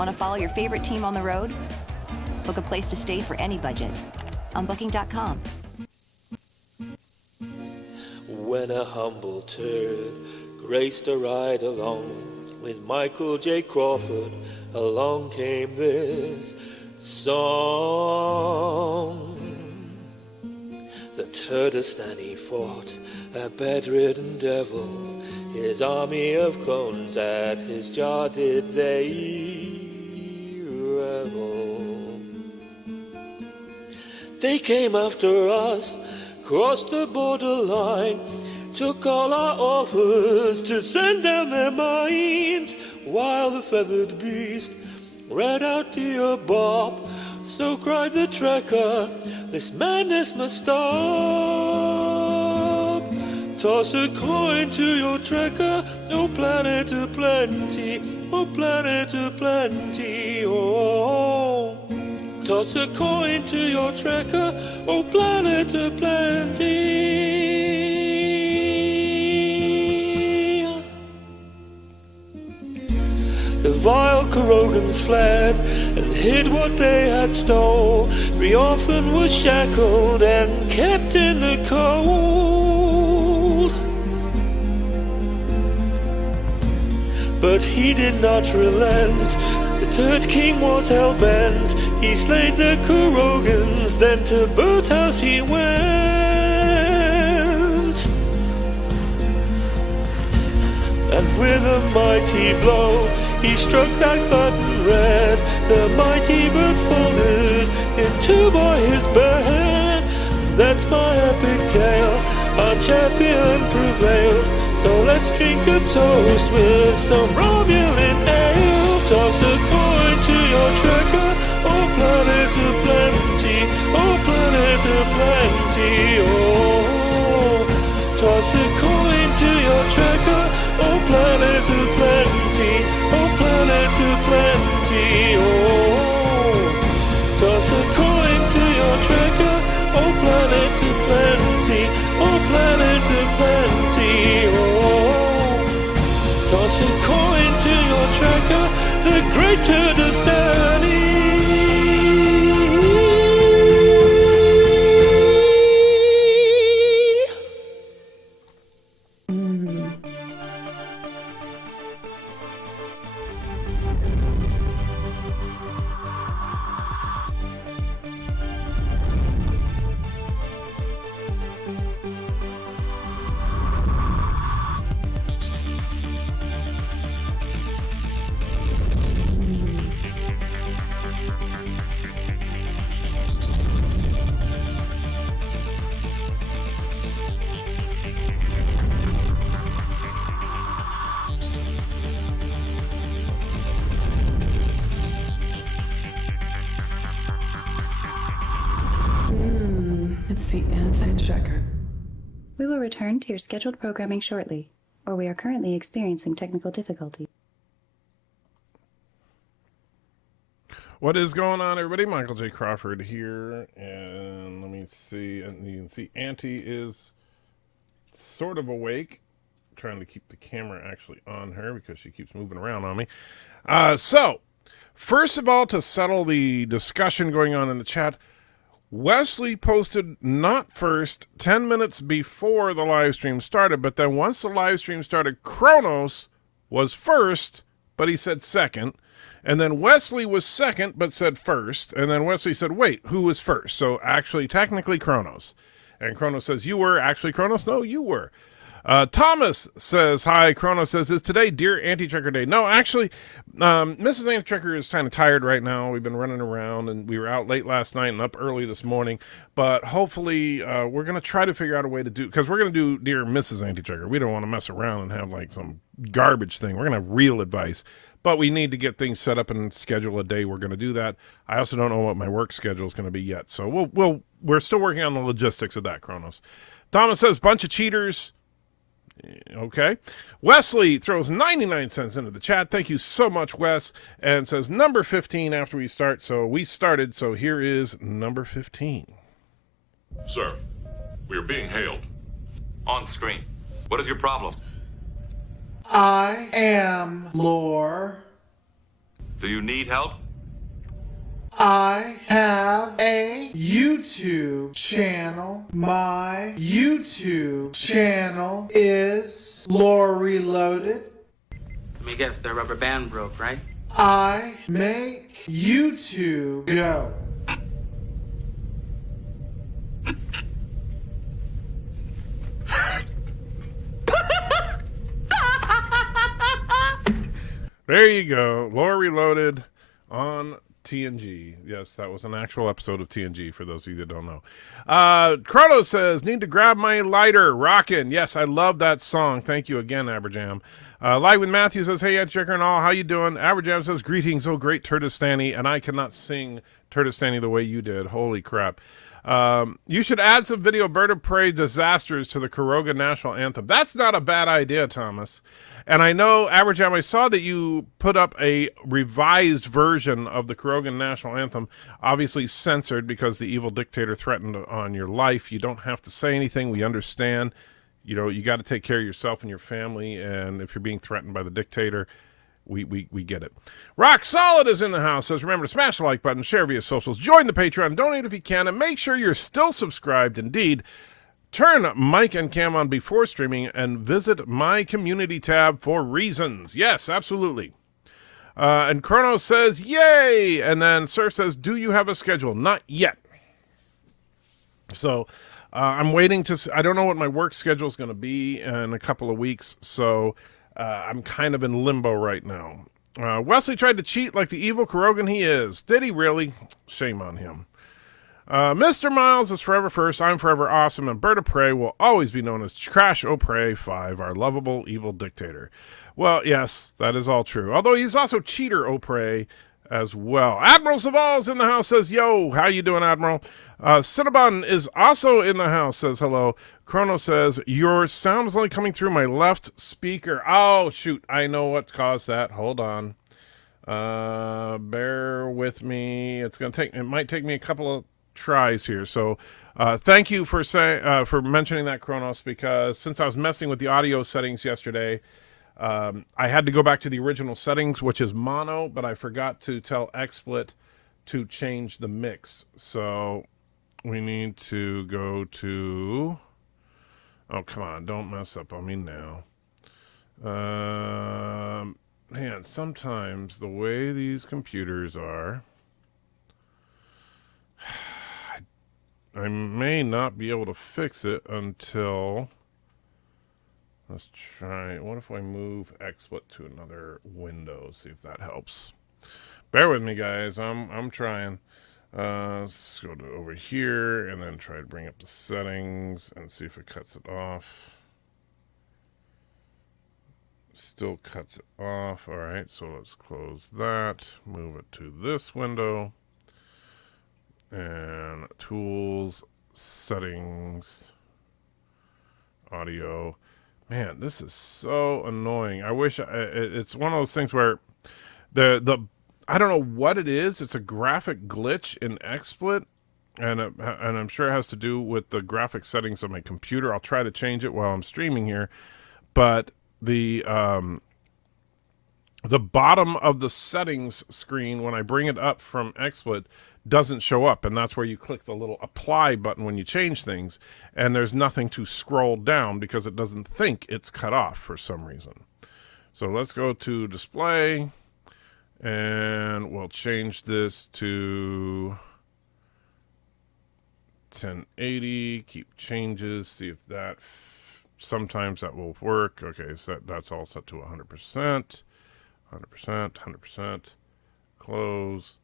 Want to follow your favorite team on the road? Book a place to stay for any budget on Booking.com. When a humble turd graced a ride along with Michael J. Crawford, along came this song. The turdistan he fought, a bedridden devil, his army of clones at his jaw did they revel. They came after us, crossed the borderline, took all our offers to send down their mines, while the feathered beast read out dear Bob. So cried the trekker, this madness must stop. Toss a coin to your trekker, oh planet of plenty, oh planet of plenty, oh. Toss a coin to your trekker, oh planet of plenty. The vile Kurogans fled and hid what they had stole. Riorfan was shackled and kept in the cold. But he did not relent. The Turd King was hell-bent. He slayed the Kurogans, then to Bird's house he went. And with a mighty blow he struck that button red. The mighty bird folded in two by his bed. That's my epic tale, our champion prevailed. So let's drink a toast with some Romulan ale. Toss a coin to your trekker, oh planet of plenty, oh planet of plenty, oh. Toss a coin to your trekker, oh planet of plenty, oh planet of plenty, oh. Toss a coin to your trekker, oh planet of plenty, oh planet of plenty, oh. Toss a coin to your trekker, the great Turdistani. It's the anti-checker. We will return to your scheduled programming shortly, or we are currently experiencing technical difficulty. What is going on, everybody? Michael J. Crawford here, and let me see. And you can see Auntie is sort of awake. Trying to keep the camera actually on her because she keeps moving around on me. So, first of all, to settle the discussion going on in the chat, Wesley posted not first 10 minutes before the live stream started, but then once the live stream started, Kronos was first, but he said second. And then Wesley was second, but said first. And then Wesley said, wait, who was first? So actually, technically, Kronos. And Kronos says, you were. Actually, Kronos, no, you were. Thomas says, hi. Kronos says, is today Dear Anti-Checker Day? No, actually, Mrs. Anti-Checker is kind of tired right now. We've been running around, and we were out late last night and up early this morning. But hopefully, we're going to try to figure out a way to do, because we're going to do Dear Mrs. Anti-Checker. We don't want to mess around and have like some garbage thing. We're going to have real advice. But we need to get things set up and schedule a day we're going to do that. I also don't know what my work schedule is going to be yet. So we're still working on the logistics of that, Kronos. Thomas says, bunch of cheaters. Okay. Wesley throws 99 cents into the chat. Thank you so much, Wes. And says number 15 after we start. So we started. So here is number 15. Sir, we are being hailed. On screen. What is your problem? I am lore. Do you need help? I have a YouTube channel. My YouTube channel is Lore Reloaded. Let me guess, the rubber band broke, right? I make YouTube go. There you go. Lore Reloaded on TNG. Yes, that was an actual episode of TNG for those of you that don't know. Chrono says, need to grab my lighter. Rockin'. Yes, I love that song. Thank you again, Aberjam. Live with Matthew says, hey, Checker and all, how you doing? Aberjam says, greetings, oh great Turtistani, and I cannot sing Turtistani the way you did. Holy crap. You should add some video bird of prey disasters to the Kuroga National Anthem. That's not a bad idea, Thomas. And I know, Aberjam, I saw that you put up a revised version of the Kurogan National Anthem, obviously censored because the evil dictator threatened on your life. You don't have to say anything. We understand. You know, you got to take care of yourself and your family, and if you're being threatened by the dictator, we get it. Rock Solid is in the house. Says, remember to smash the like button, share via socials, join the Patreon, donate if you can, and make sure you're still subscribed. Indeed, turn mic and cam on before streaming and visit my community tab for reasons. Yes, absolutely. And Chrono says, yay! And then Surf says, do you have a schedule? Not yet. So I'm waiting to, I don't know what my work schedule is going to be in a couple of weeks. So I'm kind of in limbo right now. Wesley tried to cheat like the evil Kurogan he is. Did he really? Shame on him. Mr. Miles is forever first. I'm forever awesome. And Bird of Prey will always be known as Crash O'Prey 5, our lovable evil dictator. Well, yes, that is all true. Although he's also Cheater O'Prey as well. Admiral Zaval's in the house, says, yo, how you doing, Admiral? Cinnabon is also in the house, says hello. Chrono says, your sound is only coming through my left speaker. Oh, shoot, I know what caused that. Hold on. Bear with me. It might take me a couple of tries here. So thank you for for mentioning that, Kronos, because since I was messing with the audio settings yesterday, I had to go back to the original settings, which is mono, but I forgot to tell XSplit to change the mix. So we need to go to, oh, come on, don't mess up on me now. Man, sometimes the way these computers are, I may not be able to fix it until, let's try, what if I move XSplit to another window, see if that helps. Bear with me, guys, I'm trying. Let's go to over here and then try to bring up the settings and see if it cuts it off. Still cuts it off. All right, so let's close that, move it to this window. And tools, settings, audio. Man, this is so annoying. I wish it's one of those things where the I don't know what it is. It's a graphic glitch in XSplit, and I'm sure it has to do with the graphic settings of my computer. I'll try to change it while I'm streaming here, but the bottom of the settings screen when I bring it up from XSplit doesn't show up, and that's where you click the little apply button when you change things, and there's nothing to scroll down because it doesn't think it's cut off for some reason. So let's go to display, and we'll change this to 1080, keep changes, see if that sometimes that will work. Okay, so that's all set to 100%, 100%, close.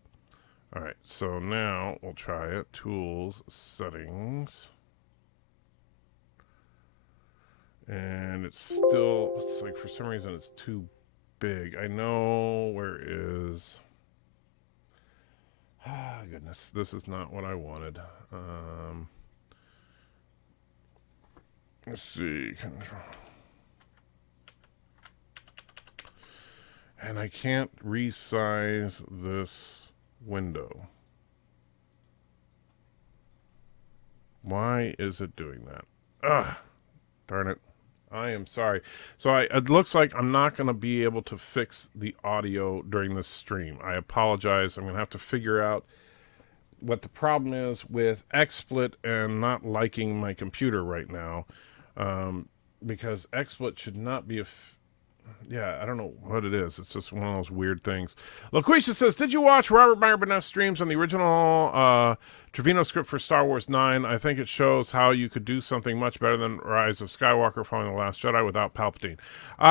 All right, so now we'll try it. Tools, settings. And it's like for some reason it's too big. I know where is. Ah, goodness, this is not what I wanted. Let's see, control. And I can't resize this window. Why is it doing that? Ugh, darn it. I am sorry. So it looks like I'm not going to be able to fix the audio during this stream. I apologize. I'm going to have to figure out what the problem is with XSplit and not liking my computer right now, because XSplit should not be yeah, I don't know what it is. It's just one of those weird things. LaQuisha says, did you watch Robert Meyer Burnett's streams on the original Trevino script for Star Wars 9? I think it shows how you could do something much better than Rise of Skywalker following The Last Jedi without Palpatine.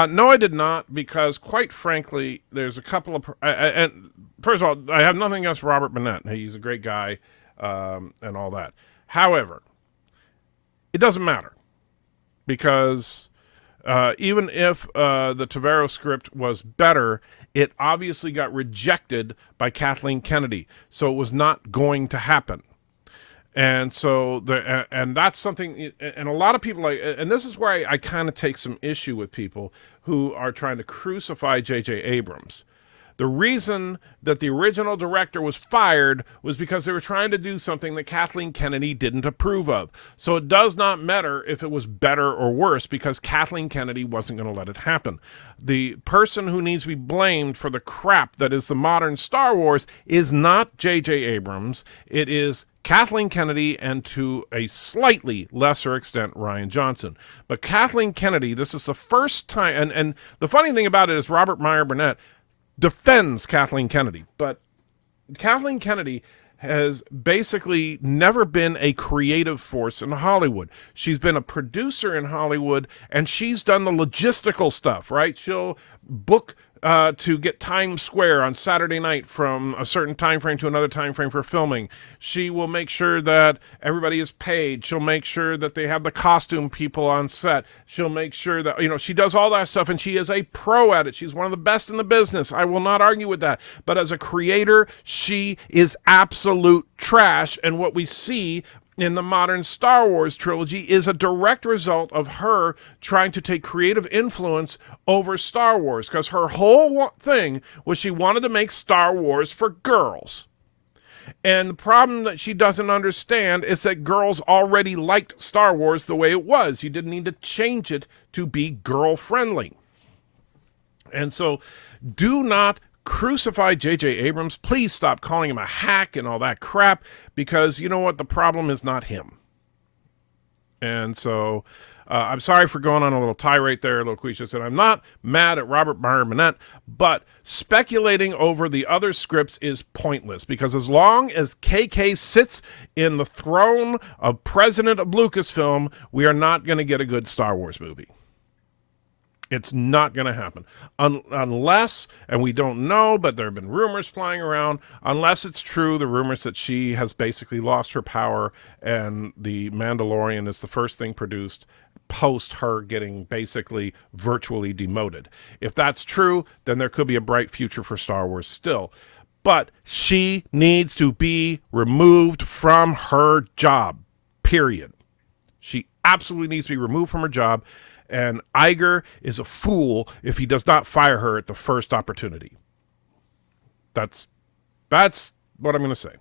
No, I did not, because quite frankly, there's a couple of... and first of all, I have nothing against Robert Burnett. He's a great guy and all that. However, it doesn't matter, because... even if the Trevorrow script was better, it obviously got rejected by Kathleen Kennedy, so it was not going to happen. And so and that's something, and a lot of people and this is where I kind of take some issue with people who are trying to crucify J.J. Abrams. The reason that the original director was fired was because they were trying to do something that Kathleen Kennedy didn't approve of. So it does not matter if it was better or worse, because Kathleen Kennedy wasn't going to let it happen. The person who needs to be blamed for the crap that is the modern Star Wars is not J.J. Abrams. It is Kathleen Kennedy, and to a slightly lesser extent, Rian Johnson. But Kathleen Kennedy, this is the first time, and the funny thing about it is Robert Meyer Burnett defends Kathleen Kennedy, but Kathleen Kennedy has basically never been a creative force in Hollywood. She's been a producer in Hollywood, and she's done the logistical stuff, right? She'll book to get Times Square on Saturday night from a certain time frame to another time frame for filming. She will make sure that everybody is paid. She'll make sure that they have the costume people on set. She'll make sure that, she does all that stuff, and she is a pro at it. She's one of the best in the business. I will not argue with that. But as a creator, she is absolute trash, and what we see in the modern Star Wars trilogy is a direct result of her trying to take creative influence over Star Wars, because her whole thing was she wanted to make Star Wars for girls. And the problem that she doesn't understand is that girls already liked Star Wars the way it was. You didn't need to change it to be girl-friendly. And so do not crucify J.J. Abrams. Please stop calling him a hack and all that crap, because you know what? The problem is not him. And so I'm sorry for going on a little tirade there, Loquisha said. I'm not mad at Robert Meyer Burnett, but speculating over the other scripts is pointless, because as long as KK sits in the throne of president of Lucasfilm, we are not going to get a good Star Wars movie. It's not going to happen unless, and we don't know, but there have been rumors flying around, unless it's true, the rumors that she has basically lost her power and the Mandalorian is the first thing produced post her getting basically virtually demoted. If that's true, then there could be a bright future for Star Wars still. But she needs to be removed from her job, period. She absolutely needs to be removed from her job. And Iger is a fool if he does not fire her at the first opportunity. That's what I'm going to say.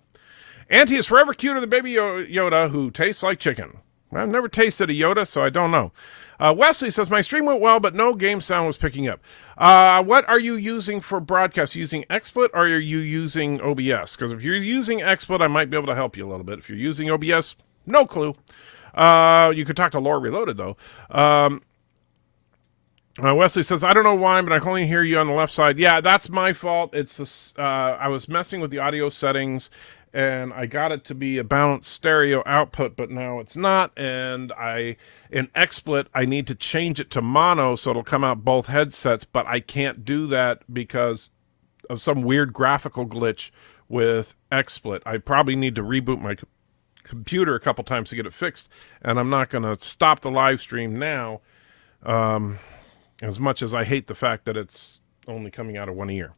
Auntie is forever cuter than Baby Yoda, who tastes like chicken. I've never tasted a Yoda, so I don't know. Wesley says, my stream went well, but no game sound was picking up. What are you using for broadcast? Using XSplit, or are you using OBS? Because if you're using XSplit, I might be able to help you a little bit. If you're using OBS, no clue. You could talk to Lore Reloaded, though. Wesley says, I don't know why, but I can only hear you on the left side. Yeah, that's my fault. It's this. I was messing with the audio settings, and I got it to be a balanced stereo output, but now it's not. And in XSplit, I need to change it to mono so it'll come out both headsets, but I can't do that because of some weird graphical glitch with XSplit. I probably need to reboot my computer a couple times to get it fixed, and I'm not going to stop the live stream now. As much as I hate the fact that it's only coming out of one ear.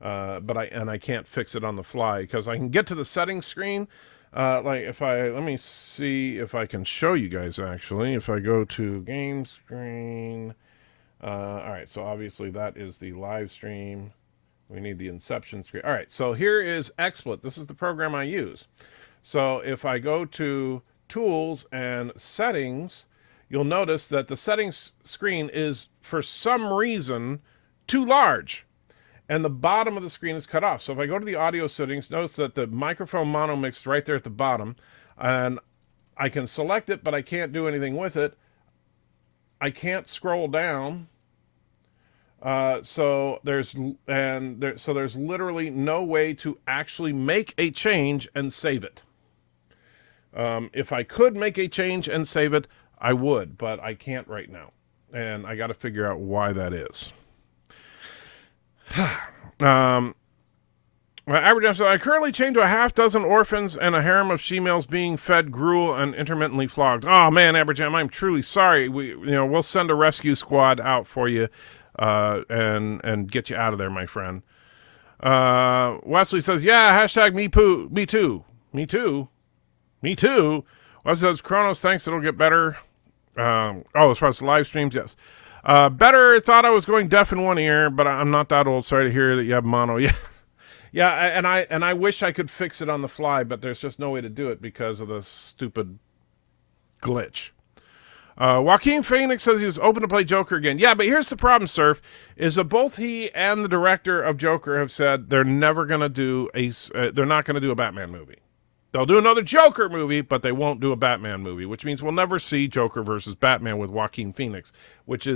But I can't fix it on the fly, because I can get to the settings screen. Let me see if I can show you guys actually. If I go to game screen, all right, so obviously that is the live stream. We need the inception screen. All right, so here is XSplit. This is the program I use. So if I go to tools and settings, you'll notice that the settings screen is, for some reason, too large. And the bottom of the screen is cut off. So if I go to the audio settings, notice that the microphone mono mixed right there at the bottom. And I can select it, but I can't do anything with it. I can't scroll down. So there's literally no way to actually make a change and save it. If I could make a change and save it, I would, but I can't right now. And I got to figure out why that is. So I currently chained to a half dozen orphans and a harem of she-males being fed gruel and intermittently flogged. Oh man, Aberjam, I'm truly sorry. We'll send a rescue squad out for you, and get you out of there, my friend. Wesley says, yeah, hashtag me too. Wesley says, Kronos, thanks, it'll get better. As far as the live streams, yes. Better, thought I was going deaf in one ear, but I'm not that old. Sorry to hear that you have mono. Yeah. Yeah, and I wish I could fix it on the fly, but there's just no way to do it because of the stupid glitch. Joaquin Phoenix says he was open to play Joker again. Yeah, but here's the problem, Surf, is that both he and the director of Joker have said they're never going to do they're not going to do a Batman movie. They'll do another Joker movie, but they won't do a Batman movie, which means we'll never see Joker versus Batman with Joaquin Phoenix, which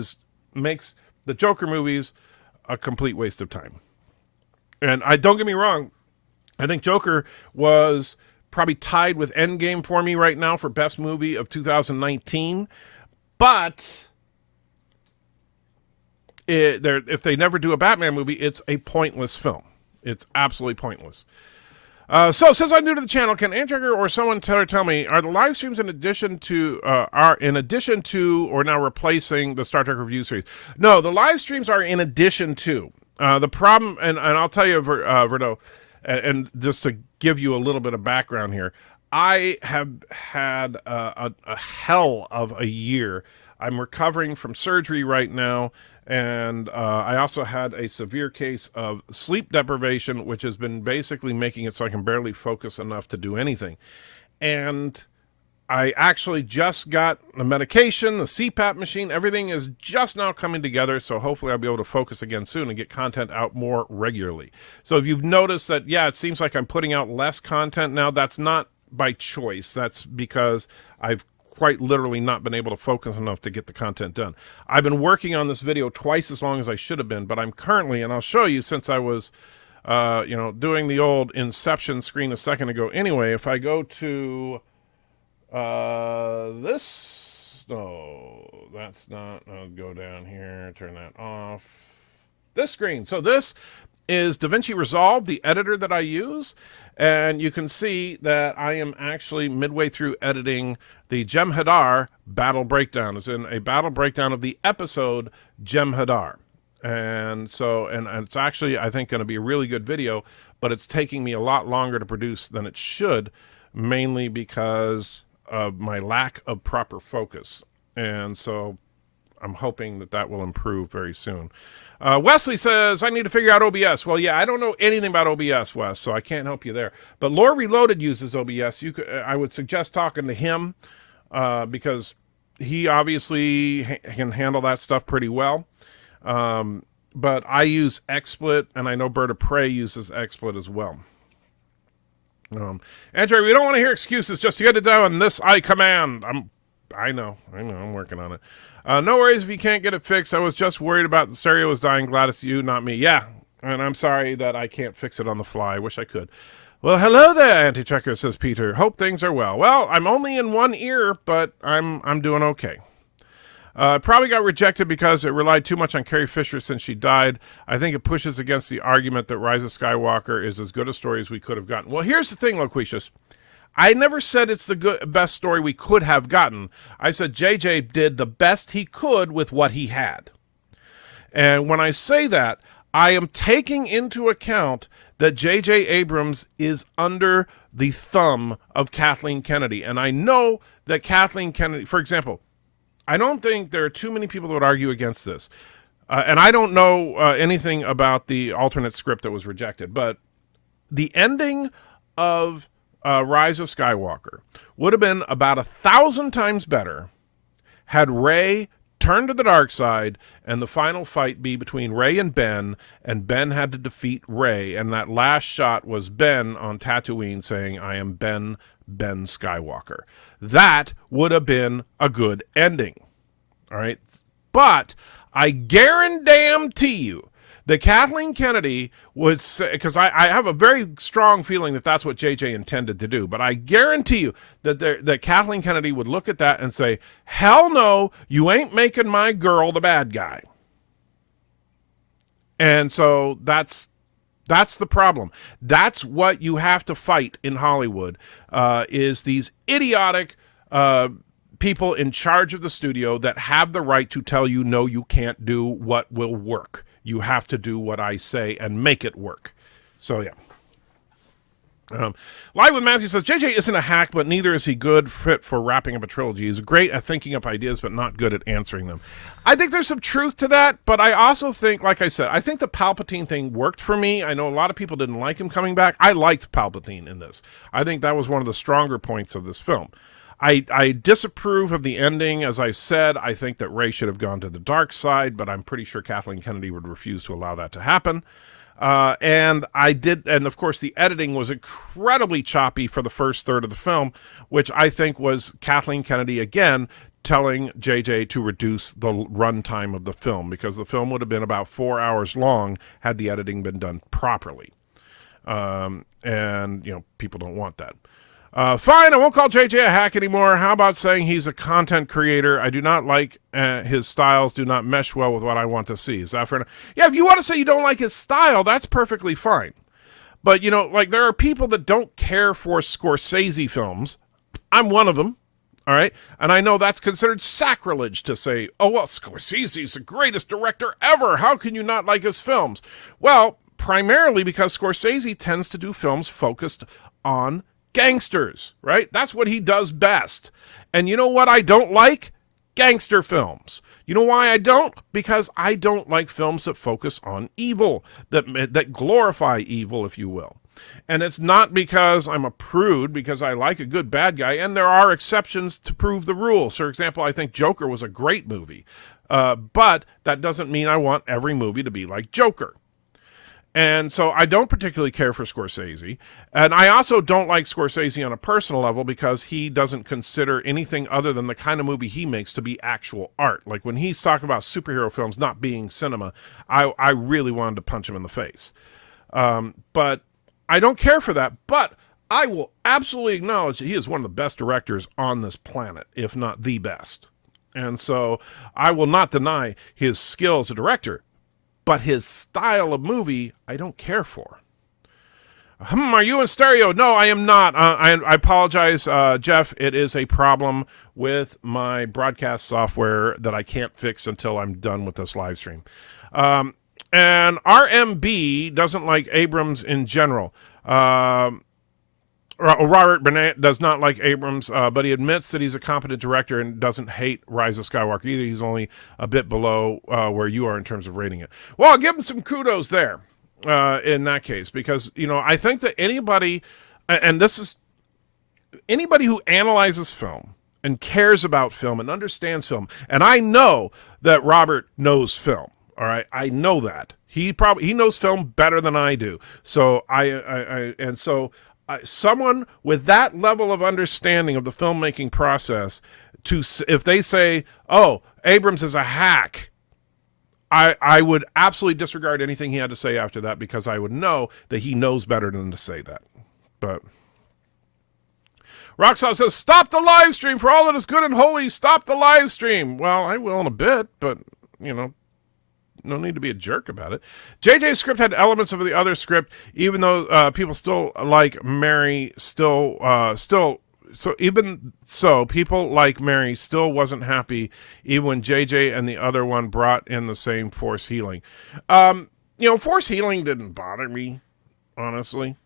makes the Joker movies a complete waste of time. And don't get me wrong, I think Joker was probably tied with Endgame for me right now for best movie of 2019. But if they never do a Batman movie, it's a pointless film. It's absolutely pointless. So since I'm new to the channel, can Andrew or someone tell me, are the live streams in addition to or now replacing the Star Trek review series? No, the live streams are in addition to. The problem, and I'll tell you, Verdo, and just to give you a little bit of background here, I have had a hell of a year. I'm recovering from surgery right now, and I also had a severe case of sleep deprivation, which has been basically making it so I can barely focus enough to do anything. And I actually just got the medication, the CPAP machine, everything is just now coming together, so hopefully I'll be able to focus again soon and get content out more regularly. So if you've noticed that, yeah, it seems like I'm putting out less content now, that's not by choice. That's because I've quite literally not been able to focus enough to get the content done. I've been working on this video twice as long as I should have been, but I'm currently, and I'll show you since I was doing the old Inception screen a second ago. Anyway, if I go to that's not, I'll go down here, turn that off. This screen. So this is DaVinci Resolve, the editor that I use. And you can see that I am actually midway through editing the Jem'Hadar battle breakdown. It's in a battle breakdown of the episode Jem'Hadar. And so, and it's actually, I think, going to be a really good video, but it's taking me a lot longer to produce than it should, mainly because of my lack of proper focus. And so I'm hoping that will improve very soon. Wesley says, I need to figure out OBS. Well, yeah, I don't know anything about OBS, Wes, so I can't help you there. But Lore Reloaded uses OBS. I would suggest talking to him because he obviously can handle that stuff pretty well. But I use XSplit, and I know Bird of Prey uses XSplit as well. Andrew, we don't want to hear excuses. Just get it done. This I command. I know. I'm working on it. No worries if you can't get it fixed. I was just worried about the stereo was dying. Glad it's you, not me. Yeah, and I'm sorry that I can't fix it on the fly. I wish I could. Well, hello there, Anti-Checker, says Peter. Hope things are well. Well, I'm only in one ear, but I'm doing okay. Probably got rejected because it relied too much on Carrie Fisher since she died. I think it pushes against the argument that Rise of Skywalker is as good a story as we could have gotten. Well, here's the thing, Loquacious. I never said it's the best story we could have gotten. I said JJ did the best he could with what he had. And when I say that, I am taking into account that J.J. Abrams is under the thumb of Kathleen Kennedy. And I know that Kathleen Kennedy, for example, I don't think there are too many people that would argue against this. And I don't know anything about the alternate script that was rejected. But the ending of Rise of Skywalker would have been about 1,000 times better had Rey turn to the dark side and the final fight be between Rey and Ben had to defeat Rey, and that last shot was Ben on Tatooine saying, "I am Ben Skywalker." That would have been a good ending. All right? But I guarantee you that Kathleen Kennedy would say, because I have a very strong feeling that that's what JJ intended to do, but I guarantee you that Kathleen Kennedy would look at that and say, hell no, you ain't making my girl the bad guy. And so that's the problem. That's what you have to fight in Hollywood, is these idiotic people in charge of the studio that have the right to tell you, no, you can't do what will work. You have to do what I say and make it work. So, yeah. Live with Matthew says, JJ isn't a hack, but neither is he good fit for wrapping up a trilogy. He's great at thinking up ideas, but not good at answering them. I think there's some truth to that, but I also think, like I said, I think the Palpatine thing worked for me. I know a lot of people didn't like him coming back. I liked Palpatine in this. I think that was one of the stronger points of this film. I disapprove of the ending. As I said, I think that Rey should have gone to the dark side, but I'm pretty sure Kathleen Kennedy would refuse to allow that to happen. And of course, the editing was incredibly choppy for the first third of the film, which I think was Kathleen Kennedy, again, telling JJ to reduce the runtime of the film, because the film would have been about 4 hours long had the editing been done properly. And, people don't want that. Fine, I won't call JJ a hack anymore. How about saying he's a content creator? I do not like his styles do not mesh well with what I want to see. Is that fair? Yeah, if you want to say you don't like his style, that's perfectly fine. But, there are people that don't care for Scorsese films. I'm one of them, all right? And I know that's considered sacrilege to say, oh, well, Scorsese's the greatest director ever. How can you not like his films? Well, primarily because Scorsese tends to do films focused on gangsters, right? That's what he does best. And you know what I don't like? Gangster films. You know why I don't? Because I don't like films that focus on evil, that glorify evil, if you will. And it's not because I'm a prude, because I like a good bad guy, and there are exceptions to prove the rule. For example, I think Joker was a great movie, but that doesn't mean I want every movie to be like Joker. And so I don't particularly care for Scorsese. And I also don't like Scorsese on a personal level because he doesn't consider anything other than the kind of movie he makes to be actual art. Like when he's talking about superhero films not being cinema, I really wanted to punch him in the face. But I don't care for that. But I will absolutely acknowledge that he is one of the best directors on this planet, if not the best. And so I will not deny his skill as a director. But his style of movie, I don't care for. Are you in stereo? No, I am not. I apologize, Jeff. It is a problem with my broadcast software that I can't fix until I'm done with this live stream. And RMB doesn't like Abrams in general. Robert Burnett does not like Abrams, but he admits that he's a competent director and doesn't hate Rise of Skywalker either. He's only a bit below where you are in terms of rating it. Well, I'll give him some kudos there in that case, because, I think that anybody, and this is anybody who analyzes film and cares about film and understands film, and I know that Robert knows film, all right? I know that. He knows film better than I do. So someone with that level of understanding of the filmmaking process, if they say, oh, Abrams is a hack, I would absolutely disregard anything he had to say after that, because I would know that he knows better than to say that. But Roxanne says, stop the live stream for all that is good and holy. Stop the live stream. Well, I will in a bit, but, no need to be a jerk about it. JJ's script had elements of the other script, even though people still like Mary people like Mary still wasn't happy even when JJ and the other one brought in the same force healing. Force healing didn't bother me, honestly.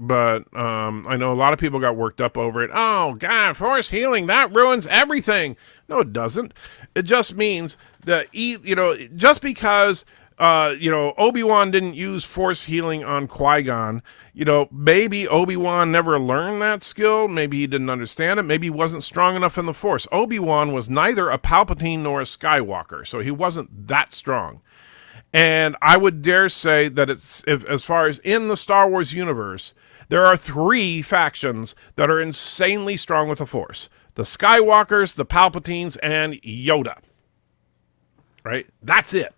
But I know a lot of people got worked up over it. Oh, God, force healing, that ruins everything. No, it doesn't. It just means that, just because Obi-Wan didn't use force healing on Qui-Gon. Maybe Obi-Wan never learned that skill. Maybe he didn't understand it. Maybe he wasn't strong enough in the force. Obi-Wan was neither a Palpatine nor a Skywalker, so he wasn't that strong. And I would dare say that as far as in the Star Wars universe, there are 3 factions that are insanely strong with the Force. The Skywalkers, the Palpatines, and Yoda. Right? That's it.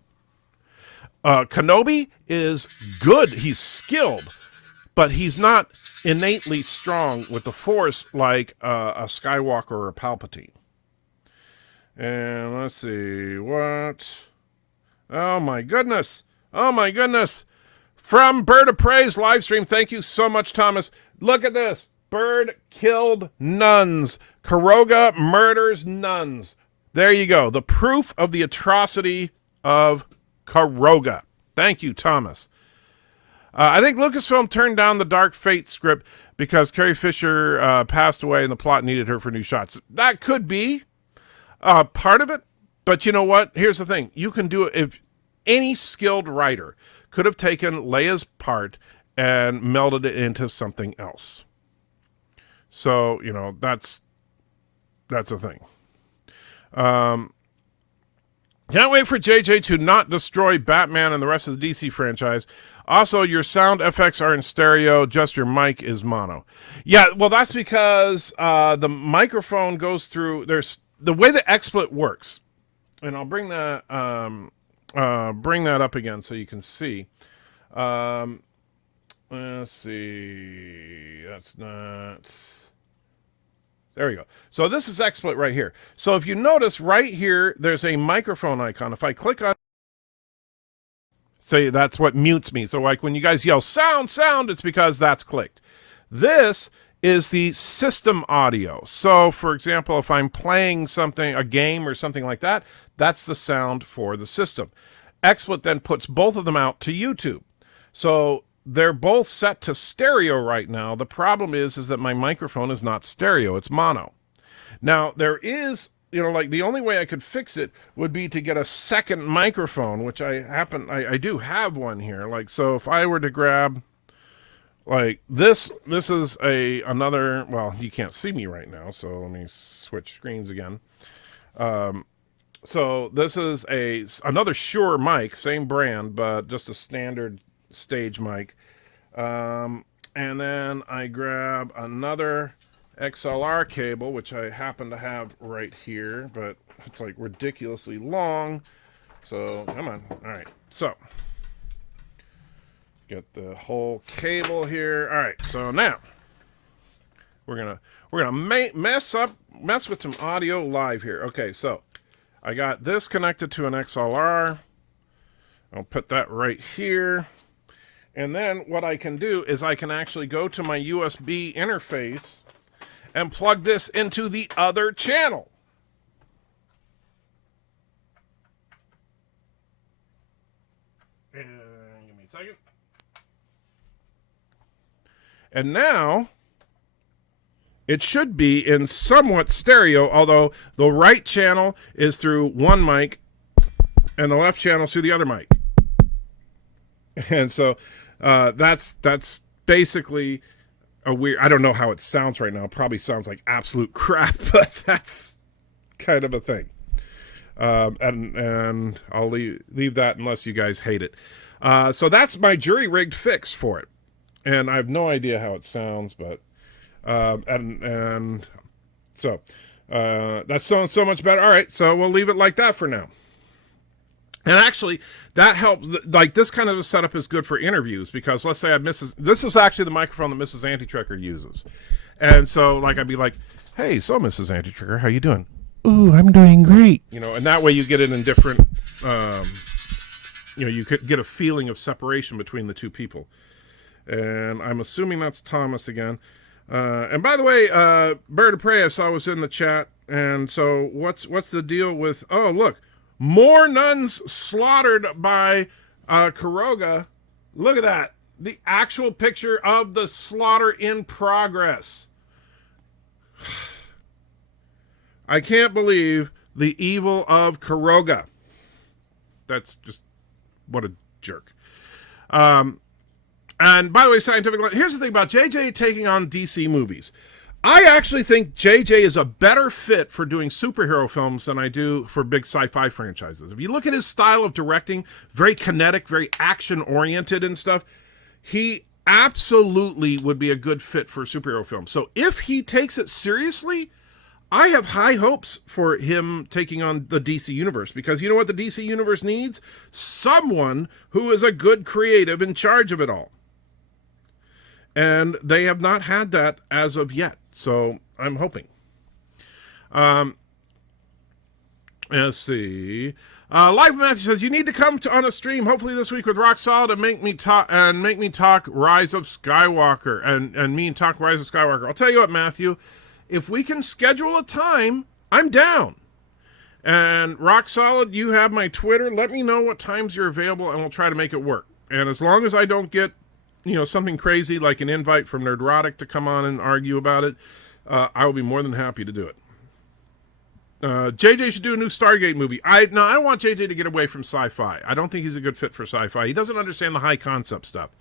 Kenobi is good. He's skilled, but he's not innately strong with the Force like a Skywalker or a Palpatine. And let's see, what... Oh my goodness. From Bird of Prey's live stream. Thank you so much, Thomas. Look at this. Bird killed nuns. Karoga murders nuns. There you go. The proof of the atrocity of Karoga. Thank you, Thomas. I think Lucasfilm turned down the Dark Fate script because Carrie Fisher passed away and the plot needed her for new shots. That could be part of it. But you know what? Here's the thing. You can do it if any skilled writer could have taken Leia's part and melded it into something else. So, that's a thing. Can't wait for JJ to not destroy Batman and the rest of the DC franchise. Also, your sound effects are in stereo, just your mic is mono. Yeah, well, that's because the microphone goes through, the way the XSplit works. And I'll bring that up again so you can see. Let's see. That's not. There we go. So this is XSplit right here. So if you notice right here, there's a microphone icon. If I click on, say that's what mutes me. So like when you guys yell sound, it's because that's clicked. This is the system audio. So for example, if I'm playing something, a game or something like that, that's the sound for the system. XSplit then puts both of them out to YouTube. So they're both set to stereo right now. The problem is that my microphone is not stereo, it's mono. Now there is, the only way I could fix it would be to get a second microphone, which I do have one here. So if I were to grab this is another, well, you can't see me right now, so let me switch screens again. So this is another Shure mic, same brand, but just a standard stage mic. And then I grab another XLR cable, which I happen to have right here, but it's ridiculously long. So come on. All right. So get the whole cable here. All right. So now we're gonna mess with some audio live here. Okay. So I got this connected to an XLR. I'll put that right here. And then what I can do is I can actually go to my USB interface and plug this into the other channel. And give me a second. And now it should be in somewhat stereo, although the right channel is through one mic and the left channel is through the other mic. And so that's basically a weird, I don't know how it sounds right now. It probably sounds like absolute crap, but that's kind of a thing. And I'll leave that unless you guys hate it. So that's my jury-rigged fix for it. And I have no idea how it sounds, but and so that sounds so much better. All right, so we'll leave it like that for now. And actually, that helps. This kind of a setup is good for interviews because let's say this is actually the microphone that Mrs. Antitrekker uses, and so I'd be like, "Hey, so Mrs. Antitrekker, how you doing?" "Ooh, I'm doing great." And that way you get it in different. You could get a feeling of separation between the two people. And I'm assuming that's Thomas again. And by the way, Bird of Prey I saw was in the chat. And so what's the deal with? Oh, look. More nuns slaughtered by Karoga. Look at that. The actual picture of the slaughter in progress. I can't believe the evil of Karoga. That's just what a jerk. And by the way, here's the thing about JJ taking on DC movies. I actually think JJ is a better fit for doing superhero films than I do for big sci-fi franchises. If you look at his style of directing, very kinetic, very action-oriented and stuff, he absolutely would be a good fit for a superhero film. So if he takes it seriously, I have high hopes for him taking on the DC Universe, because you know what the DC Universe needs? Someone who is a good creative in charge of it all. And they have not had that as of yet. So I'm hoping. Let's see. Live Matthew says, you need to come on a stream, hopefully this week with Rock Solid, and make me talk Rise of Skywalker and me and talk Rise of Skywalker. I'll tell you what, Matthew, if we can schedule a time, I'm down. And Rock Solid, you have my Twitter. Let me know what times you're available, and we'll try to make it work. And as long as I don't get, something crazy like an invite from Nerdrotic to come on and argue about it, I will be more than happy to do it. JJ should do a new Stargate movie. I don't want JJ to get away from sci-fi. I don't think he's a good fit for sci-fi. He doesn't understand the high concept stuff.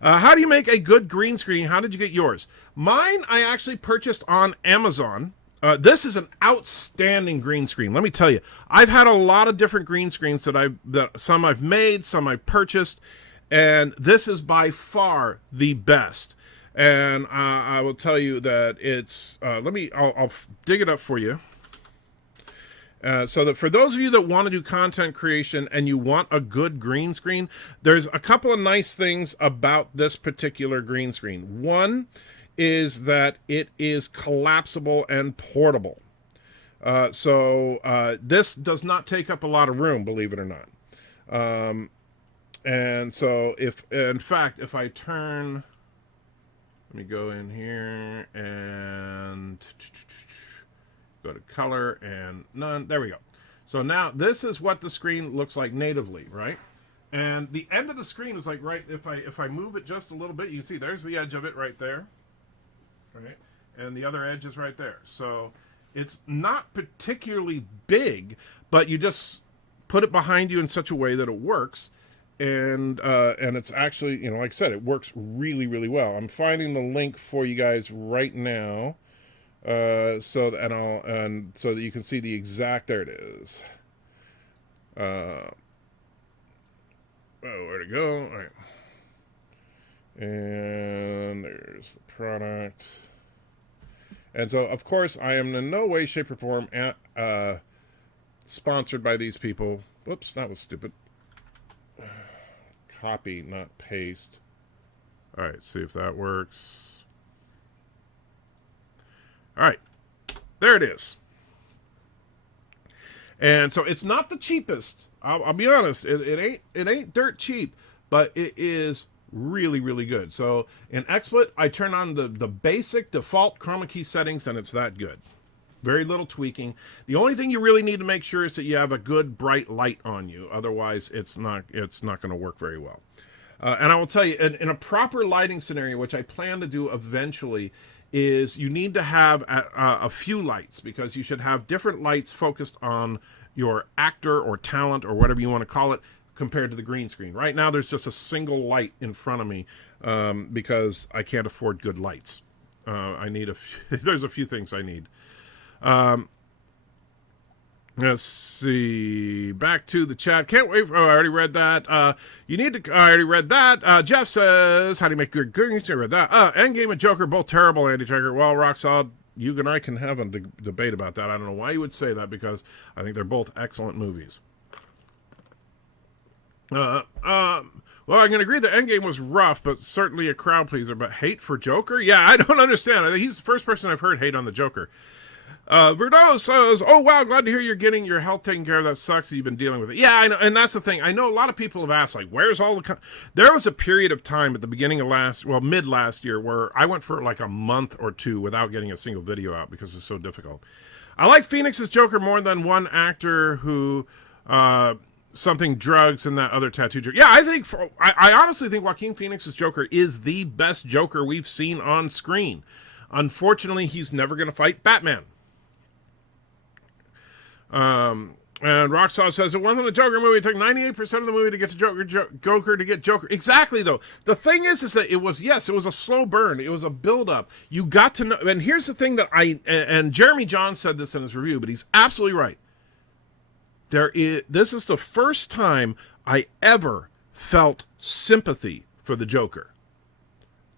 How do you make a good green screen? How did you get yours? Mine, I actually purchased on Amazon. This is an outstanding green screen. Let me tell you, I've had a lot of different green screens that some I've made, some I purchased, and this is by far the best. And I will tell you that it's. I'll dig it up for you. So that for those of you that want to do content creation and you want a good green screen, there's a couple of nice things about this particular green screen. One is that it is collapsible and portable. So this does not take up a lot of room, believe it or not. And so if I turn, let me go in here and go to color and none. There we go. So now this is what the screen looks like natively, right? And the end of the screen is like right, if I move it just a little bit, you can see there's the edge of it right there. Right? And the other edge is right there. So it's not particularly big, but you just put it behind you in such a way that it works. And it's actually, like I said, it works really, really well. I'm finding the link for you guys right now. So that you can see the exact, there it is. Where'd it go? All right. And there's the product. And so, of course, I am in no way, shape, or form sponsored by these people. Whoops, that was stupid. Copy, not paste. All right, see if that works. All right, there it is. And so it's not the cheapest. I'll be honest. It ain't dirt cheap, but it is really, really good. So in XSplit, I turn on the basic default chroma key settings, and it's that good. Very little tweaking. The only thing you really need to make sure is that you have a good bright light on you. Otherwise, it's not going to work very well. And I will tell you, in a proper lighting scenario, which I plan to do eventually, is you need to have a few lights, because you should have different lights focused on your actor or talent or whatever you want to call it compared to the green screen. Right now, there's just a single light in front of me because I can't afford good lights. There's a few things I need. Let's see. Back to the chat. Can't wait. I already read that. I already read that. Jeff says, how do you make good green screen? I read that. Endgame and Joker, both terrible, Andy Tracker. Well, Rock Solid, you and I can have a debate about that. I don't know why you would say that, because I think they're both excellent movies. Well, I can agree that Endgame was rough, but certainly a crowd pleaser. But hate for Joker? Yeah, I don't understand. I think he's the first person I've heard hate on the Joker. Verdo says, oh, wow, glad to hear you're getting your health taken care of. That sucks that you've been dealing with it. Yeah, I know, and that's the thing. I know a lot of people have asked, like, where's all the... There was a period of time at the beginning of mid last year, where I went for like a month or two without getting a single video out because it was so difficult. I like Phoenix's Joker more than one actor who... something drugs and that other tattoo joke. Yeah, I honestly think Joaquin Phoenix's Joker is the best Joker we've seen on screen. Unfortunately, he's never going to fight Batman. And Rocksaw says it wasn't a Joker movie. It took 98% of the movie to get to Joker to get Joker. Exactly, though. The thing is that it was a slow burn. It was a build-up. You got to know. And here's the thing that and Jeremy John said this in his review, but he's absolutely right. This is the first time I ever felt sympathy for the Joker.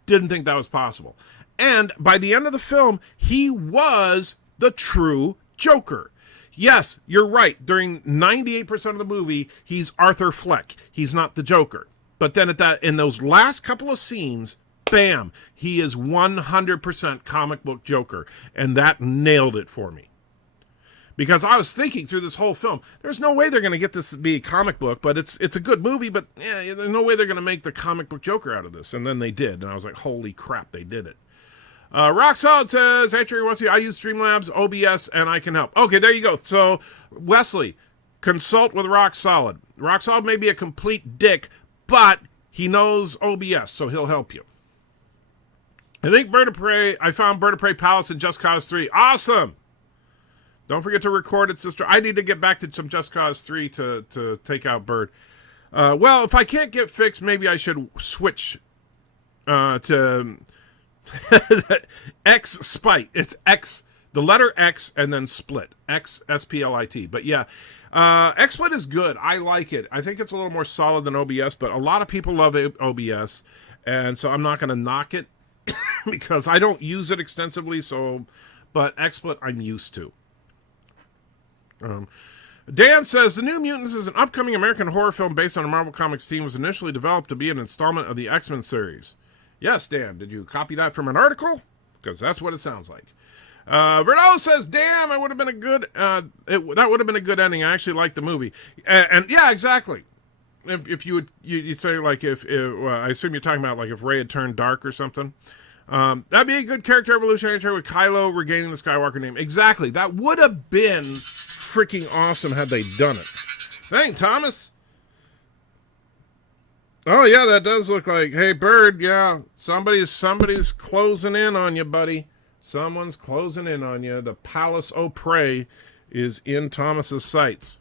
Didn't think that was possible. And by the end of the film, he was the true Joker. Yes, you're right. During 98% of the movie, he's Arthur Fleck. He's not the Joker. But then in those last couple of scenes, bam, he is 100% comic book Joker. And that nailed it for me. Because I was thinking through this whole film, there's no way they're going to get this to be a comic book, but it's a good movie, but there's no way they're going to make the comic book Joker out of this. And then they did. And I was like, holy crap, they did it. Rock Solid says, hey, Terry, I use Streamlabs, OBS, and I can help. Okay, there you go. So, Wesley, consult with Rock Solid. Rock Solid may be a complete dick, but he knows OBS, so he'll help you. I found Bird of Prey Palace in Just Cause 3. Awesome! Don't forget to record it, sister. I need to get back to some Just Cause 3 to take out Bird. Well, if I can't get fixed, maybe I should switch to... X Spite. It's X, the letter X, and then split. X, S-P-L-I-T. But yeah, X-Split is good. I like it. I think it's a little more solid than OBS, but a lot of people love OBS, and so I'm not going to knock it because I don't use it extensively, but X-Split I'm used to. Dan says, The New Mutants is an upcoming American horror film based on a Marvel Comics team. Was initially developed to be an installment of the X-Men series. Yes, Dan, did you copy that from an article? Because that's what it sounds like. Verno says, damn, it would have been a good, that would have been a good ending. I actually liked the movie. And yeah, exactly. If you would, you'd say, like, if I assume you're talking about, like, if Rey had turned dark or something. That'd be a good character evolution with Kylo regaining the Skywalker name. Exactly. That would have been freaking awesome had they done it. Thanks, Thomas. Oh, yeah, that does look like, hey, Bird, yeah, somebody's closing in on you, buddy. Someone's closing in on you. The Palace o' Prey is in Thomas's sights.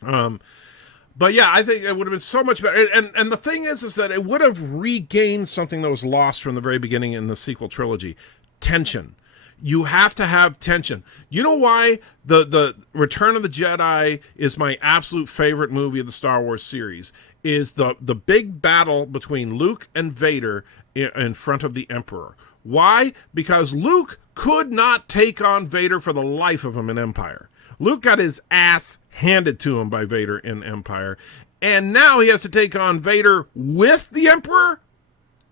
But yeah, I think it would have been so much better. And the thing is that it would have regained something that was lost from the very beginning in the sequel trilogy. Tension. You have to have tension. You know why the Return of the Jedi is my absolute favorite movie of the Star Wars series? Is the big battle between Luke and Vader in front of the Emperor. Why? Because Luke could not take on Vader for the life of him in Empire. Luke got his ass handed to him by Vader in Empire, and now he has to take on Vader with the Emperor?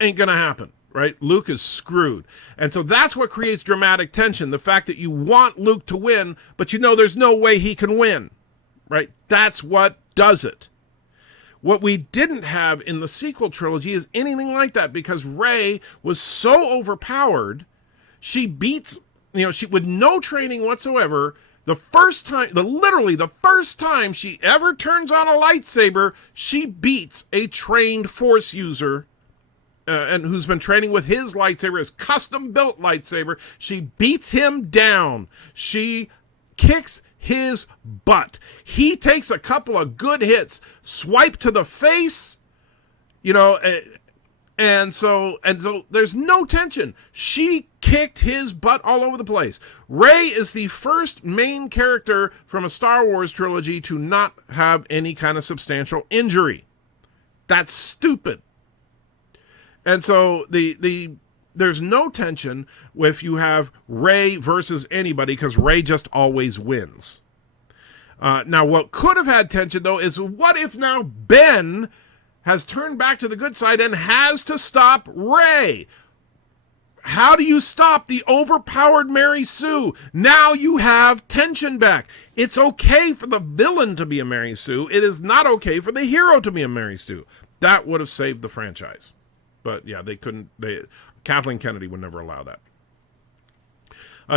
Ain't gonna happen, right? Luke is screwed. And so that's what creates dramatic tension, the fact that you want Luke to win, but you know there's no way he can win, right? That's what does it. What we didn't have in the sequel trilogy is anything like that, because Rey was so overpowered, she beats, she with no training whatsoever, literally the first time she ever turns on a lightsaber, she beats a trained Force user, and who's been training with his lightsaber, his custom-built lightsaber. She beats him down. She kicks his butt. He takes a couple of good hits, swipe to the face, and so there's no tension. She kicked his butt all over the place. Rey is the first main character from a Star Wars trilogy to not have any kind of substantial injury. That's stupid. And so there's no tension if you have Rey versus anybody, because Rey just always wins. Now, what could have had tension, though, is what if now Ben has turned back to the good side and has to stop Rey? How do you stop the overpowered Mary Sue? Now you have tension back. It's okay for the villain to be a Mary Sue. It is not okay for the hero to be a Mary Sue. That would have saved the franchise. But yeah, they couldn't. Kathleen Kennedy would never allow that.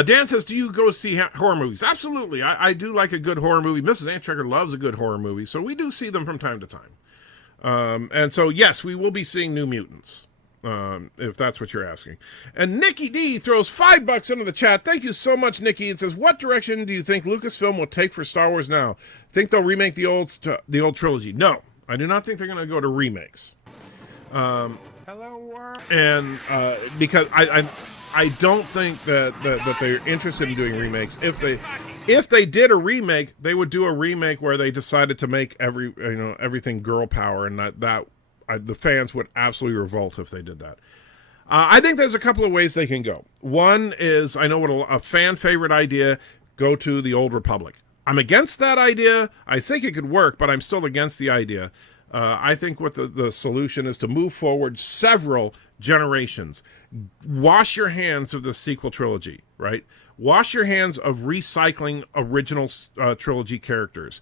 Dan says, do you go see horror movies? Absolutely. I do like a good horror movie. Mrs. Antrecker loves a good horror movie, so we do see them from time to time. And so, yes, we will be seeing New Mutants. if that's what you're asking. And Nikki D throws $5 into the chat. Thank you so much, Nikki. It says, what direction do you think Lucasfilm will take for Star Wars now? Think they'll remake the old trilogy? No, I do not think they're going to go to remakes. Hello, world. And because I don't think that they're interested in doing remakes. If they did a remake, they would do a remake where they decided to make everything girl power, and the fans would absolutely revolt if they did that. I think there's a couple of ways they can go. One is, I know what a fan favorite idea, go to the Old Republic. I'm against that idea. I think it could work, but I'm still against the idea. I think what the solution is to move forward several generations. Wash your hands of the sequel trilogy, right? Wash your hands of recycling original trilogy characters.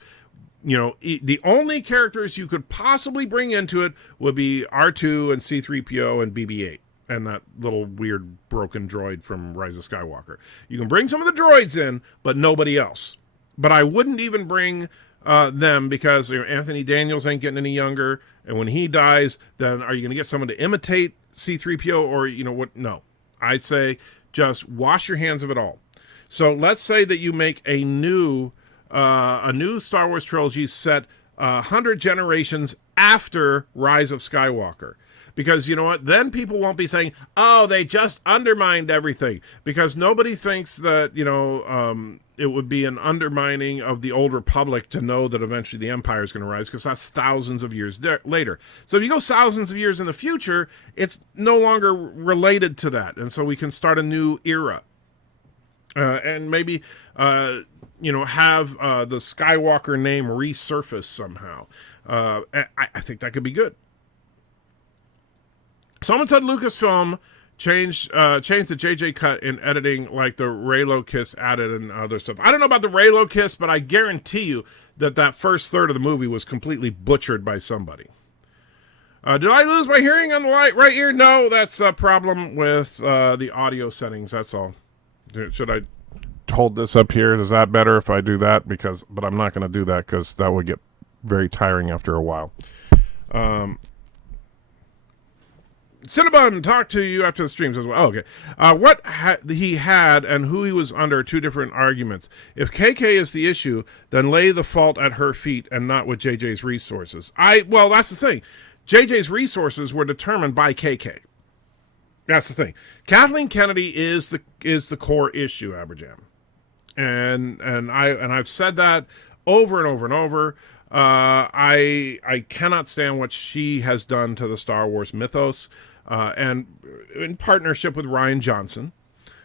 The only characters you could possibly bring into it would be R2 and C-3PO and BB-8 and that little weird broken droid from Rise of Skywalker. You can bring some of the droids in, but nobody else. But I wouldn't even bring them because Anthony Daniels ain't getting any younger, and when he dies, then are you going to get someone to imitate C-3PO or what? No. I'd say just wash your hands of it all. So let's say that you make a new Star Wars trilogy set 100 generations after Rise of Skywalker. Because you know what? Then people won't be saying, oh, they just undermined everything. Because nobody thinks that, it would be an undermining of the Old Republic to know that eventually the Empire is going to rise, because that's thousands of years later. So if you go thousands of years in the future, it's no longer related to that. And so we can start a new era. And maybe, have the Skywalker name resurface somehow. I think that could be good. Someone said Lucasfilm changed the JJ cut in editing, like the Reylo kiss added and other stuff. I don't know about the Reylo kiss, but I guarantee you that first third of the movie was completely butchered by somebody. Did I lose my hearing on the right ear? No, that's a problem with the audio settings. That's all. Should I hold this up here? Is that better if I do that? But I'm not going to do that because that would get very tiring after a while. Cinnabon talked to you after the streams as well. Oh, okay. What he had and who he was under are two different arguments. If KK is the issue, then lay the fault at her feet and not with JJ's resources. Well, that's the thing. JJ's resources were determined by KK. That's the thing. Kathleen Kennedy is the core issue, Aberjam. And I've said that over and over and over. I cannot stand what she has done to the Star Wars mythos, and in partnership with Rian Johnson.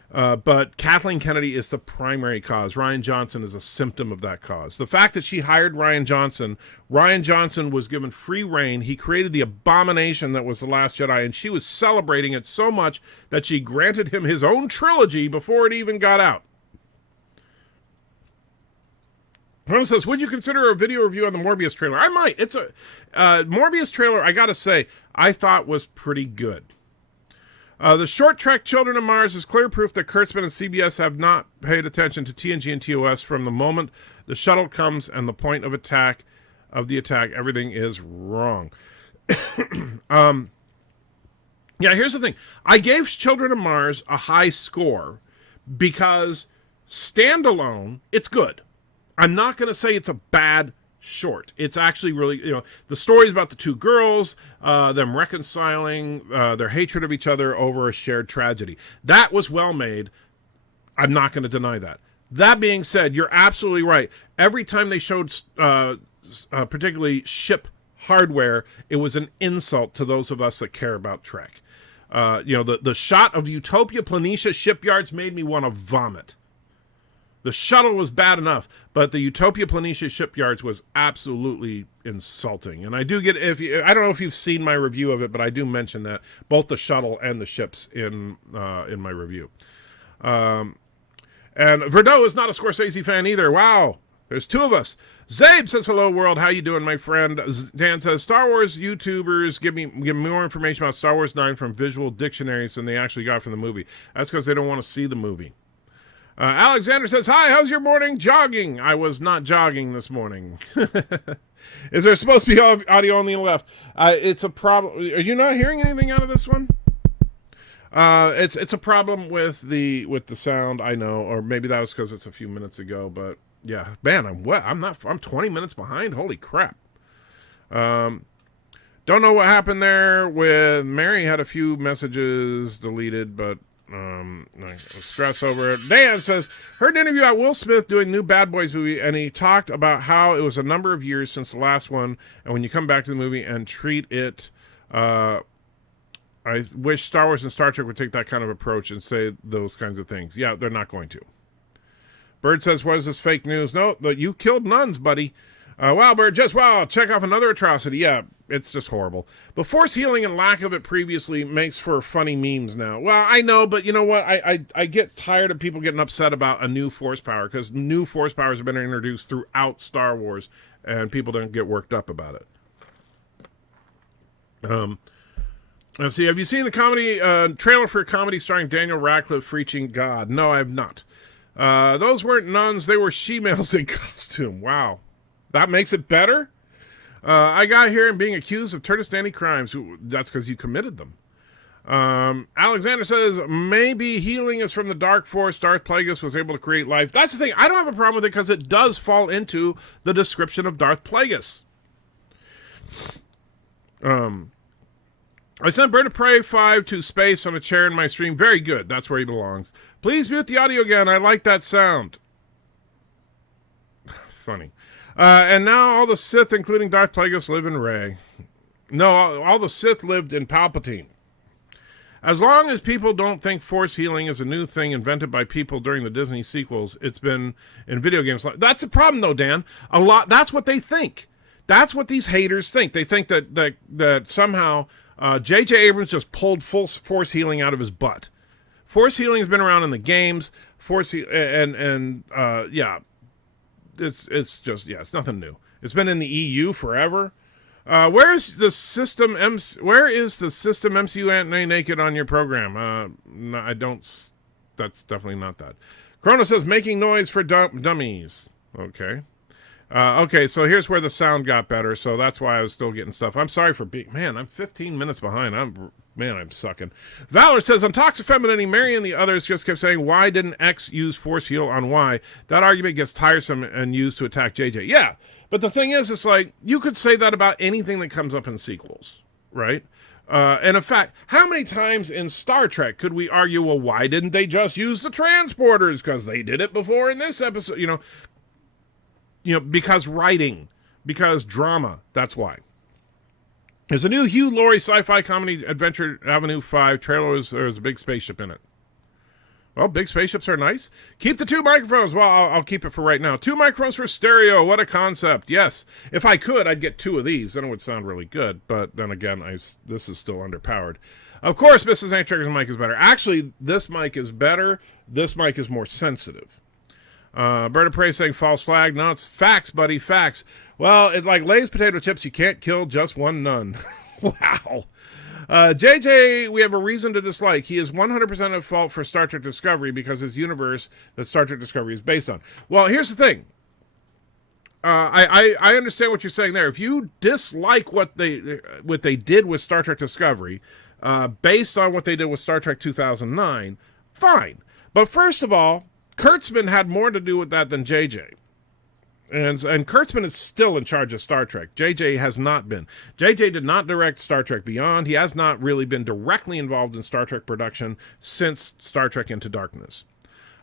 But Kathleen Kennedy is the primary cause. Rian Johnson is a symptom of that cause. The fact that she hired Rian Johnson was given free reign. He created the abomination that was The Last Jedi, and she was celebrating it so much that she granted him his own trilogy before it even got out. Someone says, would you consider a video review on the Morbius trailer? I might. It's a Morbius trailer, I gotta say, I thought was pretty good. The short trek Children of Mars is clear proof that Kurtzman and CBS have not paid attention to TNG and TOS from the moment the shuttle comes and the point of the attack, everything is wrong. Yeah, here's the thing. I gave Children of Mars a high score because standalone, it's good. I'm not going to say it's a bad short. It's actually really, the story's about the two girls, them reconciling their hatred of each other over a shared tragedy. That was well made. I'm not going to deny that. That being said, you're absolutely right. Every time they showed particularly ship hardware, it was an insult to those of us that care about Trek. The shot of Utopia Planitia shipyards made me want to vomit. The shuttle was bad enough, but the Utopia Planitia shipyards was absolutely insulting. And I do get, I don't know if you've seen my review of it, but I do mention that both the shuttle and the ships in my review. And Verdot is not a Scorsese fan either. Wow, there's two of us. Zabe says, hello, world. How you doing, my friend? Dan says, Star Wars YouTubers give me more information about Star Wars 9 from visual dictionaries than they actually got from the movie. That's because they don't want to see the movie. Alexander says, hi, how's your morning jogging? I was not jogging this morning. Is there supposed to be audio only on the left? It's a problem. Are you not hearing anything out of this one? It's a problem with the sound, I know, or maybe that was because it's a few minutes ago, but yeah, man, I'm 20 minutes behind. Holy crap. Don't know what happened there with Mary. Had a few messages deleted, but no stress over it. Dan says, heard an interview about Will Smith doing new Bad Boys movie, and he talked about how it was a number of years since the last one, and when you come back to the movie and treat it, I wish Star Wars and Star Trek would take that kind of approach and say those kinds of things. Yeah, they're not going to. Bird says, what is this fake news? No, you killed nuns, buddy. Wow, Bird, just wow, check off another atrocity. Yeah, it's just horrible. But force healing and lack of it previously makes for funny memes now. Well, I know, but you know what? I get tired of people getting upset about a new force power, because new force powers have been introduced throughout Star Wars, and people don't get worked up about it. Let's see, have you seen the comedy trailer for a comedy starring Daniel Radcliffe preaching God? No, I have not. Those weren't nuns, they were she-males in costume. Wow. That makes it better? I got here and being accused of Turkestani crimes. That's because you committed them. Alexander says, maybe healing is from the Dark Force. Darth Plagueis was able to create life. That's the thing. I don't have a problem with it because it does fall into the description of Darth Plagueis. I sent Bird of Prey 5 to space on a chair in my stream. Very good. That's where he belongs. Please mute the audio again. I like that sound. Funny. And now all the Sith, including Darth Plagueis, live in Rey. No, all the Sith lived in Palpatine. As long as people don't think force healing is a new thing invented by people during the Disney sequels, it's been in video games. That's the problem, though, Dan. That's what they think. That's what these haters think. They think that somehow J.J. Abrams just pulled full force healing out of his butt. Force healing has been around in the games. It's nothing new. It's been in the EU forever. Where is the system MCU Aunt Nay naked on your program? No, I don't. That's definitely not that. Chrono says making noise for dummies. Okay. Okay, so here's where the sound got better, so that's why I was still getting stuff. I'm sorry for being... Man, I'm 15 minutes behind. I'm sucking. Valor says, on Toxic Femininity, Mary and the others just kept saying, why didn't X use Force Heal on Y? That argument gets tiresome and used to attack JJ. Yeah, but the thing is, it's like, you could say that about anything that comes up in sequels, right? And in fact, how many times in Star Trek could we argue, well, why didn't they just use the transporters? Because they did it before in this episode, because writing, because drama, that's why. There's a new Hugh Laurie sci-fi comedy adventure, Avenue 5 trailer. There's a big spaceship in it. Well, big spaceships are nice. Keep the 2 microphones. Well, I'll keep it for right now. 2 microphones for stereo. What a concept. Yes. If I could, I'd get 2 of these. Then it would sound really good. But then again, this is still underpowered. Of course, Mrs. Antrigger's mic is better. Actually, this mic is better. This mic is more sensitive. Bird of Prey saying false flag. No, it's facts, buddy, facts. Well, it's like Lay's potato chips. You can't kill just one nun. Wow. JJ, we have a reason to dislike. He is 100% at fault for Star Trek Discovery because his universe that Star Trek Discovery is based on. Well, here's the thing. I understand what you're saying there. If you dislike what they did with Star Trek Discovery, based on what they did with Star Trek 2009, fine. But first of all, Kurtzman had more to do with that than JJ. And Kurtzman is still in charge of Star Trek. JJ has not been. JJ did not direct Star Trek Beyond. He has not really been directly involved in Star Trek production since Star Trek Into Darkness.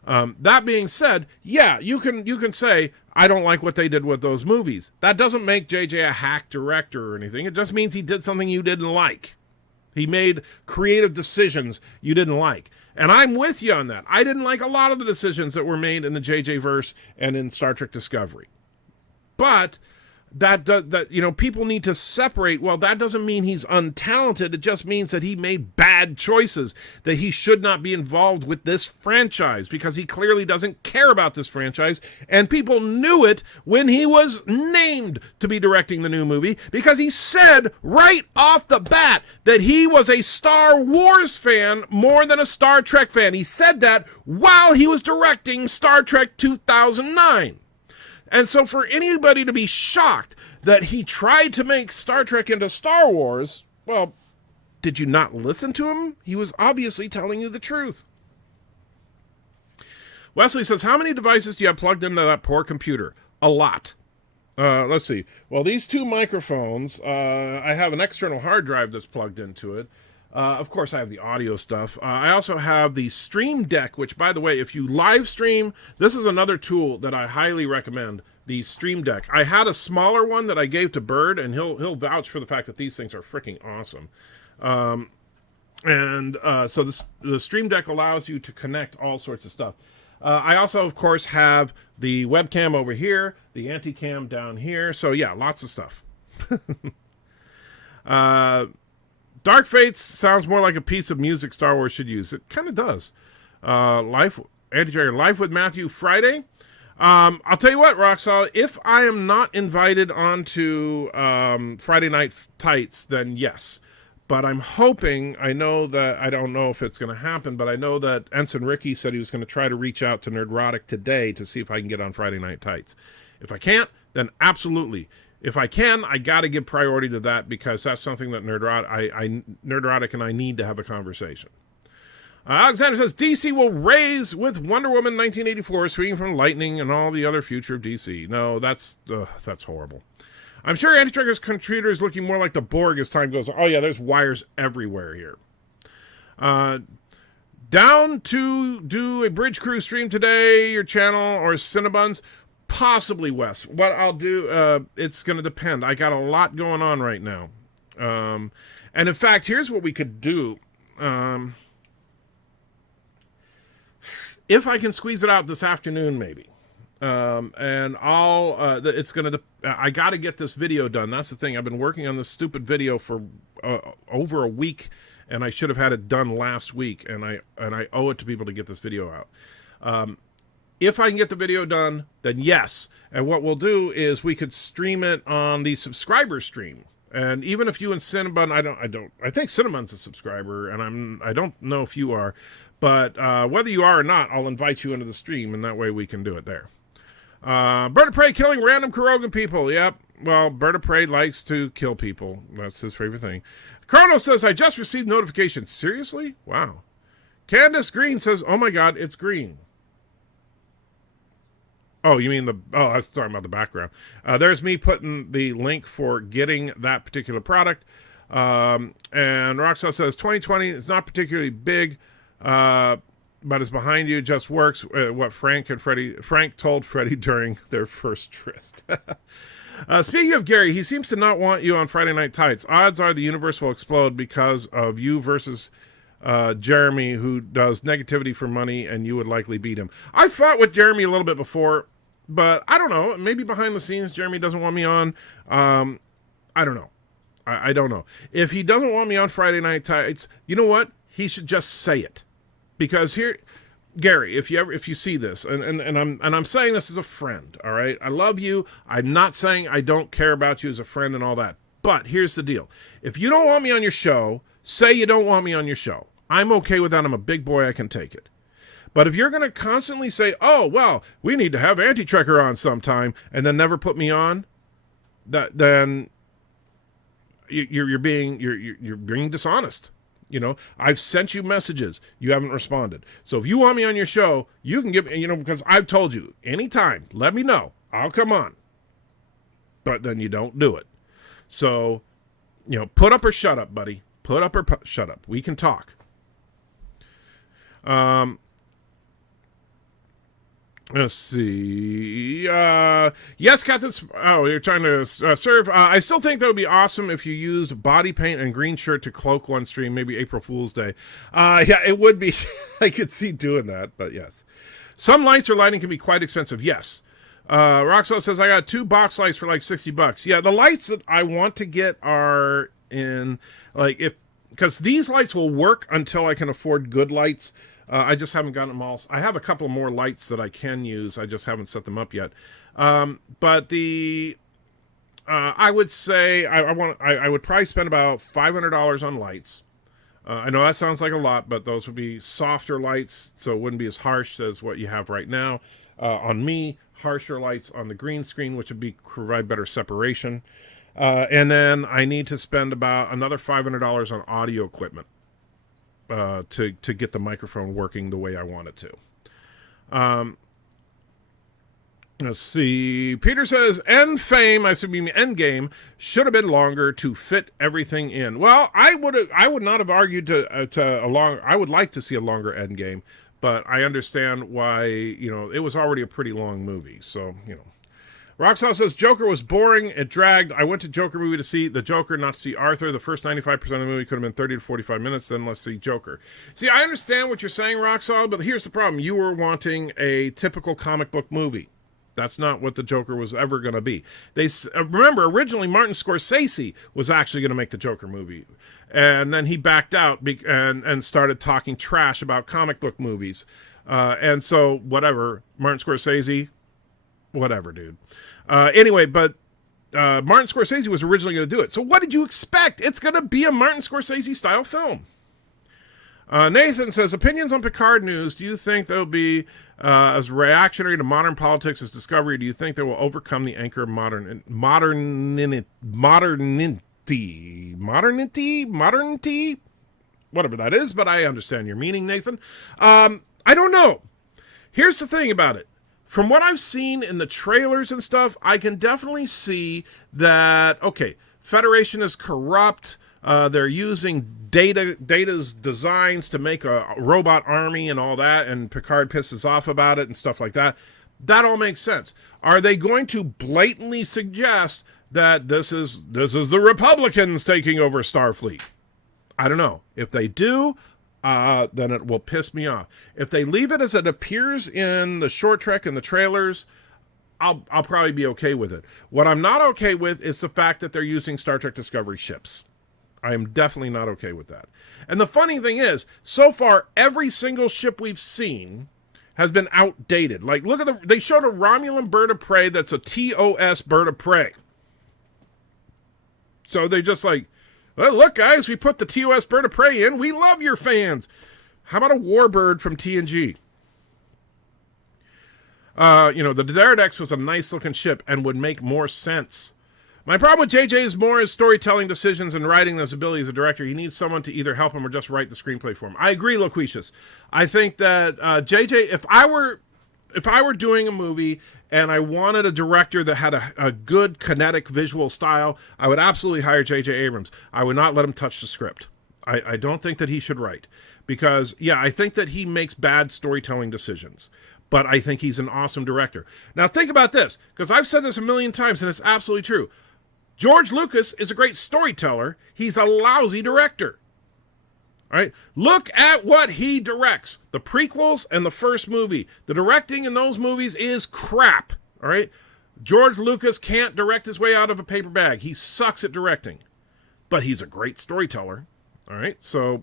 That being said, yeah, you can say, I don't like what they did with those movies. That doesn't make JJ a hack director or anything. It just means he did something you didn't like. He made creative decisions you didn't like. And I'm with you on that. I didn't like a lot of the decisions that were made in the JJ verse and in Star Trek Discovery. But people need to separate. Well, that doesn't mean he's untalented. It just means that he made bad choices, that he should not be involved with this franchise because he clearly doesn't care about this franchise. And people knew it when he was named to be directing the new movie because he said right off the bat that he was a Star Wars fan more than a Star Trek fan. He said that while he was directing Star Trek 2009. And so for anybody to be shocked that he tried to make Star Trek into Star Wars, well, Did you not listen to him? He was obviously telling you the truth. Wesley says, how many devices do you have plugged into that poor computer? A lot. Let's see. Well, these two microphones, I have an external hard drive that's plugged into it. Of course, I have the audio stuff. I also have the Stream Deck, which, by the way, if you live stream, this is another tool that I highly recommend, the Stream Deck. I had a smaller one that I gave to Bird, and he'll vouch for the fact that these things are freaking awesome. So the Stream Deck allows you to connect all sorts of stuff. I also, of course, have the webcam over here, the anti-cam down here. So, yeah, lots of stuff. Dark Fates sounds more like a piece of music Star Wars should use. It kind of does. Life with Matthew Friday. I'll tell you what, Roxall, if I am not invited onto Friday Night Tights, then yes. But I'm hoping, I don't know if it's going to happen, but I know that Ensign Ricky said he was going to try to reach out to Nerdrotic today to see if I can get on Friday Night Tights. If I can't, then absolutely. If I can, I got to give priority to that because that's something that Nerdrotic and I need to have a conversation. Alexander says, DC will raise with Wonder Woman 1984, swinging from lightning and all the other future of DC. No, that's horrible. I'm sure Anti-Trigger's computer is looking more like the Borg as time goes on. Oh, yeah, there's wires everywhere here. Down to do a Bridge Crew stream today, your channel, or Cinebuns? Possibly, Wes. What I'll do, it's going to depend. I got a lot going on right now. And in fact, here's what we could do. If I can squeeze it out this afternoon, maybe. And I got to get this video done. That's the thing. I've been working on this stupid video for over a week, and I should have had it done last week, and I owe it to people to get this video out. If I can get the video done, then yes. And what we'll do is we could stream it on the subscriber stream. And even if you and Cinnabon, I think Cinnabon's a subscriber, and I don't know if you are, but whether you are or not, I'll invite you into the stream, and that way we can do it there. Bird of Prey killing random Kurogan people. Yep. Well, Bird of Prey likes to kill people. That's his favorite thing. Chrono says, I just received notification. Seriously? Wow. Candace Green says, oh my God, it's green. Oh, you mean I was talking about the background. There's me putting the link for getting that particular product. And Roxanne says, 2020 is not particularly big, but it's behind you. It just works. What Frank told Freddie during their first tryst. Speaking of Gary, he seems to not want you on Friday Night Tights. Odds are the universe will explode because of you versus Jeremy, who does negativity for money, and you would likely beat him. I fought with Jeremy a little bit before, but I don't know. Maybe behind the scenes, Jeremy doesn't want me on. I don't know. I don't know. If he doesn't want me on Friday Night Tights, you know what? He should just say it. Because here, Gary, if you see this, and I'm saying this as a friend, all right? I love you. I'm not saying I don't care about you as a friend and all that. But here's the deal. If you don't want me on your show, say you don't want me on your show. I'm okay with that. I'm a big boy. I can take it. But if you're going to constantly say, oh, well, we need to have Anti-Trekker on sometime, and then never put me on, then you're being dishonest. You know, I've sent you messages. You haven't responded. So if you want me on your show, you can give, because I've told you, anytime, let me know. I'll come on. But then you don't do it. So, put up or shut up, buddy. Put up or shut up. We can talk. Let's see. Yes, Captain. You're trying to serve. I still think that would be awesome if you used body paint and green shirt to cloak one stream, maybe April Fool's Day. Yeah, it would be. I could see doing that, but yes. Some lights or lighting can be quite expensive. Yes. Roxanne says, I got 2 box lights for like $60. Yeah, the lights that I want to get are in, because these lights will work until I can afford good lights. I just haven't gotten them all. I have a couple more lights that I can use. I just haven't set them up yet. But I would say I would probably spend about $500 on lights. I know that sounds like a lot, but those would be softer lights, so it wouldn't be as harsh as what you have right now. On me, harsher lights on the green screen, which would provide better separation. And then I need to spend about another $500 on audio equipment to get the microphone working the way I want it to. Let's see. Peter says, End Fame, I mean Endgame, should have been longer to fit everything in. Well, I would not have argued I would like to see a longer Endgame, but I understand why, it was already a pretty long movie. So, Roxall says, Joker was boring. It dragged. I went to Joker movie to see the Joker, not to see Arthur. The first 95% of the movie could have been 30 to 45 minutes. Then let's see Joker. See, I understand what you're saying, Roxall, but here's the problem. You were wanting a typical comic book movie. That's not what the Joker was ever going to be. Remember, originally Martin Scorsese was actually going to make the Joker movie. And then he backed out and started talking trash about comic book movies. And so, whatever, Martin Scorsese, whatever, dude. Anyway, but Martin Scorsese was originally going to do it. So what did you expect? It's going to be a Martin Scorsese-style film. Nathan says, opinions on Picard news. Do you think they'll be as reactionary to modern politics as Discovery? Do you think they will overcome the anchor of modernity, whatever that is, but I understand your meaning, Nathan. I don't know. Here's the thing about it. From what I've seen in the trailers and stuff, I can definitely see that, okay, Federation is corrupt. They're using Data's designs to make a robot army and all that, and Picard pisses off about it and stuff like that. That all makes sense. Are they going to blatantly suggest that this is the Republicans taking over Starfleet? I don't know. If they do, then it will piss me off. If they leave it as it appears in the short trek and the trailers, I'll probably be okay with it. What I'm not okay with is the fact that they're using Star Trek Discovery ships. I am definitely not okay with that. And the funny thing is, so far, every single ship we've seen has been outdated. Like, look at they showed a Romulan bird of prey that's a TOS bird of prey. So they just like, well, look, guys, we put the TOS bird of prey in. We love your fans. How about a warbird from TNG? The Daredex was a nice-looking ship and would make more sense. My problem with JJ is more his storytelling decisions and writing than his ability as a director. He needs someone to either help him or just write the screenplay for him. I agree, Loquicious. I think that JJ, if I were doing a movie and I wanted a director that had a good kinetic visual style, I would absolutely hire J.J. Abrams. I would not let him touch the script. I don't think that he should write. Because, yeah, I think that he makes bad storytelling decisions. But I think he's an awesome director. Now, think about this, because I've said this a million times, and it's absolutely true. George Lucas is a great storyteller. He's a lousy director. All right? Look at what he directs. The prequels and the first movie. The directing in those movies is crap. All right? George Lucas can't direct his way out of a paper bag. He sucks at directing. But he's a great storyteller. All right? So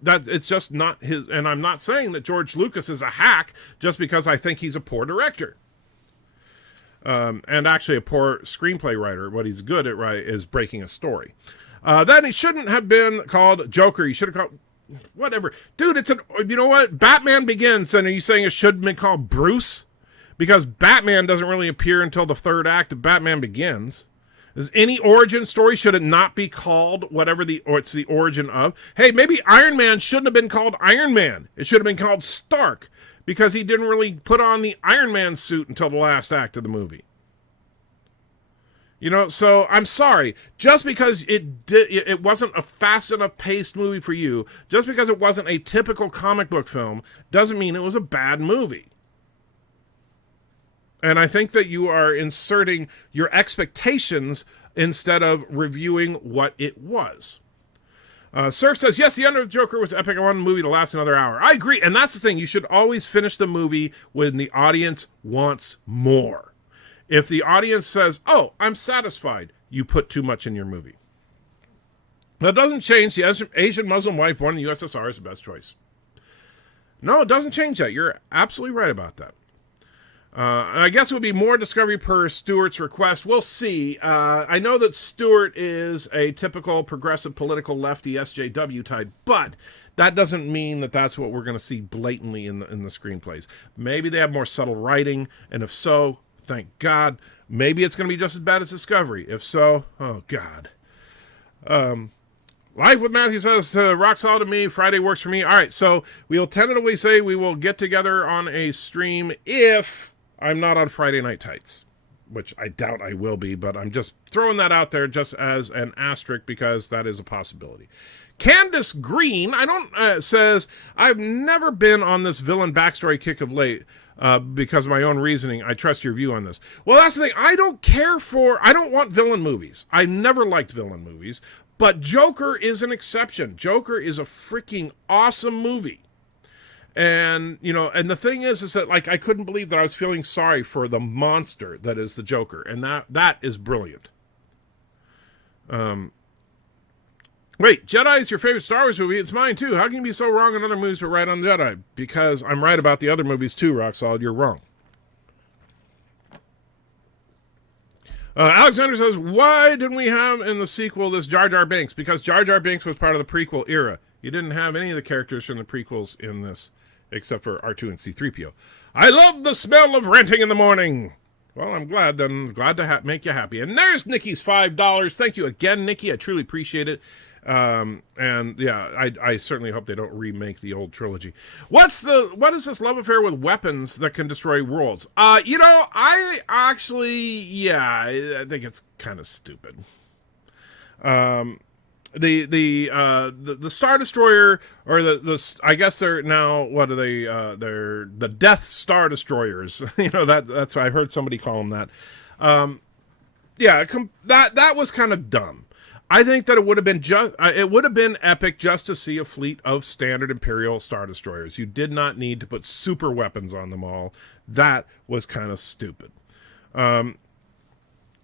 that it's just not his, and I'm not saying that George Lucas is a hack just because I think he's a poor director. And actually a poor screenplay writer. What he's good at is breaking a story. Then he shouldn't have been called Joker. He should have called whatever. Dude, you know what? Batman Begins, and are you saying it should have been called Bruce? Because Batman doesn't really appear until the third act of Batman Begins. Is any origin story, should it not be called whatever it's the origin of? Hey, maybe Iron Man shouldn't have been called Iron Man. It should have been called Stark, because he didn't really put on the Iron Man suit until the last act of the movie. So I'm sorry. Just because it wasn't a fast enough paced movie for you, just because it wasn't a typical comic book film, doesn't mean it was a bad movie. And I think that you are inserting your expectations instead of reviewing what it was. Surf says, yes, the end of Joker was epic. I want the movie to last another hour. I agree. And that's the thing. You should always finish the movie when the audience wants more. If the audience says, oh, I'm satisfied, you put too much in your movie. That doesn't change. The Asian Muslim wife born in the USSR is the best choice. No, it doesn't change that. You're absolutely right about that. I guess it would be more Discovery per Stewart's request. We'll see. I know that Stewart is a typical progressive political lefty SJW type, but that doesn't mean that that's what we're going to see blatantly in the screenplays. Maybe they have more subtle writing, and if so, Thank God. Maybe it's going to be just as bad as Discovery. If so, oh God. Life with Matthew says, rock solid to me. Friday works for me. All right, so we will tentatively say we will get together on a stream if I'm not on Friday Night Tights, which I doubt I will be, but I'm just throwing that out there just as an asterisk because that is a possibility. Candace Green, says, I've never been on this villain backstory kick of late because of my own reasoning. I trust your view on this. Well, that's the thing. I don't want villain movies. I never liked villain movies, but Joker is an exception. Joker is a freaking awesome movie. And, and the thing is that, like, I couldn't believe that I was feeling sorry for the monster that is the Joker. And that is brilliant. Wait, Jedi is your favorite Star Wars movie? It's mine, too. How can you be so wrong on other movies but right on Jedi? Because I'm right about the other movies, too, Rock Solid. You're wrong. Alexander says, why didn't we have in the sequel this Jar Jar Binks? Because Jar Jar Binks was part of the prequel era. You didn't have any of the characters from the prequels in this, except for R2 and C-3PO. I love the smell of renting in the morning. Well, I'm glad to make you happy. And there's Nikki's $5. Thank you again, Nikki. I truly appreciate it. And yeah, I certainly hope they don't remake the old trilogy. What is this love affair with weapons that can destroy worlds? I think it's kind of stupid. The Star Destroyer, or the I guess they're now, what are they? They're the Death Star Destroyers. That's what I heard somebody call them that. That was kind of dumb. I think that it would have been epic just to see a fleet of standard Imperial Star Destroyers. You did not need to put super weapons on them all. That was kind of stupid. And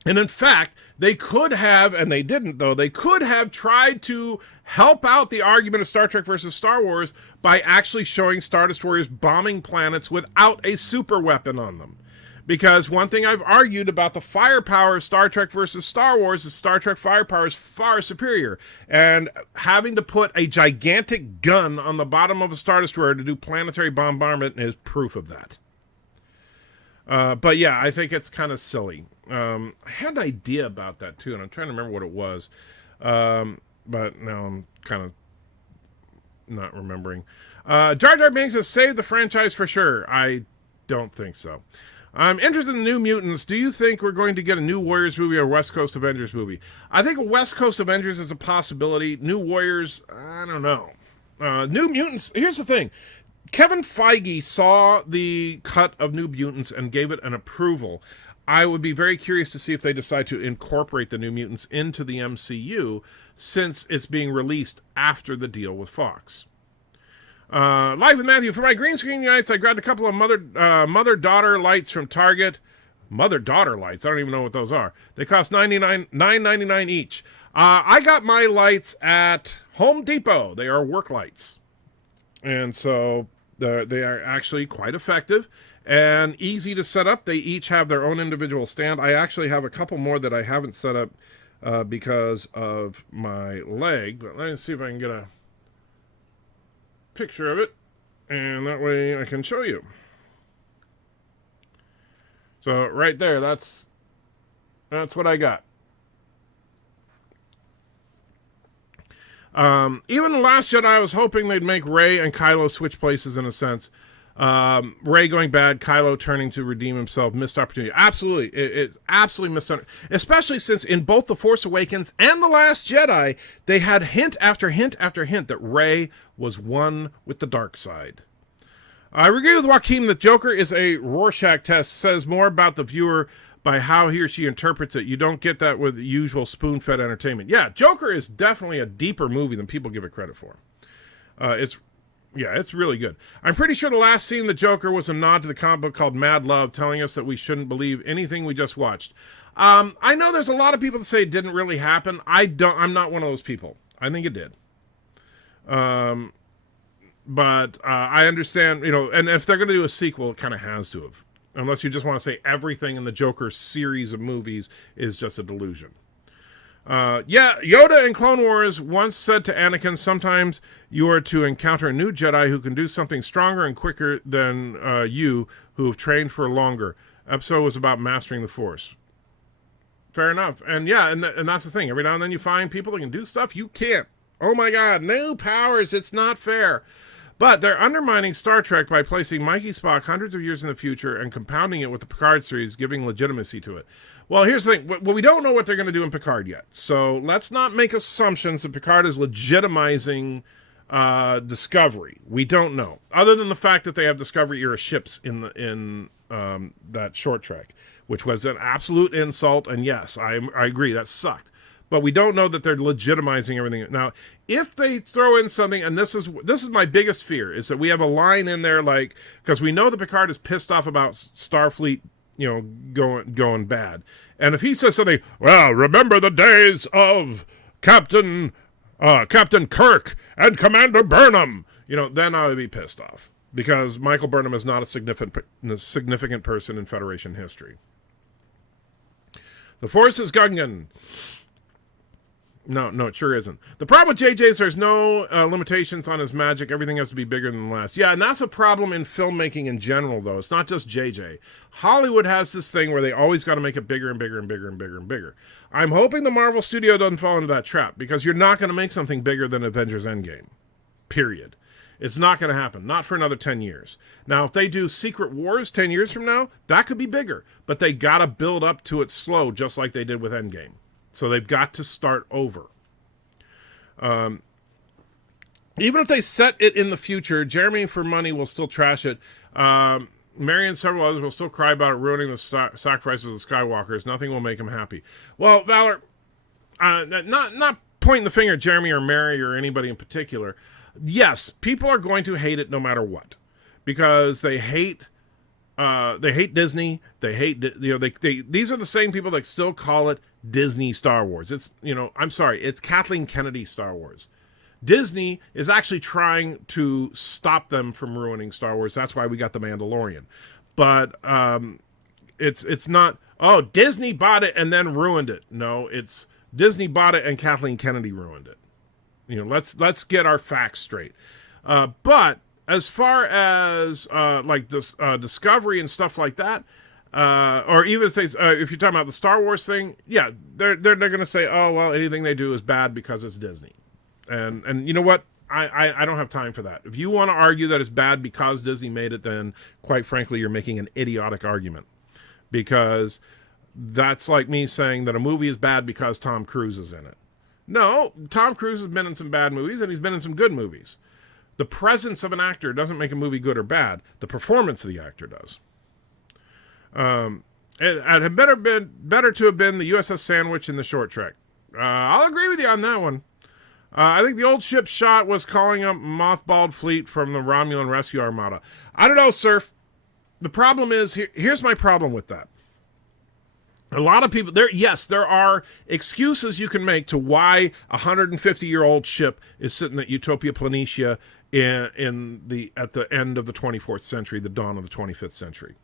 in fact, they could have, and they didn't though, they could have tried to help out the argument of Star Trek versus Star Wars by actually showing Star Destroyers bombing planets without a super weapon on them. Because one thing I've argued about the firepower of Star Trek versus Star Wars is Star Trek firepower is far superior. And having to put a gigantic gun on the bottom of a Star Destroyer to do planetary bombardment is proof of that. But yeah, I think it's kind of silly. I had an idea about that too, and I'm trying to remember what it was. But now I'm kind of not remembering. Jar Jar Binks has saved the franchise for sure. I don't think so. I'm interested in New Mutants. Do you think we're going to get a New Warriors movie or West Coast Avengers movie? I think a West Coast Avengers is a possibility. New Warriors, I don't know. New Mutants, here's the thing. Kevin Feige saw the cut of New Mutants and gave it an approval. I would be very curious to see if they decide to incorporate the New Mutants into the MCU since it's being released after the deal with Fox. Live with Matthew. For my green screen nights, I grabbed a couple of mother-daughter lights from Target. Mother-daughter lights? I don't even know what those are. They cost $9.99 each. I got my lights at Home Depot. They are work lights. And so they are actually quite effective and easy to set up. They each have their own individual stand. I actually have a couple more that I haven't set up because of my leg. But let me see if I can get a picture of it, and that way I can show you. So right there, that's what I got. Even the Last Jedi, I was hoping they'd make Rey and Kylo switch places in a sense. Rey going bad, Kylo turning to redeem himself, missed opportunity. Absolutely, it's absolutely missed, especially since in both The Force Awakens and The Last Jedi, they had hint after hint after hint that Rey was one with the dark side. I agree with Joaquin that Joker is a Rorschach test, says more about the viewer by how he or she interprets it. You don't get that with the usual spoon-fed entertainment. Yeah, Joker is definitely a deeper movie than people give it credit for. It's really good. I'm pretty sure the last scene of the Joker was a nod to the comic book called Mad Love, telling us that we shouldn't believe anything we just watched. I know there's a lot of people that say it didn't really happen. I'm not one of those people. I think it did. But I understand, and if they're going to do a sequel, it kind of has to have. Unless you just want to say everything in the Joker series of movies is just a delusion. Yoda in Clone Wars once said to Anakin, sometimes you are to encounter a new Jedi who can do something stronger and quicker than you, who have trained for longer. Episode was about mastering the Force. Fair enough. And yeah, and that's the thing. Every now and then you find people that can do stuff you can't. Oh my God, new powers. It's not fair. But they're undermining Star Trek by placing Mikey Spock hundreds of years in the future and compounding it with the Picard series, giving legitimacy to it. Well, here's the thing. Well, we don't know what they're going to do in Picard yet. So let's not make assumptions that Picard is legitimizing Discovery. We don't know. Other than the fact that they have Discovery-era ships in that short trek, which was an absolute insult. And yes, I agree, that sucked. But we don't know that they're legitimizing everything. Now, if they throw in something, and this is my biggest fear, is that we have a line in there like, because we know that Picard is pissed off about Starfleet, going bad. And if he says something, well, remember the days of Captain Kirk and Commander Burnham, then I would be pissed off. Because Michael Burnham is not a significant person in Federation history. The Force is Gungan. No, it sure isn't. The problem with JJ is there's no limitations on his magic. Everything has to be bigger than the last. Yeah, and that's a problem in filmmaking in general, though. It's not just JJ. Hollywood has this thing where they always got to make it bigger and bigger and bigger and bigger and bigger. I'm hoping the Marvel studio doesn't fall into that trap, because you're not going to make something bigger than Avengers Endgame. Period. It's not going to happen. Not for another 10 years. Now, if they do Secret Wars 10 years from now, that could be bigger. But they got to build up to it slow, just like they did with Endgame. So they've got to start over. Even if they set it in the future, Jeremy for money will still trash it. Mary and several others will still cry about it ruining the sacrifices of the Skywalkers. Nothing will make them happy. Well, Valor, not pointing the finger at Jeremy or Mary or anybody in particular. Yes, people are going to hate it no matter what, because they hate Disney. They hate, these are the same people that still call it Disney Star Wars. It's, I'm sorry, it's Kathleen Kennedy Star Wars. Disney is actually trying to stop them from ruining Star Wars. That's why we got The Mandalorian. But it's not, oh, Disney bought it and then ruined it. No, it's Disney bought it and Kathleen Kennedy ruined it. Let's get our facts straight. But as far as like this Discovery and stuff like that, or even say if you're talking about the Star Wars thing, yeah, they're going to say, oh well, anything they do is bad because it's Disney, and you know what? I don't have time for that. If you want to argue that it's bad because Disney made it, then quite frankly, you're making an idiotic argument, because that's like me saying that a movie is bad because Tom Cruise is in it. No, Tom Cruise has been in some bad movies and he's been in some good movies. The presence of an actor doesn't make a movie good or bad. The performance of the actor does. It had better to have been the USS Sandwich in the short trek. I'll agree with you on that one. I think the old ship shot was calling up mothballed fleet from the Romulan Rescue Armada. I don't know, Surf. The problem is, here's my problem with that. A lot of people, there are excuses you can make to why a 150-year-old ship is sitting at Utopia Planitia at the end of the 24th century, the dawn of the 25th century.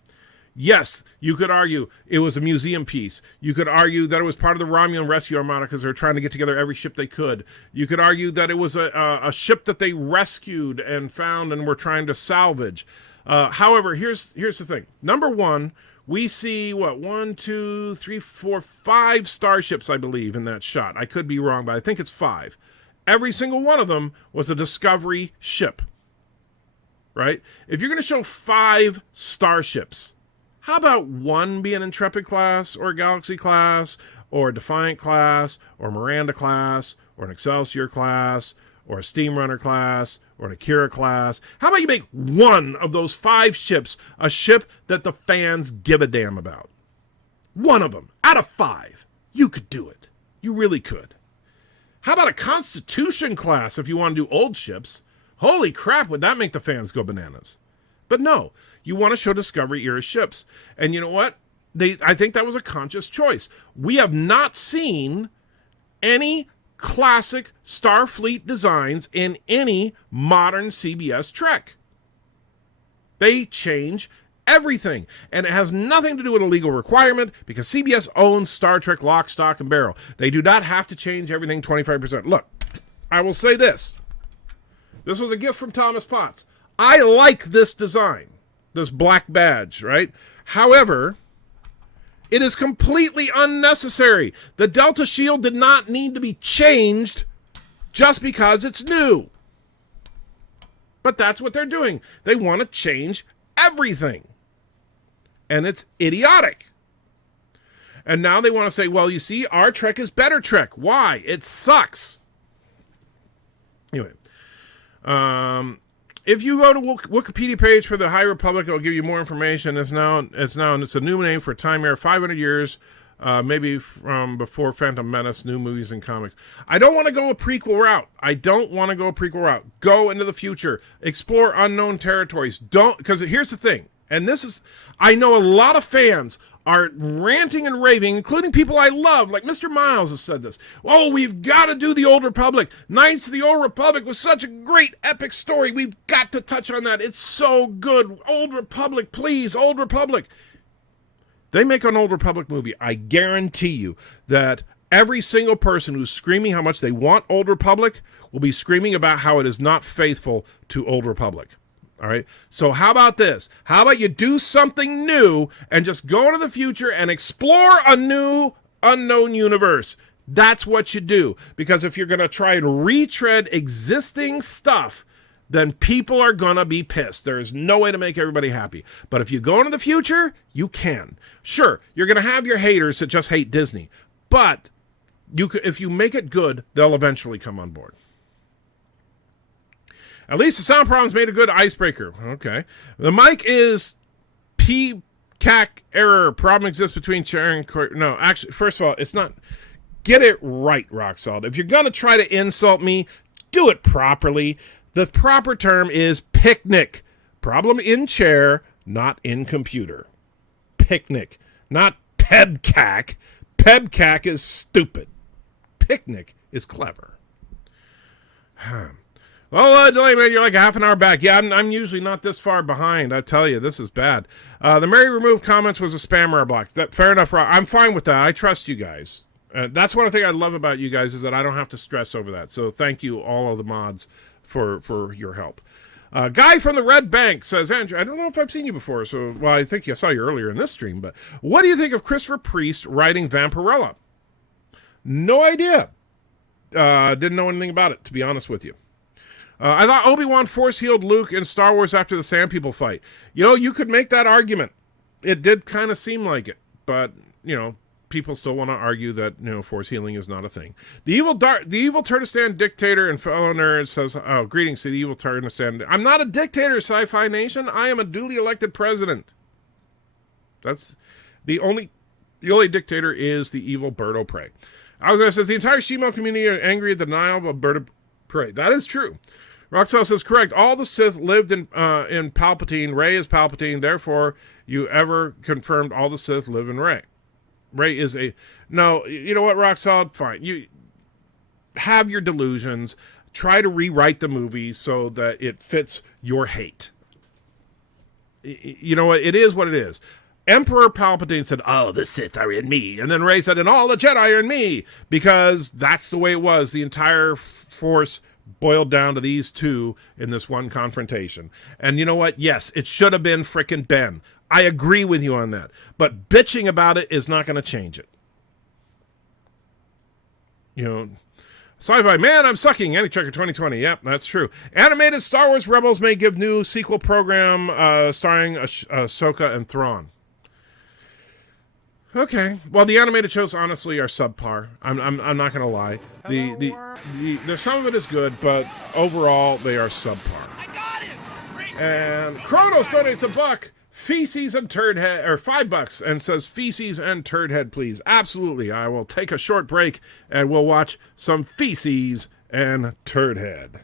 Yes, you could argue it was a museum piece. You could argue that it was part of the Romulan Rescue Armada because they were trying to get together every ship they could. You could argue that it was a ship that they rescued and found and were trying to salvage. However, here's the thing. Number one, we see, 5 starships, I believe, in that shot. I could be wrong, but I think it's 5. Every single one of them was a Discovery ship, right? If you're going to show 5 starships, how about one be an Intrepid class or a Galaxy class or a Defiant class or Miranda class or an Excelsior class or a Steamrunner class or an Akira class? How about you make one of those 5 ships a ship that the fans give a damn about? One of them out of 5. You could do it. You really could. How about a Constitution class if you want to do old ships? Holy crap, would that make the fans go bananas? But no, you want to show Discovery era ships. And you know what? I think that was a conscious choice. We have not seen any classic Starfleet designs in any modern CBS Trek. They change everything. And it has nothing to do with a legal requirement, because CBS owns Star Trek lock, stock, and barrel. They do not have to change everything 25%. Look, I will say this. This was a gift from Thomas Potts. I like this design. this black badge, right? However, it is completely unnecessary. The Delta Shield did not need to be changed just because it's new. But that's what they're doing. They want to change everything. And it's idiotic. And now they want to say, well, you see, our Trek is better Trek. Why? It sucks. Anyway. If you go to Wikipedia page for the High Republic, it'll give you more information. It's a new name for Time Era, 500 years, maybe from before Phantom Menace, new movies and comics. I don't want to go a prequel route. Go into the future. Explore unknown territories. Because here's the thing, and I know a lot of fans are ranting and raving, including people I love, like Mr. Miles has said this. Oh, we've got to do the Old Republic. Knights of the Old Republic was such a great epic story. We've got to touch on that. It's so good. Old Republic, please, Old Republic. They make an Old Republic movie. I guarantee you that every single person who's screaming how much they want Old Republic will be screaming about how it is not faithful to Old Republic. All right. So how about this? How about you do something new and just go into the future and explore a new unknown universe? That's what you do. Because if you're going to try and retread existing stuff, then people are going to be pissed. There is no way to make everybody happy. But if you go into the future, you can. Sure, you're going to have your haters that just hate Disney. But if you make it good, they'll eventually come on board. At least the sound problems made a good icebreaker. Okay. The mic is PCAC error. Problem exists between sharing. No, actually, first of all, it's not. Get it right, Rock Solid. If you're going to try to insult me, do it properly. The proper term is picnic. Problem in chair, not in computer. Picnic, not PEBCAC. PEBCAC is stupid. Picnic is clever. Well, delay, man, you're like a half an hour back. Yeah, I'm usually not this far behind. I tell you, this is bad. The Mary removed comments was a spammer block. Fair enough. I'm fine with that. I trust you guys. That's one thing I love about you guys is that I don't have to stress over that. So thank you, all of the mods, for your help. Guy from the Red Bank says, Andrew, I don't know if I've seen you before. Well, I think I saw you earlier in this stream. But what do you think of Christopher Priest writing Vampirella? No idea. Didn't know anything about it, to be honest with you. I thought Obi-Wan force-healed Luke in Star Wars after the Sand People fight. You could make that argument. It did kind of seem like it, but, people still want to argue that, force healing is not a thing. The evil Turkestan dictator and fellow nerd says, greetings to the evil Turkestan. I'm not a dictator, Sci-Fi Nation. I am a duly elected president. That's the only dictator is the evil Bird of Prey. Alexander says, the entire Shemo community are angry at the denial of Bird of Prey. That is true. Roxelle says, correct. All the Sith lived in Palpatine. Rey is Palpatine. Therefore, you ever confirmed all the Sith live in Rey. Rey is a... No, you know what, Roxelle? Fine. You have your delusions. Try to rewrite the movie so that it fits your hate. You know what? It is what it is. Emperor Palpatine said, oh, the Sith are in me. And then Rey said, and all the Jedi are in me. Because that's the way it was. The entire Force boiled down to these two in this one confrontation. And you know what? Yes, it should have been frickin' Ben. I agree with you on that. But bitching about it is not going to change it. Sci-Fi, man, I'm sucking. Anti-Checker 2020. Yep, that's true. Animated Star Wars Rebels may give new sequel program starring Ahsoka and Thrawn. Okay. Well, the animated shows honestly are subpar. I'm not gonna lie. There's some of it is good, but overall they are subpar. I got it. And Kronos donates $1. Feces and turd head, or $5, and says feces and turd head, please. Absolutely. I will take a short break and we'll watch some feces and turd head.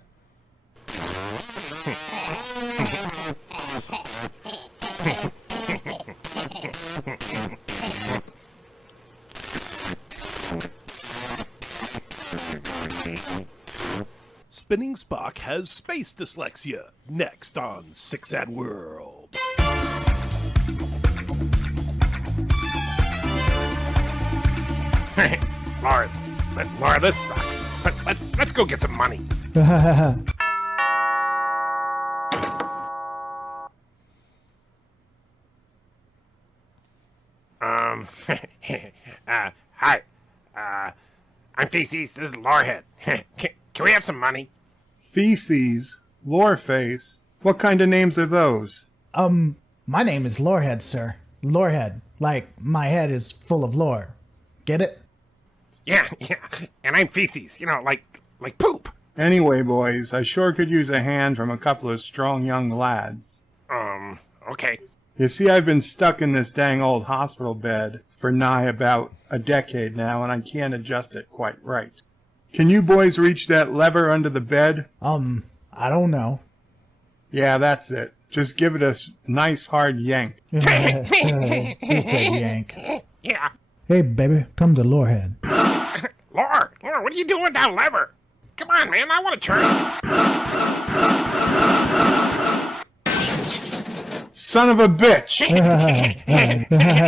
Spinning Spock has space dyslexia. Next on Six Ad World. Laura, this sucks. Let's go get some money. Hi. I'm Feces. This is Lorehead. Can we have some money? Feces? Loreface? What kind of names are those? My name is Lorehead, sir. Lorehead. Like, my head is full of lore. Get it? Yeah. And I'm Feces. Like poop. Anyway, boys, I sure could use a hand from a couple of strong young lads. Okay. You see, I've been stuck in this dang old hospital bed for nigh about a decade now, and I can't adjust it quite right. Can you boys reach that lever under the bed? I don't know. Yeah, that's it. Just give it a nice hard yank. Who said yank? Yeah. Hey, baby, come to Lorehead. Lore, what are you doing with that lever? Come on, man, I want to turn. Son of a bitch!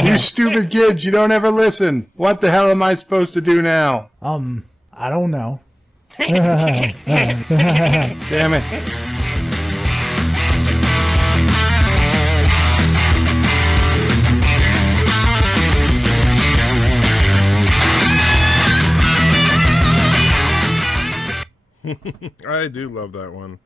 You stupid kids, you don't ever listen. What the hell am I supposed to do now? I don't know. Damn it. I do love that one.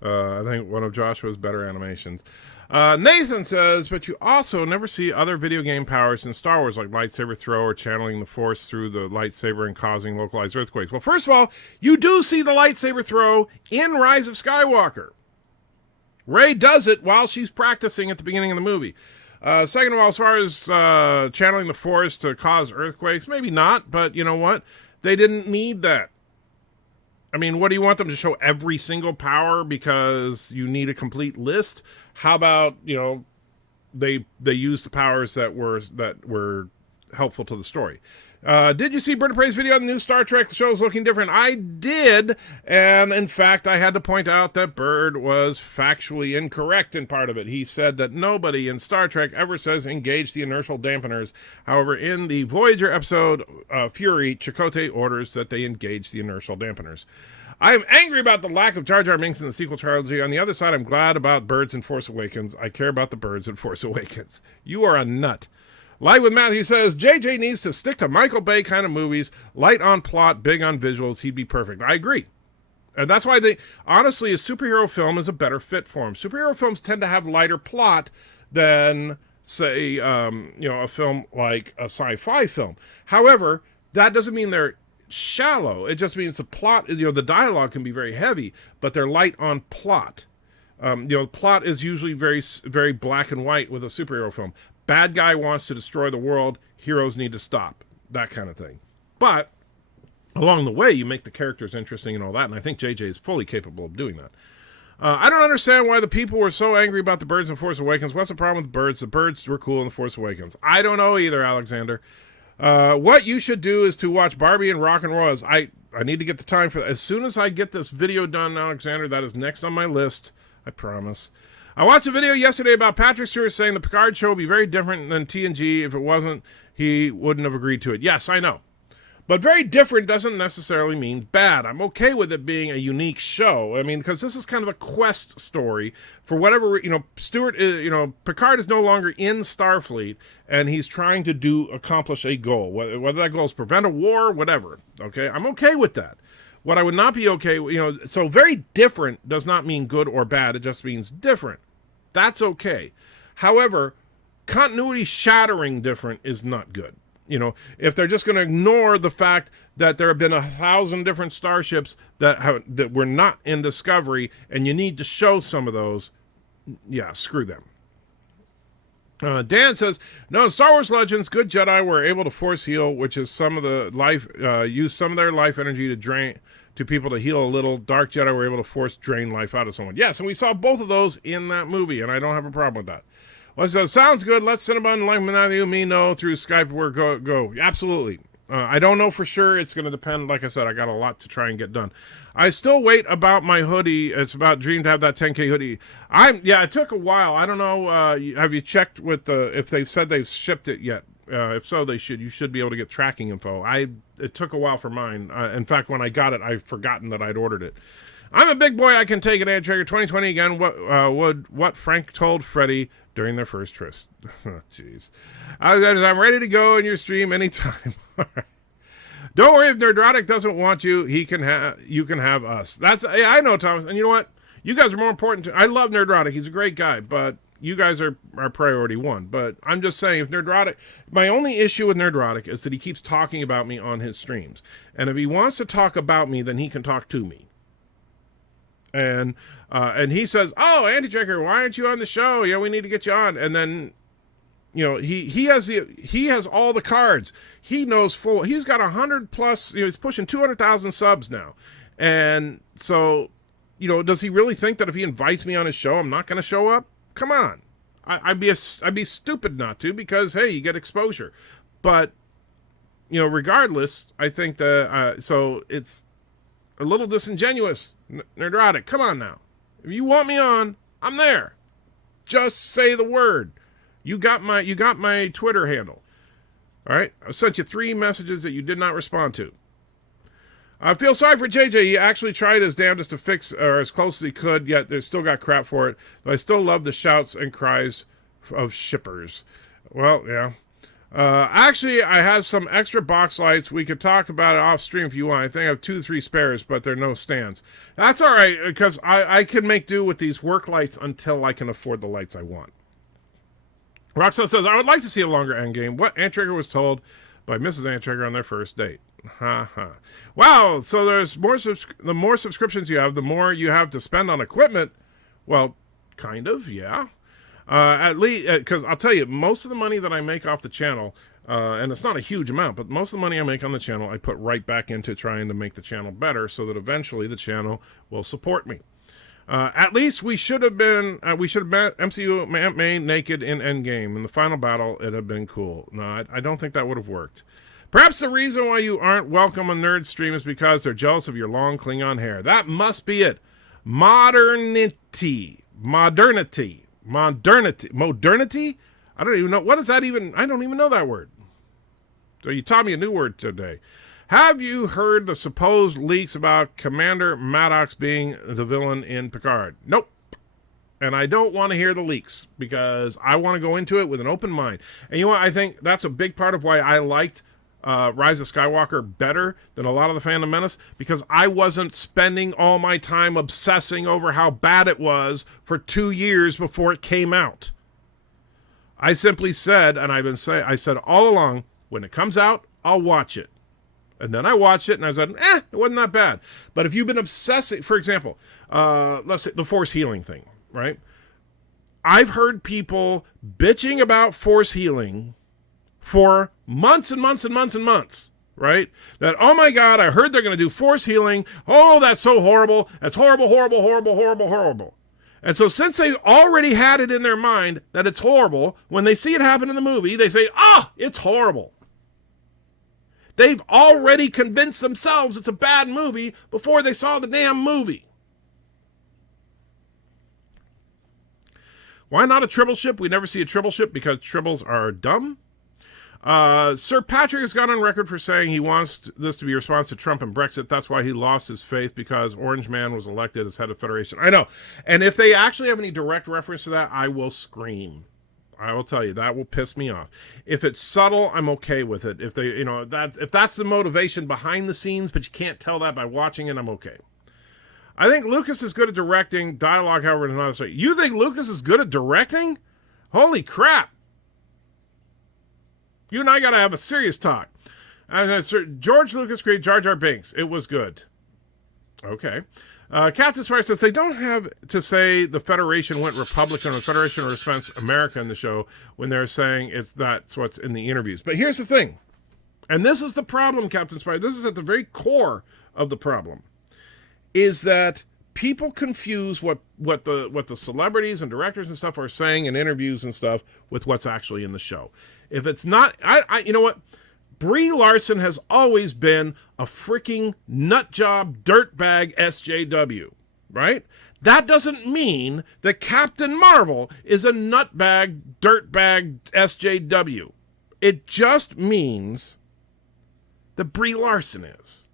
I think one of Joshua's better animations. Nathan says, but you also never see other video game powers in Star Wars, like lightsaber throw or channeling the Force through the lightsaber and causing localized earthquakes. Well, first of all, you do see the lightsaber throw in Rise of Skywalker. Rey does it while she's practicing at the beginning of the movie. Second of all, as far as channeling the Force to cause earthquakes, maybe not, but you know what? They didn't need that. I mean, what do you want them to show every single power because you need a complete list? How about, they use the powers that were helpful to the story. Did you see Bird of Prey's video on the new Star Trek? The show is looking different. I did, and in fact, I had to point out that Bird was factually incorrect in part of it. He said that nobody in Star Trek ever says engage the inertial dampeners. However, in the Voyager episode Fury, Chakotay orders that they engage the inertial dampeners. I am angry about the lack of Jar Jar Binks in the sequel trilogy. On the other side, I'm glad about birds in Force Awakens. I care about the birds in Force Awakens. You are a nut. Light with Matthew says, JJ needs to stick to Michael Bay kind of movies, light on plot, big on visuals. He'd be perfect. I agree. And that's why honestly, a superhero film is a better fit for him. Superhero films tend to have lighter plot than, say, a film like a sci-fi film. However, that doesn't mean they're shallow. It just means the plot, the dialogue can be very heavy, but they're light on plot. Plot is usually very, very black and white with a superhero film. Bad guy wants to destroy the world. Heroes need to stop. That kind of thing. But along the way, you make the characters interesting and all that. And I think JJ is fully capable of doing that. I don't understand why the people were so angry about the birds in Force Awakens. What's the problem with the birds? The birds were cool in the Force Awakens. I don't know either, Alexander. What you should do is to watch Barbie and Rock and Roll. I need to get the time for that. As soon as I get this video done, Alexander, that is next on my list. I promise. I watched a video yesterday about Patrick Stewart saying the Picard show would be very different than TNG. If it wasn't, he wouldn't have agreed to it. Yes, I know. But very different doesn't necessarily mean bad. I'm okay with it being a unique show. I mean, because this is kind of a quest story for whatever, Stewart is, Picard is no longer in Starfleet, and he's trying to accomplish a goal, whether that goal is prevent a war, whatever. Okay, I'm okay with that. What I would not be okay with, so very different does not mean good or bad. It just means different. That's okay. However, continuity shattering different is not good. If they're just going to ignore the fact that there have been 1,000 different starships that were not in Discovery, and you need to show some of those, yeah, screw them. Dan says, no, in Star Wars Legends, good Jedi were able to force heal, which is some of the use some of their life energy to drain to people to heal a little. Dark Jedi were able to force drain life out of someone. Yes, and we saw both of those in that movie, and I don't have a problem with that. Well, so sounds good. Let's send about like you me know through Skype. We're go. Absolutely. I don't know for sure. It's going to depend. Like I said, I got a lot to try and get done. I still wait about my hoodie. It's about dream to have that 10K hoodie. It took a while. I don't know. Have you checked with if they've said they've shipped it yet? If so, you should be able to get tracking info. It took a while for mine. In fact, when I got it, I'd forgotten that I'd ordered it. I'm a big boy. I can take it. Ed Trigger 2020 again. What Frank told Freddie during their first tryst. Oh, jeez. I'm ready to go in your stream anytime. Don't worry if Nerdrotic doesn't want you. You can have us. I know, Thomas. And you know what? You guys are more important to. I love Nerdrotic. He's a great guy, but you guys are priority one. But I'm just saying, if Nerdrotic, my only issue with Nerdrotic is that he keeps talking about me on his streams. And if he wants to talk about me, then he can talk to me. And he says, "Oh, Anti-Checker, why aren't you on the show? Yeah, we need to get you on." And then, he has all the cards. He knows full. He's got 100 plus. He's pushing 200,000 subs now, and so, does he really think that if he invites me on his show, I'm not going to show up? Come on, I'd be stupid not to, because hey, you get exposure. But regardless, I think that so it's a little disingenuous. Nerdrotic, come on now. If you want me on, I'm there. Just say the word. You got my Twitter handle. All right? I sent you 3 messages that you did not respond to. I feel sorry for JJ. He actually tried his damnedest to fix, or as close as he could, yet they still got crap for it. But I still love the shouts and cries of shippers. Well, yeah. Actually, I have some extra box lights. We could talk about it off stream if you want. I think I have 2 or 3 spares, but they're no stands. That's all right, because I can make do with these work lights until I can afford the lights I want. Roxanne says, I would like to see a longer endgame. What Antrigger was told by Mrs. Antrigger on their first date. Ha ha. Wow, so there's the more subscriptions you have, the more you have to spend on equipment. Well, kind of, yeah. At least, because I'll tell you, most of the money that I make off the channel, and it's not a huge amount, but most of the money I make on the channel, I put right back into trying to make the channel better so that eventually the channel will support me. At least we should have met MCU Aunt May naked in Endgame. In the final battle, it'd have been cool. No, I don't think that would have worked. Perhaps the reason why you aren't welcome on Nerd Stream is because they're jealous of your long Klingon hair. That must be it. Modernity. I don't even know. What is that even? I don't even know that word. So you taught me a new word today. Have you heard the supposed leaks about Commander Maddox being the villain in Picard? Nope. And I don't want to hear the leaks because I want to go into it with an open mind. And you know what? I think that's a big part of why I liked Rise of Skywalker better than a lot of the Phantom Menace, because I wasn't spending all my time obsessing over how bad it was for 2 years before it came out. I simply said, and I said all along, when it comes out, I'll watch it. And then I watched it, and I said, it wasn't that bad. But if you've been obsessing, for example, let's say the force healing thing, right? I've heard people bitching about force healing for months and months and months and months, right? That, oh my God, I heard they're going to do force healing. Oh, that's so horrible. That's horrible, horrible, horrible, horrible, horrible. And so since they've already had it in their mind that it's horrible, when they see it happen in the movie, they say, it's horrible. They've already convinced themselves it's a bad movie before they saw the damn movie. Why not a tribble ship? We never see a tribble ship because tribbles are dumb. Sir Patrick has gone on record for saying he wants this to be a response to Trump and Brexit. That's why he lost his faith, because Orange Man was elected as head of Federation. I know. And if they actually have any direct reference to that, I will scream. I will tell you, that will piss me off. If it's subtle, I'm okay with it. If they, if that's the motivation behind the scenes, but you can't tell that by watching it, I'm okay. I think Lucas is good at directing. Dialogue, however, is not straight. You think Lucas is good at directing? Holy crap. You and I got to have a serious talk. George Lucas created Jar Jar Binks. It was good. Okay. Captain Spark says they don't have to say the Federation went Republican or the Federation respects America in the show when they're saying that's what's in the interviews. But here's the thing. And this is the problem, Captain Spark. This is at the very core of the problem. Is that people confuse what the celebrities and directors and stuff are saying in interviews and stuff with what's actually in the show. If it's not, you know what? Brie Larson has always been a freaking nutjob dirtbag SJW, right? That doesn't mean that Captain Marvel is a nutbag dirtbag SJW. It just means that Brie Larson is.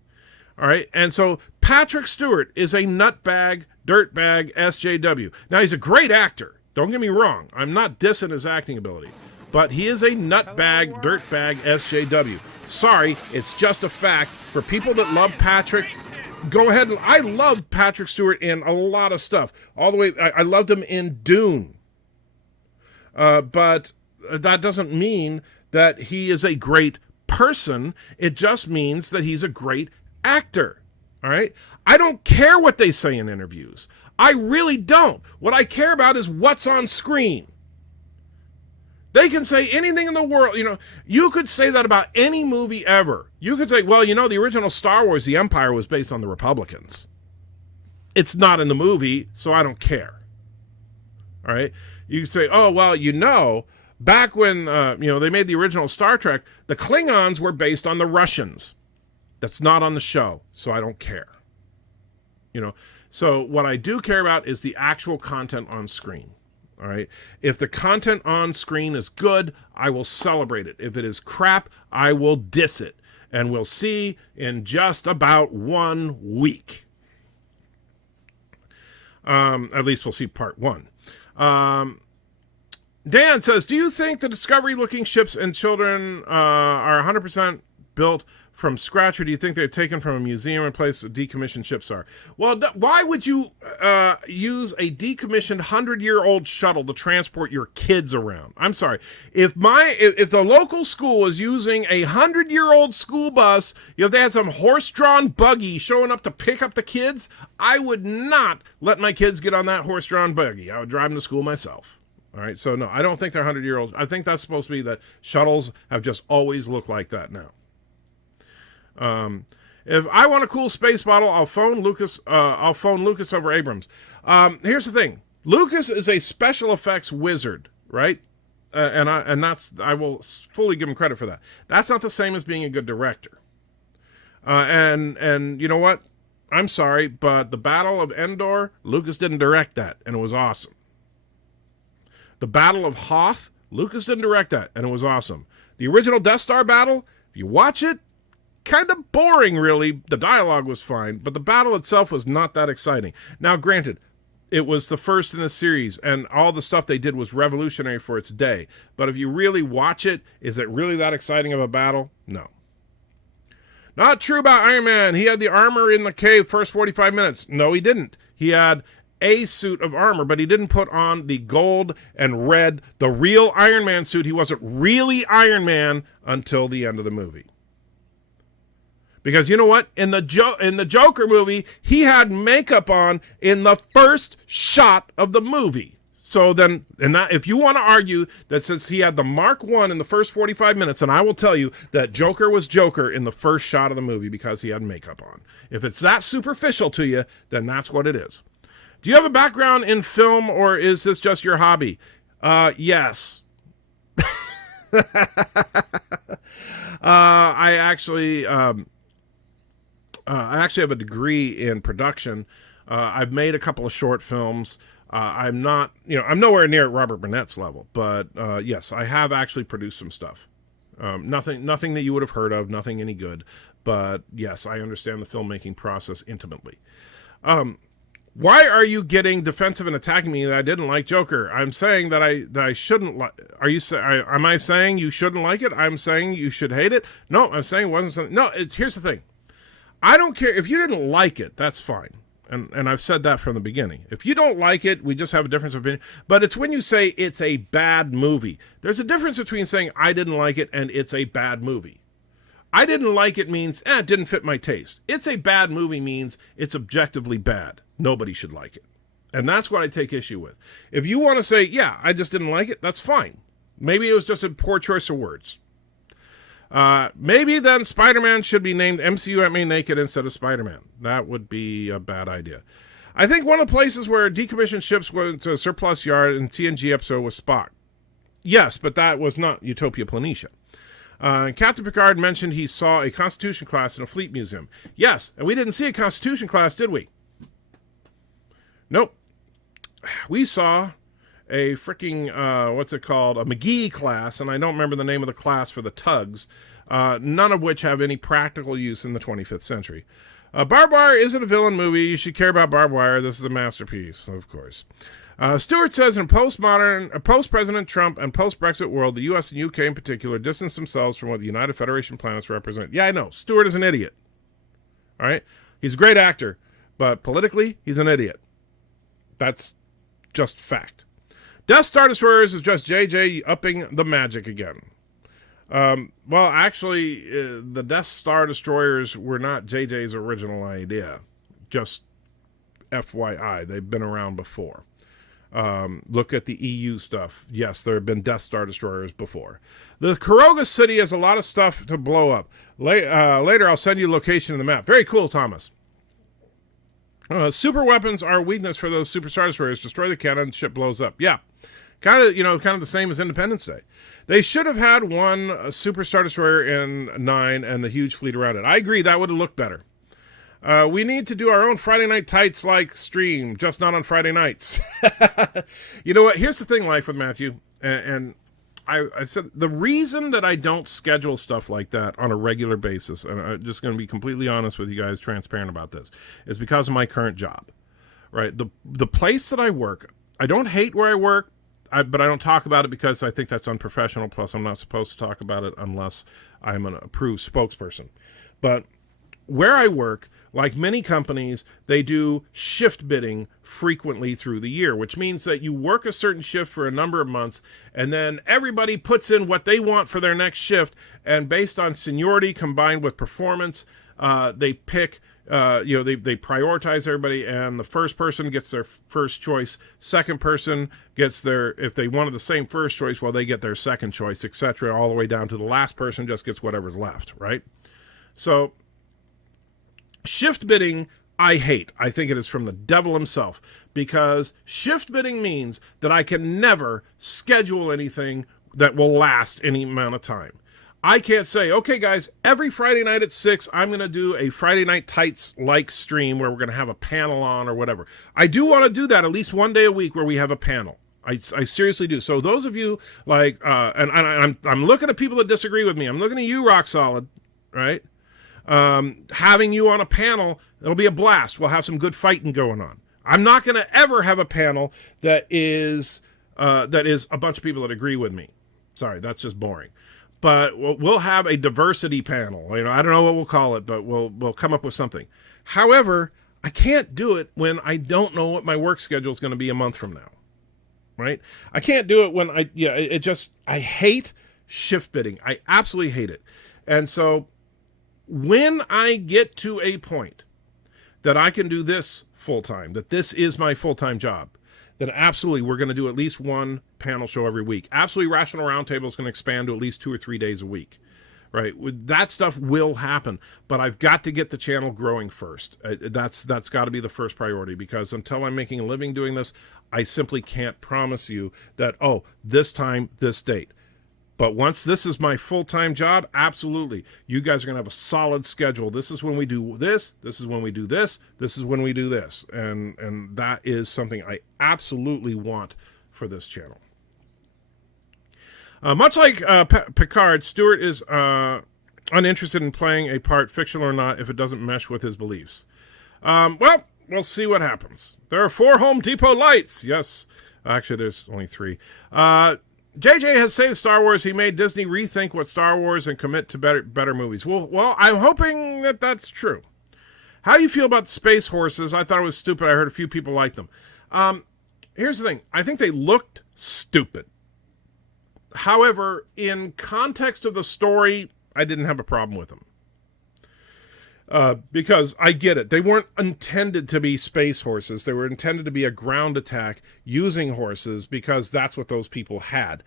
All right. And so Patrick Stewart is a nutbag, dirtbag SJW. Now, he's a great actor. Don't get me wrong. I'm not dissing his acting ability. But he is a nutbag, dirtbag SJW. Sorry, it's just a fact. For people that love Patrick, go ahead. I love Patrick Stewart in a lot of stuff. All the way, I loved him in Dune. But that doesn't mean that he is a great person. It just means that he's a great actor. All right? I don't care what they say in interviews. I really don't. What I care about is what's on screen. They can say anything in the world. You know, you could say that about any movie ever. You could say, well, you know, the original Star Wars, The Empire, was based on the Republicans. It's not in the movie, so I don't care. All right? You could say, oh, well, you know, back when, they made the original Star Trek, the Klingons were based on the Russians. That's not on the show, so I don't care. You know, so what I do care about is the actual content on screen. All right. If the content on screen is good, I will celebrate it. If it is crap, I will diss it. And we'll see in just about 1 week. At least we'll see part 1. Dan says, do you think the Discovery-looking ships and children are 100% built from scratch, or do you think they're taken from a museum and place where decommissioned ships are? Well, why would you use a decommissioned 100-year-old shuttle to transport your kids around? I'm sorry. If the local school is using a 100-year-old school bus, if they had some horse-drawn buggy showing up to pick up the kids, I would not let my kids get on that horse-drawn buggy. I would drive them to school myself. All right, so no, I don't think they're 100-year-olds. I think that's supposed to be that shuttles have just always looked like that now. If I want a cool space bottle, I'll phone Lucas over Abrams. Here's the thing. Lucas is a special effects wizard, right? I will fully give him credit for that. That's not the same as being a good director. And you know what? I'm sorry, but the Battle of Endor, Lucas didn't direct that, and it was awesome. The Battle of Hoth, Lucas didn't direct that, and it was awesome. The original Death Star battle, if you watch it, kind of boring, really. The dialogue was fine, but the battle itself was not that exciting. Now, granted, it was the first in the series, and all the stuff they did was revolutionary for its day. But if you really watch it, is it really that exciting of a battle? No. Not true about Iron Man. He had the armor in the cave first 45 minutes. No, he didn't. He had a suit of armor, but he didn't put on the gold and red, the real Iron Man suit. He wasn't really Iron Man until the end of the movie. Because you know what? In the Joker movie, he had makeup on in the first shot of the movie. So then, if you want to argue that since he had the Mark I in the first 45 minutes, and I will tell you that Joker was Joker in the first shot of the movie because he had makeup on. If it's that superficial to you, then that's what it is. Do you have a background in film, or is this just your hobby? Yes. I actually have a degree in production. I've made a couple of short films. I'm nowhere near Robert Burnett's level, but yes, I have actually produced some stuff. Nothing that you would have heard of, nothing any good, but yes, I understand the filmmaking process intimately. Why are you getting defensive and attacking me that I didn't like Joker? I'm saying that I shouldn't like. Am I saying you shouldn't like it? I'm saying you should hate it. No, I'm saying it wasn't something. No, here's the thing. I don't care if you didn't like it. That's fine. And I've said that from the beginning. If you don't like it, we just have a difference of opinion. But it's when you say it's a bad movie. There's a difference between saying I didn't like it and it's a bad movie. I didn't like it means, it didn't fit my taste. It's a bad movie means it's objectively bad. Nobody should like it. And that's what I take issue with. If you want to say, yeah, I just didn't like it, that's fine. Maybe it was just a poor choice of words. Maybe then Spider-Man should be named MCU Me Naked instead of Spider-Man. That would be a bad idea. I think one of the places where decommissioned ships went to a surplus yard in TNG episode was Spock. Yes, but that was not Utopia Planitia. Captain Picard mentioned he saw a Constitution class in a fleet museum. Yes, and we didn't see a Constitution class, did we? Nope. We saw a freaking, what's it called? A McGee class, and I don't remember the name of the class for the tugs, none of which have any practical use in the 25th century. Barbed Wire isn't a villain movie. You should care about Barbed Wire. This is a masterpiece, of course. Stewart says in post-President Trump and post-Brexit world, the U.S. and UK in particular distance themselves from what the United Federation planets represent. Yeah, I know. Stewart is an idiot. All right? He's a great actor, but politically, he's an idiot. That's just fact. Death Star Destroyers is just JJ upping the magic again. Well, actually, the Death Star Destroyers were not JJ's original idea. Just FYI, they've been around before. Look at the EU stuff. Yes, there have been Death Star Destroyers before. The Kuroga City has a lot of stuff to blow up. Later, I'll send you a location in the map. Very cool, Thomas. Super weapons are a weakness for those Super Star Destroyers. Destroy the cannon, ship blows up. Yeah. Kind of the same as Independence Day. They should have had one Super Star Destroyer in 9 and the huge fleet around it. I agree, that would have looked better. We need to do our own Friday Night Tights-like stream, just not on Friday nights. You know what? Here's the thing, Life with Matthew, and I said the reason that I don't schedule stuff like that on a regular basis, and I'm just going to be completely honest with you guys, transparent about this, is because of my current job. Right? The place that I work, I don't hate where I work, but I don't talk about it because I think that's unprofessional. Plus, I'm not supposed to talk about it unless I'm an approved spokesperson. But where I work, like many companies, they do shift bidding frequently through the year, which means that you work a certain shift for a number of months, and then everybody puts in what they want for their next shift, and based on seniority combined with performance, they pick, they prioritize everybody, and the first person gets their first choice, second person gets their, if they wanted the same first choice, well, they get their second choice, etc., all the way down to the last person just gets whatever's left, right? So shift bidding, I hate. I think it is from the devil himself, because shift bidding means that I can never schedule anything that will last any amount of time. I can't say, okay, guys, every Friday night at 6, I'm going to do a Friday Night Tights-like stream where we're going to have a panel on or whatever. I do want to do that at least one day a week where we have a panel. I seriously do. So those of you like, and I'm looking at people that disagree with me. I'm looking at you, Rock Solid, right? Having you on a panel, it'll be a blast. We'll have some good fighting going on. I'm not going to ever have a panel that is a bunch of people that agree with me. Sorry, that's just boring. But we'll have a diversity panel. I don't know what we'll call it, but we'll come up with something. However, I can't do it when I don't know what my work schedule is going to be a month from now. Right? I can't do it when I hate shift bidding. I absolutely hate it. And so when I get to a point that I can do this full-time, that this is my full-time job, then absolutely we're going to do at least one panel show every week. Absolutely, Rational Roundtable is going to expand to at least 2 or 3 days a week. Right? That stuff will happen, but I've got to get the channel growing first. That's got to be the first priority, because until I'm making a living doing this, I simply can't promise you that, oh, this time, this date. But once this is my full-time job, absolutely. You guys are going to have a solid schedule. This is when we do this. This is when we do this. This is when we do this. And that is something I absolutely want for this channel. Much like Picard, Stewart is uninterested in playing a part, fictional or not, if it doesn't mesh with his beliefs. Well, we'll see what happens. There are 4 Home Depot lights. Yes. Actually, there's only 3. JJ has saved Star Wars. He made Disney rethink what Star Wars and commit to better movies. Well, I'm hoping that that's true. How do you feel about Space Horses? I thought it was stupid. I heard a few people like them. Here's the thing. I think they looked stupid. However, in context of the story, I didn't have a problem with them. Because I get it. They weren't intended to be space horses. They were intended to be a ground attack using horses, because that's what those people had.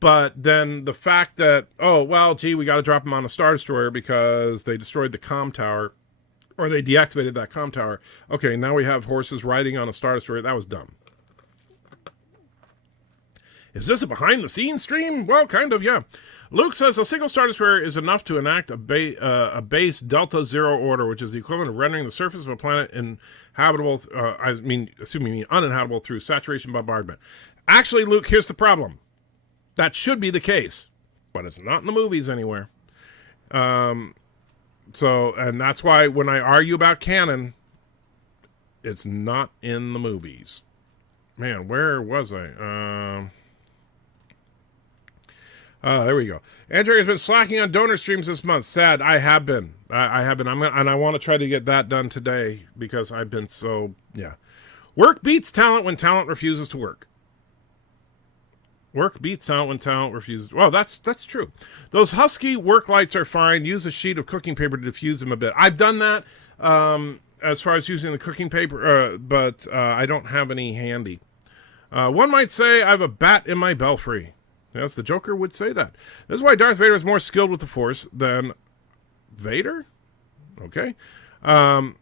But then the fact that, oh, well, gee, we got to drop them on a Star Destroyer because they destroyed the comm tower, or they deactivated that comm tower. Okay, now we have horses riding on a Star Destroyer. That was dumb. Is this a behind-the-scenes stream? Well, kind of, yeah. Luke says a single Star Destroyer is enough to enact a base Delta Zero order, which is the equivalent of rendering the surface of a planet uninhabitable through saturation bombardment. Actually, Luke, here's the problem. That should be the case, but it's not in the movies anywhere. So, and that's why when I argue about canon, it's not in the movies. Man, where was I? There we go. Andrew has been slacking on donor streams this month. Sad. I have been. I have been. And I want to try to get that done today because I've been so, yeah. Work beats talent when talent refuses to work. Work beats talent when talent refuses. Well, that's true. Those Husky work lights are fine. Use a sheet of cooking paper to diffuse them a bit. I've done that as far as using the cooking paper, but I don't have any handy. One might say I have a bat in my belfry. Yes, the Joker would say that. This is why Darth Vader is more skilled with the Force than Vader? Okay. On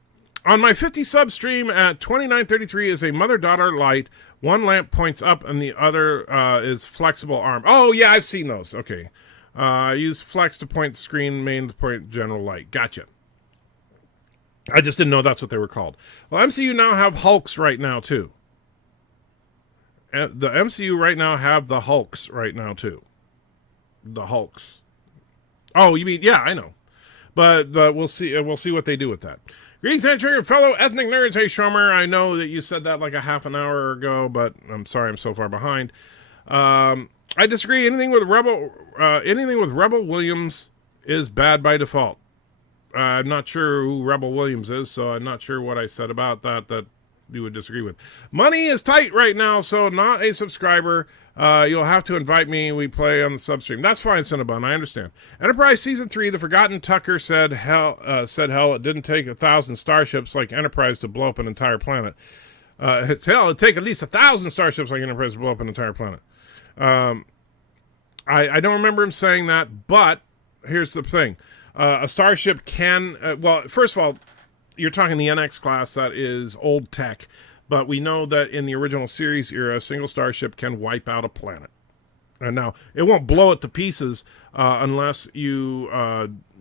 my 50 sub stream at 2933 is a mother-daughter light. One lamp points up and the other is flexible arm. Oh, yeah, I've seen those. Okay. I use flex to point the screen, main to point general light. Gotcha. I just didn't know that's what they were called. Well, MCU now have Hulks right now, too. The MCU right now have the Hulks right now, too. The Hulks. Oh, you mean, yeah, I know. But we'll see what they do with that. Greetings, Andrew, fellow ethnic nerds. Hey, Shomer, I know that you said that like a half an hour ago, but I'm sorry I'm so far behind. I disagree. Anything with Rebel Williams is bad by default. I'm not sure who Rebel Williams is, so I'm not sure what I said about that you would disagree with. Money is tight right now, so not a subscriber. You'll have to invite me. We play on the substream. That's fine, Cinnabon. I understand. Enterprise Season 3, the Forgotten Tucker said hell it didn't take 1,000 starships like Enterprise to blow up an entire planet. It'd take at least 1,000 starships like Enterprise to blow up an entire planet. I don't remember him saying that, but here's the thing. A starship can, well, first of all, you're talking the NX class, that is old tech, but we know that in the original series era, a single starship can wipe out a planet. And now, it won't blow it to pieces unless you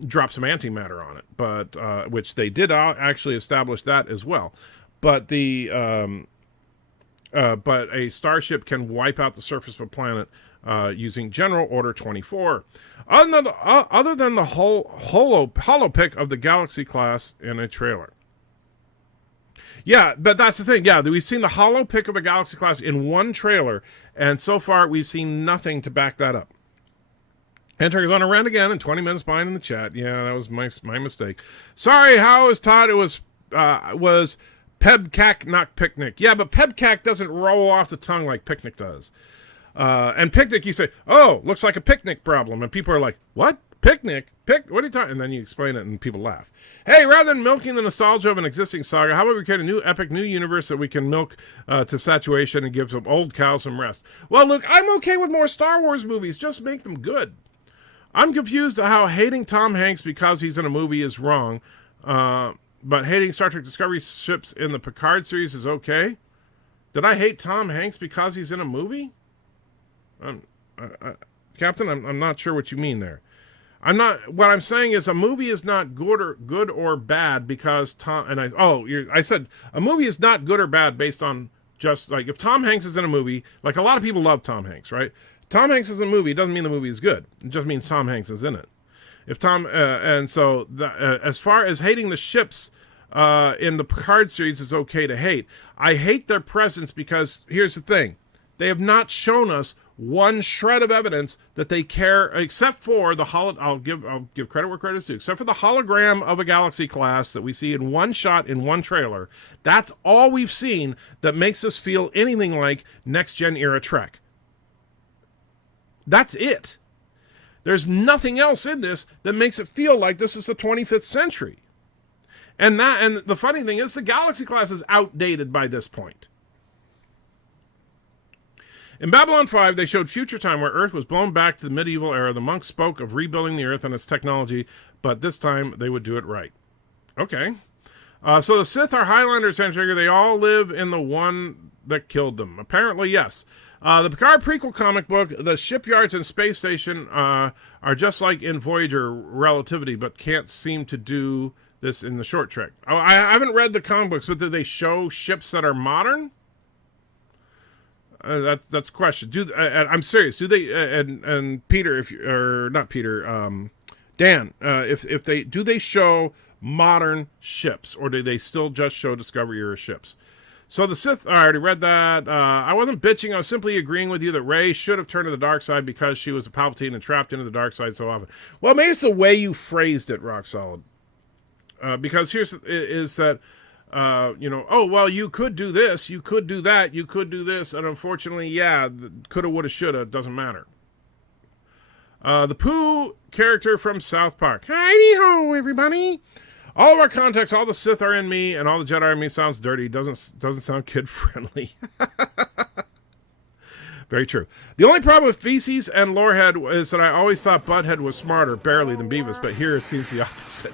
drop some antimatter on it, but which they did actually establish that as well. But but a starship can wipe out the surface of a planet using General Order 24. Other than the holo pick of the Galaxy class in a trailer. Yeah, but that's the thing. Yeah, we've seen the holo pick of a Galaxy class in one trailer, and so far we've seen nothing to back that up. Enter is on a rant again and 20 minutes behind in the chat. Yeah, that was my mistake. Sorry, how was taught it was Pebcac, not picnic. Yeah, but Pebcac doesn't roll off the tongue like picnic does. And picnic, you say, oh, looks like a picnic problem. And people are like, what? Picnic? What are you talking? And then you explain it and people laugh. Hey, rather than milking the nostalgia of an existing saga, how about we create a new epic, new universe that we can milk to saturation and give some old cows some rest? Well, look, I'm okay with more Star Wars movies. Just make them good. I'm confused how hating Tom Hanks because he's in a movie is wrong, but hating Star Trek Discovery ships in the Picard series is okay. Did I hate Tom Hanks because he's in a movie? Captain, I'm not sure what you mean there. What I'm saying is a movie is not good or bad because I said a movie is not good or bad based on just like if Tom Hanks is in a movie, like a lot of people love Tom Hanks, right? Tom Hanks is in a movie, it doesn't mean the movie is good. It just means Tom Hanks is in it. If as far as hating the ships in the Picard series is okay to hate. I hate their presence because here's the thing. They have not shown us one shred of evidence that they care, except for the I'll give credit where credit is due. Except for the hologram of a Galaxy class that we see in one shot in one trailer. That's all we've seen that makes us feel anything like next gen era Trek. That's it. There's nothing else in this that makes it feel like this is the 25th century. And the funny thing is the Galaxy class is outdated by this point. In Babylon 5, they showed future time where Earth was blown back to the medieval era. The monks spoke of rebuilding the Earth and its technology, but this time they would do it right. Okay. So the Sith are Highlanders, Trigger. They all live in the one that killed them. Apparently, yes. The Picard prequel comic book, the shipyards and space station are just like in Voyager Relativity, but can't seem to do this in the short trek. I haven't read the comic books, but do they show ships that are modern? That's a question. I'm serious. Do they? And Peter, not Peter. Dan, if they show modern ships, or do they still just show Discovery era ships? So the Sith, I already read that. I wasn't bitching. I was simply agreeing with you that Rey should have turned to the dark side because she was a Palpatine and trapped into the dark side so often. Well, maybe it's the way you phrased it, Rock Solid. Because is that, oh, well, you could do this, you could do that, you could do this, and unfortunately, yeah, coulda, woulda, shoulda, doesn't matter. The Pooh character from South Park. Hi-de-ho, everybody. All of our context, all the Sith are in me, and all the Jedi are in me sounds dirty. Doesn't sound kid-friendly. Very true. The only problem with Feces and Lorehead is that I always thought Butthead was smarter, barely, than Beavis, but here it seems the opposite.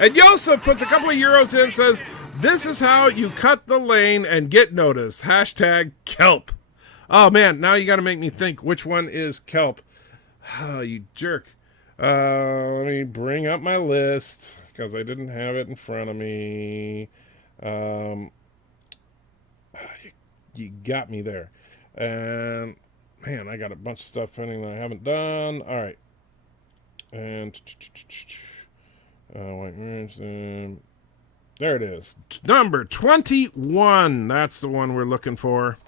And Yosef puts a couple of euros in and says, this is how you cut the lane and get noticed. Hashtag kelp. Oh, man, now you got to make me think which one is kelp. Oh, you jerk. Let me bring up my list because I didn't have it in front of me. You got me there. And, man, I got a bunch of stuff pending that I haven't done. All right. And there it is. Number 21. That's the one we're looking for.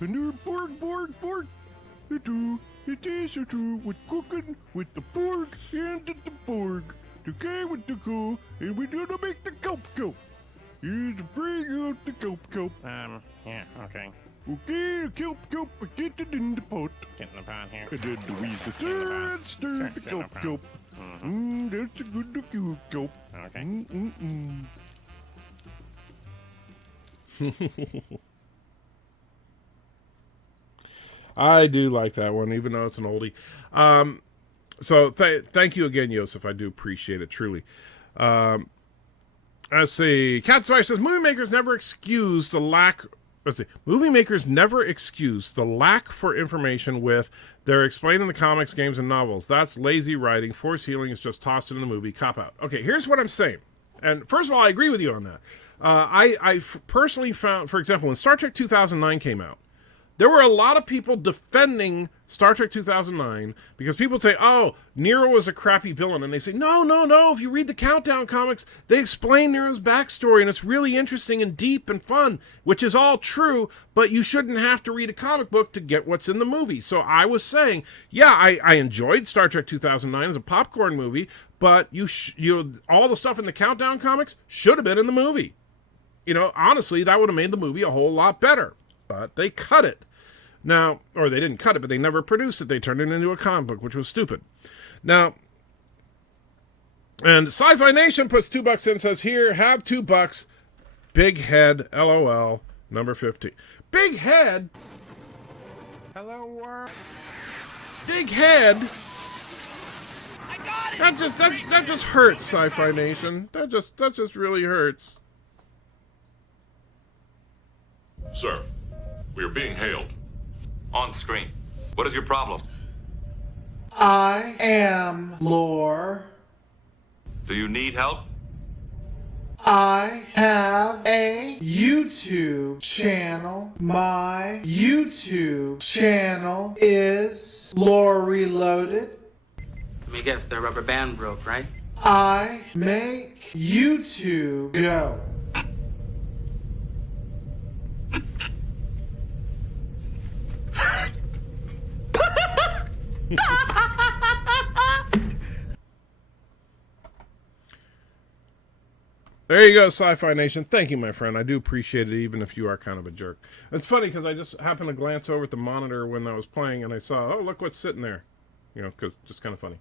And Borg. It is with cooking with the Borg and the Borg. The guy with the go, and we're gonna make the kelp. Here's to bring out the kelp. Yeah, okay. Okay, the kelp, get it in the pot. Get in the pot here. And then the stir and stir the kelp. That's a good kelp. Okay. I do like that one, even though it's an oldie. So thank you again, Yosef. I do appreciate it, truly. Let's see. Cat Spice says, movie makers never excuse the lack for information with they're explaining the comics, games, and novels. That's lazy writing. Force healing is just tossed in the movie. Cop out. Okay, here's what I'm saying. And first of all, I agree with you on that. I personally found, for example, when Star Trek 2009 came out, there were a lot of people defending Star Trek 2009 because people say, oh, Nero was a crappy villain. And they say, no. If you read the Countdown comics, they explain Nero's backstory, and it's really interesting and deep and fun, which is all true, but you shouldn't have to read a comic book to get what's in the movie. So I was saying, yeah, I enjoyed Star Trek 2009 as a popcorn movie, but all the stuff in the Countdown comics should have been in the movie. Honestly, that would have made the movie a whole lot better, but they cut it. Now, or they didn't cut it, but they never produced it. They turned it into a comic book, which was stupid. Now, and Sci-Fi Nation puts $2 in and says, here, have $2. Big head, LOL, number 50. Big head? Hello, world. Big head? That just hurts, Sci-Fi Nation. That just really hurts. Sir, we are being hailed. On screen. What is your problem? I am Lore. Do you need help? I have a YouTube channel. My YouTube channel is Lore Reloaded. Let me guess, their rubber band broke, right? I make YouTube go. There you go, Sci-Fi Nation. Thank you, my friend. I do appreciate it, even if you are kind of a jerk. It's funny because I just happened to glance over at the monitor when I was playing, and I saw, oh, look what's sitting there. Because just kind of funny.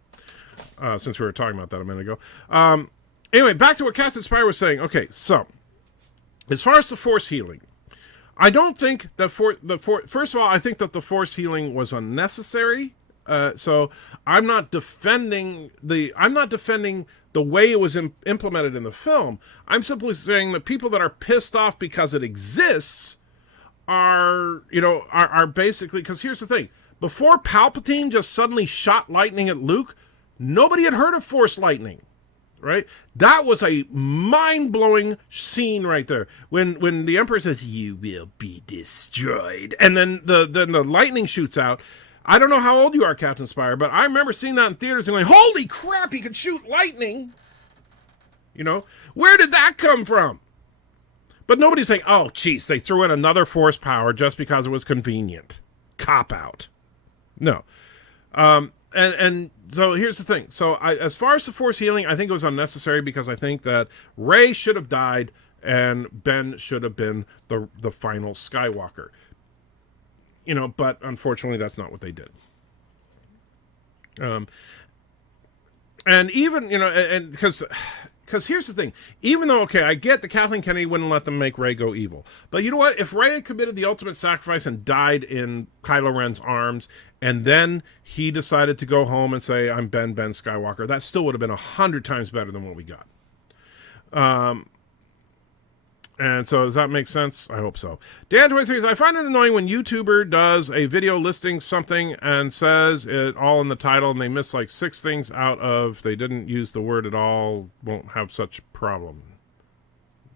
Since we were talking about that a minute ago. Anyway, back to what Captain Spire was saying. Okay, so as far as the Force healing, I don't think that first of all, I think that the Force healing was unnecessary. So I'm not defending the way it was implemented in the film. I'm simply saying that people that are pissed off because it exists are basically, because here's the thing. Before Palpatine just suddenly shot lightning at Luke, nobody had heard of Force lightning. right? That was a mind-blowing scene right there. When the Emperor says, "You will be destroyed," and then the lightning shoots out. I don't know how old you are, Captain Spire, but I remember seeing that in theaters and going, "Holy crap, he could shoot lightning!" You know, where did that come from? But nobody's saying, "Oh, geez, they threw in another force power just because it was convenient." Cop out. No. And so here's the thing. So as far as the force healing, I think it was unnecessary because I think that Rey should have died and Ben should have been the final Skywalker. You know, but unfortunately that's not what they did. And even, you know, and because here's the thing. Even though, okay, I get that Kathleen Kennedy wouldn't let them make Rey go evil. But you know what? If Rey had committed the ultimate sacrifice and died in Kylo Ren's arms, and then he decided to go home and say, "I'm Ben Skywalker," that still would have been 100 times better than what we got. And so does that make sense? I hope so. Dan23 says, I find it annoying when YouTuber does a video listing something and says it all in the title and they miss like 6 things out of they didn't use the word at all, won't have such problem.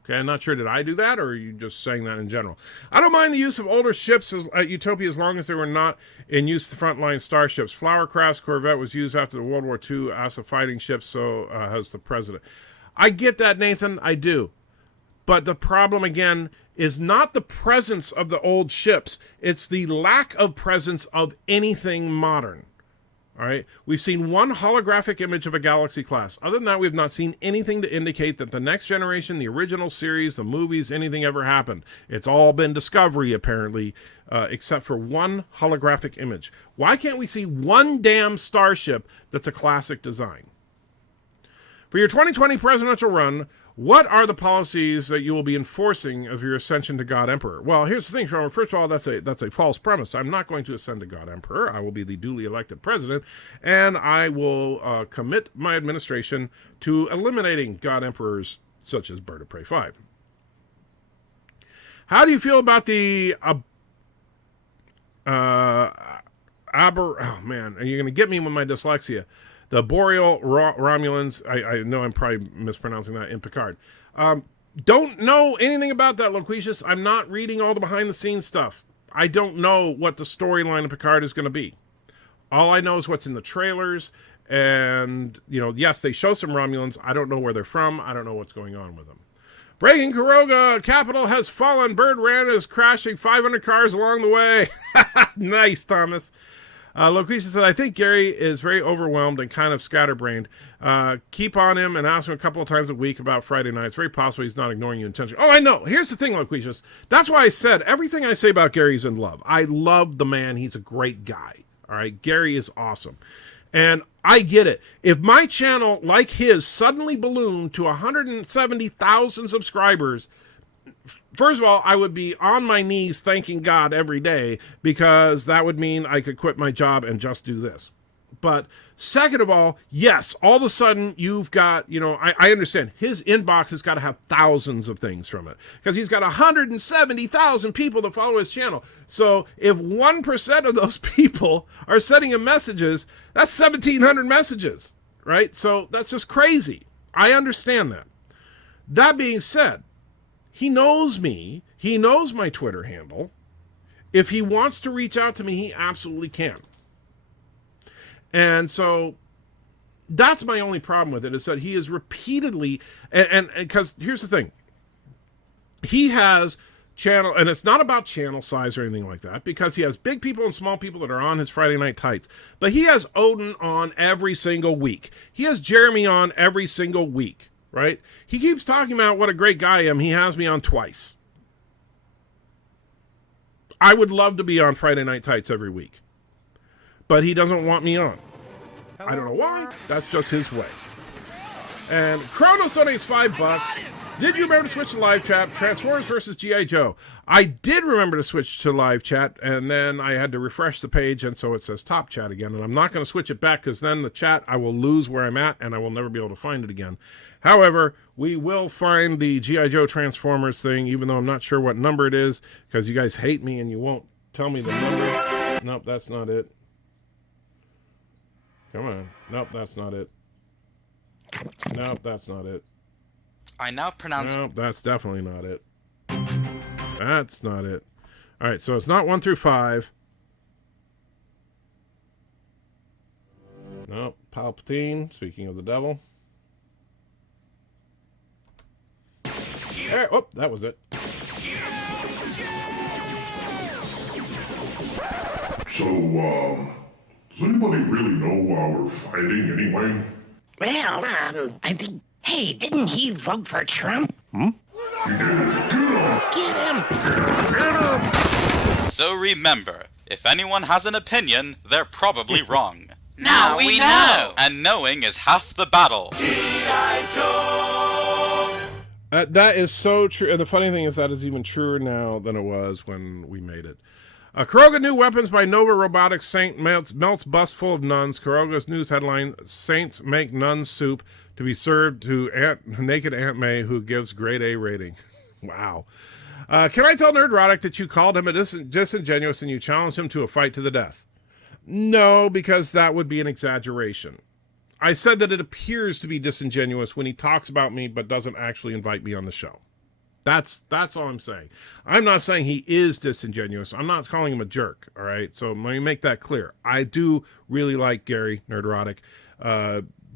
Okay, I'm not sure, did I do that or are you just saying that in general? I don't mind the use of older ships at Utopia as long as they were not in use the frontline starships. Flowercraft's Corvette was used after the World War II as a fighting ship, so has the president. I get that, Nathan, I do. But the problem, again, is not the presence of the old ships. It's the lack of presence of anything modern. All right? We've seen one holographic image of a Galaxy class. Other than that, we've not seen anything to indicate that the next generation, the original series, the movies, anything ever happened. It's all been Discovery, apparently, except for one holographic image. Why can't we see one damn starship that's a classic design? For your 2020 presidential run, what are the policies that you will be enforcing of your ascension to God Emperor? Well, here's the thing, Sean. First of all, that's a false premise. I'm not going to ascend to God Emperor. I will be the duly elected president, and I will commit my administration to eliminating God Emperors such as Bird of Prey 5. How do you feel about the oh man, are you going to get me with my dyslexia? The Boreal Romulans, I know I'm probably mispronouncing that, in Picard. Don't know anything about that, Loquicious. I'm not reading all the behind-the-scenes stuff. I don't know what the storyline of Picard is going to be. All I know is what's in the trailers, and, you know, yes, they show some Romulans. I don't know where they're from. I don't know what's going on with them. Breaking Karoga, Capital has fallen. Bird Ran is crashing 500 cars along the way. Nice, Thomas. Loquisha said, I think Gary is very overwhelmed and kind of scatterbrained. Keep on him and ask him a couple of times a week about Friday night. It's very possible he's not ignoring you intentionally. Oh, I know. Here's the thing, Loquisha. That's why I said everything I say about Gary's in love. I love the man. He's a great guy. All right. Gary is awesome. And I get it. If my channel, like his, suddenly ballooned to 170,000 subscribers, first of all, I would be on my knees thanking God every day because that would mean I could quit my job and just do this. But second of all, yes, all of a sudden you've got, you know, I understand his inbox has got to have thousands of things from it because he's got 170,000 people that follow his channel. So if 1% of those people are sending him messages, that's 1,700 messages, right? So that's just crazy. I understand that. That being said, he knows me. He knows my Twitter handle. If he wants to reach out to me, he absolutely can. And so that's my only problem with it, is that he is repeatedly, and because here's the thing, he has channel, and it's not about channel size or anything like that, because he has big people and small people that are on his Friday Night Tights, but he has Odin on every single week. He has Jeremy on every single week, right? He keeps talking about what a great guy I am. He has me on twice. I would love to be on Friday Night Tights every week, but he doesn't want me on. I don't know why. That's just his way. And Kronos donates $5. Did you remember to switch to live chat? Transformers versus G.I. Joe. I did remember to switch to live chat, and then I had to refresh the page, and so it says top chat again. And I'm not going to switch it back because then the chat, I will lose where I'm at, and I will never be able to find it again. However, we will find the G.I. Joe Transformers thing, even though I'm not sure what number it is, because you guys hate me and you won't tell me the number. Nope, that's not it. Come on. Nope, that's not it. Nope, that's not it. I now pronounce... Nope, that's definitely not it. That's not it. All right, so it's not 1 through 5. Nope, Palpatine, speaking of the devil. There, oh, that was it. So, does anybody really know why we're fighting anyway? Well, I think... Hey, didn't he vote for Trump? He did. Get him! So remember, if anyone has an opinion, they're probably wrong. Now we know! And knowing is half the battle. That is so true. And the funny thing is that is even truer now than it was when we made it. Kuroga new weapons by Nova Robotics. Saint melts bus full of nuns. Kuroga's news headline, Saints make nun soup to be served to naked Aunt May, who gives grade A rating. Wow. Can I tell Nerdrotic that you called him a disingenuous and you challenged him to a fight to the death? No, because that would be an exaggeration. I said that it appears to be disingenuous when he talks about me but doesn't actually invite me on the show. That's all I'm saying. I'm not saying he is disingenuous. I'm not calling him a jerk, all right? So let me make that clear. I do really like Gary Nerdrotic,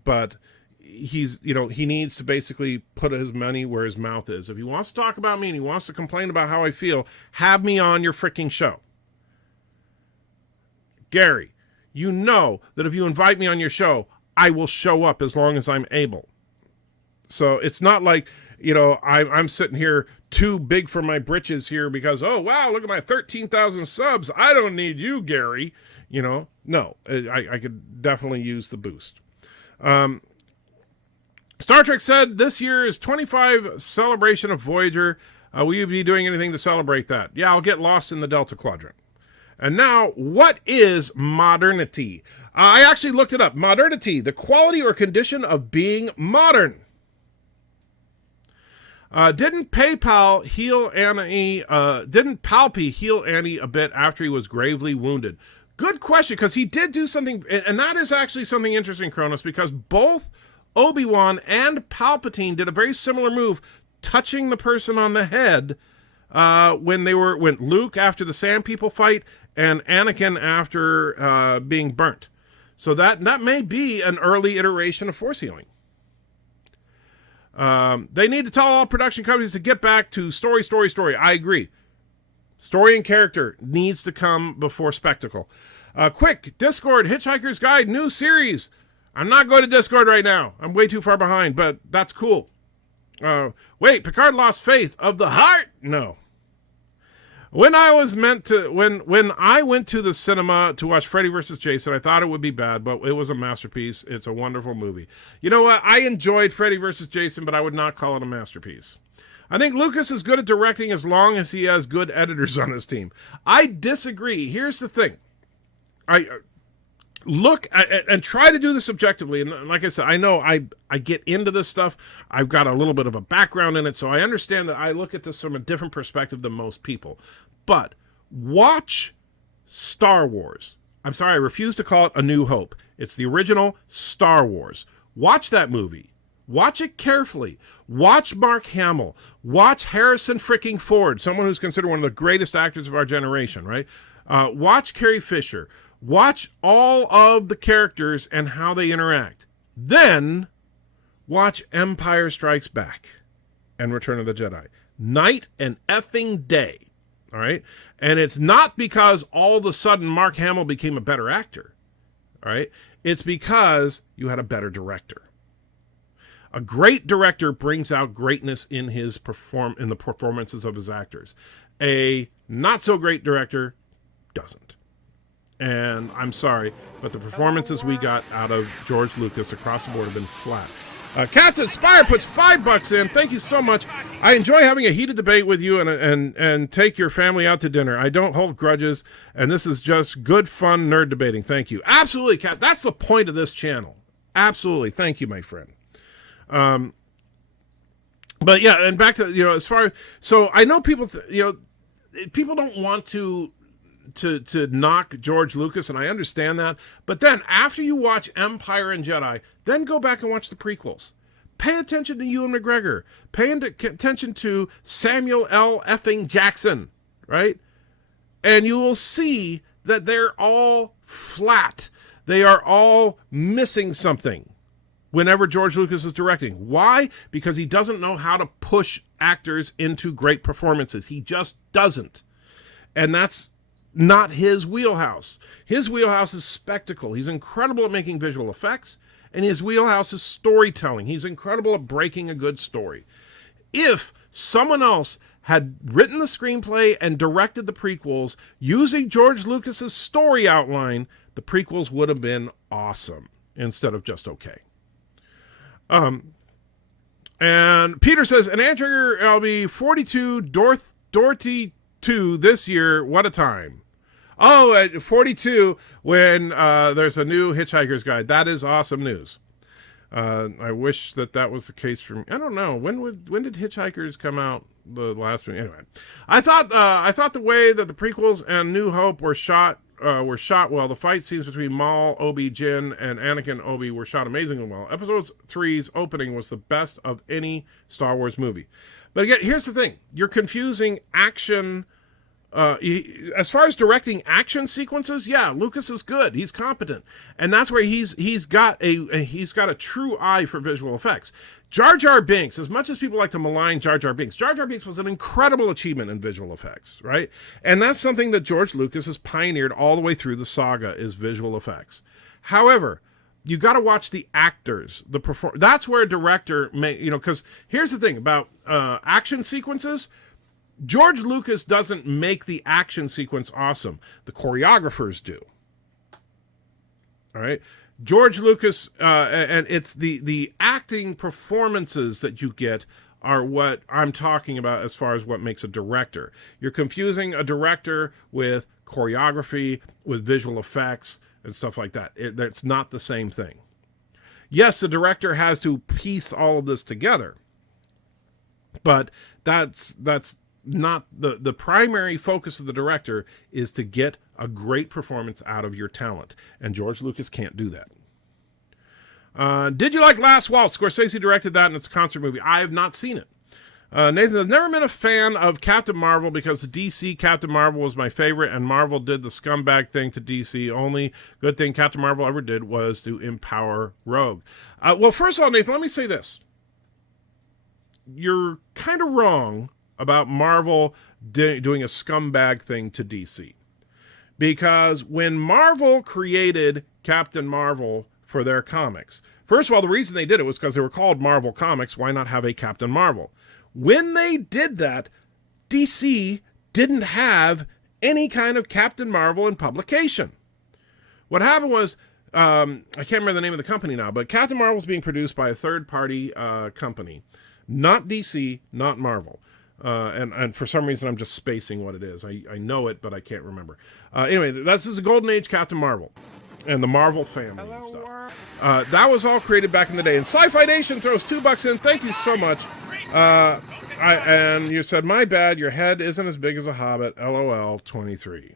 but he's, he needs to basically put his money where his mouth is. If he wants to talk about me and he wants to complain about how I feel, have me on your freaking show. Gary, you know that if you invite me on your show, I will show up as long as I'm able. So it's not like, I'm sitting here too big for my britches here because, oh, wow, look at my 13,000 subs. I don't need you, Gary. No, I could definitely use the boost. Star Trek said this year is 25 celebration of Voyager. Will you be doing anything to celebrate that? Yeah, I'll get lost in the Delta Quadrant. And now, what is modernity? I actually looked it up. Modernity, the quality or condition of being modern. Didn't Palpy heal Annie a bit after he was gravely wounded? Good question, because he did do something, and that is actually something interesting, Kronos, because both Obi-Wan and Palpatine did a very similar move, touching the person on the head when Luke after the Sand People fight and Anakin after being burnt. So that may be an early iteration of Force healing. They need to tell all production companies to get back to story. I agree. Story and character needs to come before spectacle. Quick, Discord, Hitchhiker's Guide, new series. I'm not going to Discord right now. I'm way too far behind, but that's cool. Wait, Picard lost faith of the heart? No. When I went to the cinema to watch Freddy vs. Jason, I thought it would be bad, but it was a masterpiece. It's a wonderful movie. You know what? I enjoyed Freddy vs. Jason, but I would not call it a masterpiece. I think Lucas is good at directing as long as he has good editors on his team. I disagree. Here's the thing. I look and try to do this objectively. And like I said, I know I get into this stuff. I've got a little bit of a background in it, so I understand that I look at this from a different perspective than most people. But watch Star Wars. I'm sorry, I refuse to call it A New Hope. It's the original Star Wars. Watch that movie. Watch it carefully. Watch Mark Hamill. Watch Harrison freaking Ford, someone who's considered one of the greatest actors of our generation, right? Watch Carrie Fisher. Watch all of the characters and how they interact. Then watch Empire Strikes Back and Return of the Jedi. Night and effing day. All right? And it's not because all of a sudden Mark Hamill became a better actor. All right? It's because you had a better director. A great director brings out greatness in the performances of his actors. A not so great director doesn't. And I'm sorry, but the performances we got out of George Lucas across the board have been flat. Captain Spire puts $5 in. Thank you so much. I enjoy having a heated debate with you and take your family out to dinner. I don't hold grudges, and this is just good, fun nerd debating. Thank you. Absolutely, Cap. That's the point of this channel. Absolutely. Thank you, my friend. But yeah, and back to, as far as, so I know people, people don't want to to knock George Lucas, and I understand that. But then after you watch Empire and Jedi, then go back and watch the prequels. Pay attention to Ewan McGregor. Pay attention to Samuel L. effing Jackson, right? And you will see that they're all flat. They are all missing something whenever George Lucas is directing. Why? Because he doesn't know how to push actors into great performances. He just doesn't. And that's not his wheelhouse. His wheelhouse is spectacle. He's incredible at making visual effects, and his wheelhouse is storytelling. He's incredible at breaking a good story. If someone else had written the screenplay and directed the prequels using George Lucas's story outline, the prequels would have been awesome instead of just okay. And Peter says, an Andrew, I'll be 42, Dorothy 2 this year. What a time. Oh, at 42 when there's a new Hitchhiker's Guide. That is awesome news. I wish that was the case for me. I don't know. When did Hitchhikers come out? The last one. Anyway, I thought the way that the prequels and New Hope were shot well. The fight scenes between Maul, Obi, Jin, and Anakin Obi were shot amazingly well. Episode 3's opening was the best of any Star Wars movie. But again, here's the thing. You're confusing action. As far as directing action sequences, yeah, Lucas is good. He's competent. And that's where he's got a true eye for visual effects. Jar Jar Binks, as much as people like to malign Jar Jar Binks was an incredible achievement in visual effects, right? And that's something that George Lucas has pioneered all the way through the saga, is visual effects. However, you got to watch the actors, that's where a director because here's the thing about action sequences. George Lucas doesn't make the action sequence awesome. The choreographers do. All right? George Lucas, and it's the acting performances that you get are what I'm talking about as far as what makes a director. You're confusing a director with choreography, with visual effects, and stuff like that. It's not the same thing. Yes, the director has to piece all of this together, but that's not the primary focus of the director is to get a great performance out of your talent, and George Lucas can't do that. Did you like Last Waltz? Scorsese directed that, and it's a concert movie. I have not seen it. Nathan, I've never been a fan of Captain Marvel because the DC Captain Marvel was my favorite, and Marvel did the scumbag thing to DC. Only good thing Captain Marvel ever did was to empower Rogue. Well, first of all, Nathan, let me say this. You're kind of wrong about Marvel doing a scumbag thing to DC. Because when Marvel created Captain Marvel for their comics, first of all, the reason they did it was because they were called Marvel Comics. Why not have a Captain Marvel? When they did that, DC didn't have any kind of Captain Marvel in publication. What happened was, I can't remember the name of the company now, but Captain Marvel was being produced by a third-party company. Not DC, not Marvel. And for some reason, I'm just spacing what it is. I know it, but I can't remember. Anyway, this is the Golden Age Captain Marvel and the Marvel family and stuff. That was all created back in the day. And Sci-Fi Nation throws $2 in. Thank you so much. And you said, my bad, your head isn't as big as a hobbit. LOL 23.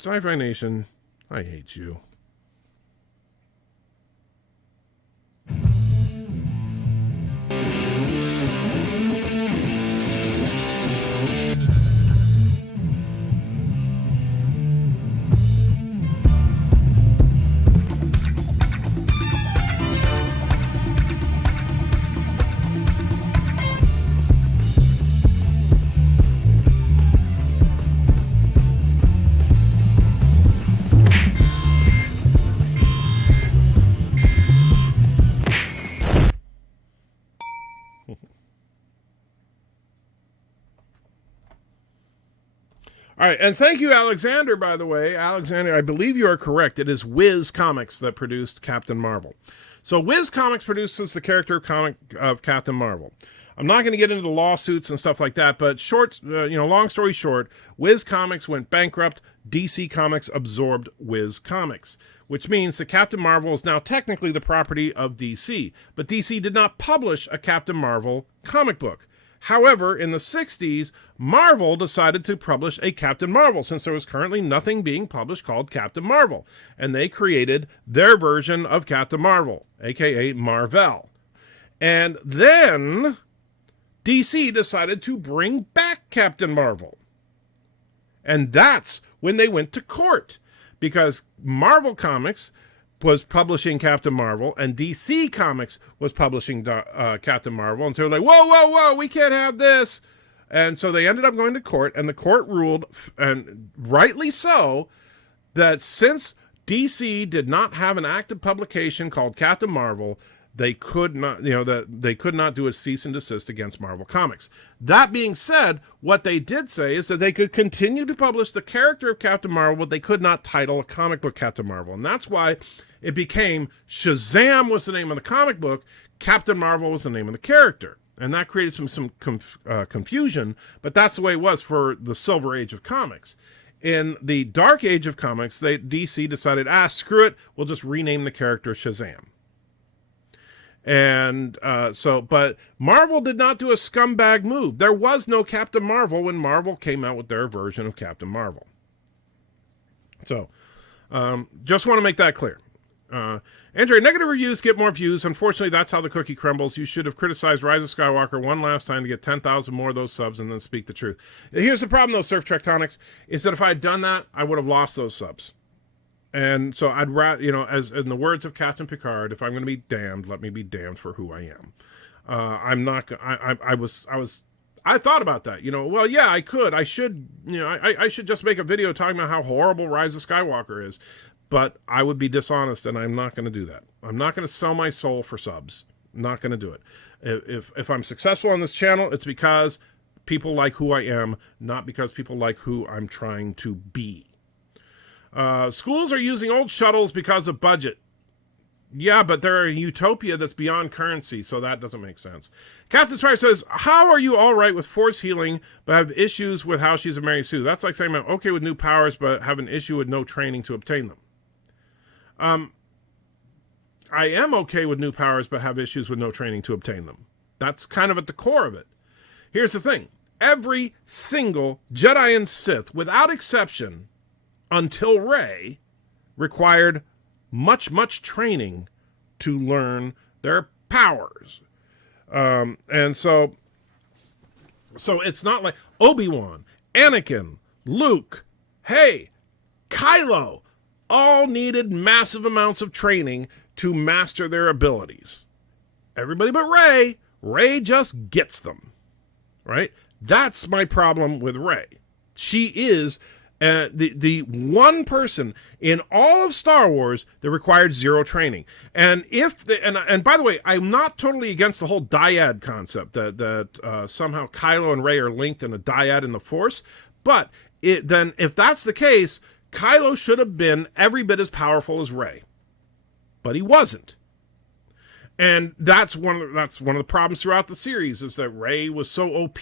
Sci-Fi Nation, I hate you. All right, and thank you, Alexander, by the way. Alexander, I believe you are correct. It is Wiz Comics that produced Captain Marvel. So Wiz Comics produces the character comic of Captain Marvel. I'm not going to get into the lawsuits and stuff like that, but long story short, Wiz Comics went bankrupt. DC Comics absorbed Wiz Comics, which means that Captain Marvel is now technically the property of DC. But DC did not publish a Captain Marvel comic book. However, in the 60s, Marvel decided to publish a Captain Marvel, since there was currently nothing being published called Captain Marvel. And they created their version of Captain Marvel, aka Marvel. And then DC decided to bring back Captain Marvel. And that's when they went to court, because Marvel Comics was publishing Captain Marvel and DC Comics was publishing Captain Marvel. And so they're like, whoa, we can't have this. And so they ended up going to court, and the court ruled, and rightly so, that since DC did not have an active publication called Captain Marvel, they could not, they could not do a cease and desist against Marvel Comics. That being said, what they did say is that they could continue to publish the character of Captain Marvel, but they could not title a comic book Captain Marvel. And that's why it became Shazam was the name of the comic book, Captain Marvel was the name of the character. And that created some confusion, but that's the way it was for the Silver Age of comics. In the Dark Age of comics, DC decided, screw it, we'll just rename the character Shazam. And but Marvel did not do a scumbag move. There was no Captain Marvel when Marvel came out with their version of Captain Marvel. So, just want to make that clear. Andrew, negative reviews get more views. Unfortunately, that's how the cookie crumbles. You should have criticized Rise of Skywalker one last time to get 10,000 more of those subs and then speak the truth. Here's the problem, though, Surf Tectonics, is that if I had done that, I would have lost those subs. And so I'd rather, as in the words of Captain Picard, if I'm going to be damned, let me be damned for who I am. I'm not. I thought about that. Well, yeah, I could. I should. I should just make a video talking about how horrible Rise of Skywalker is. But I would be dishonest, and I'm not going to do that. I'm not going to sell my soul for subs. I'm not going to do it. If I'm successful on this channel, it's because people like who I am, not because people like who I'm trying to be. Schools are using old shuttles because of budget. Yeah, but they're a utopia that's beyond currency, so that doesn't make sense. Captain Spire says, how are you all right with force healing, but have issues with how she's a Mary Sue? That's like saying I'm okay with new powers, but have an issue with no training to obtain them. I am okay with new powers, but have issues with no training to obtain them. That's kind of at the core of it. Here's the thing. Every single Jedi and Sith, without exception, until Rey, required much training to learn their powers. And so it's not like Obi-Wan, Anakin, Luke, Kylo, all needed massive amounts of training to master their abilities. Everybody but Rey. Rey just gets them, right? That's my problem with Rey. She is the one person in all of Star Wars that required zero training. And and by the way, I'm not totally against the whole dyad concept that somehow Kylo and Rey are linked in a dyad in the Force. But then if that's the case, Kylo should have been every bit as powerful as Rey, but he wasn't. And that's one of the problems throughout the series, is that Rey was so OP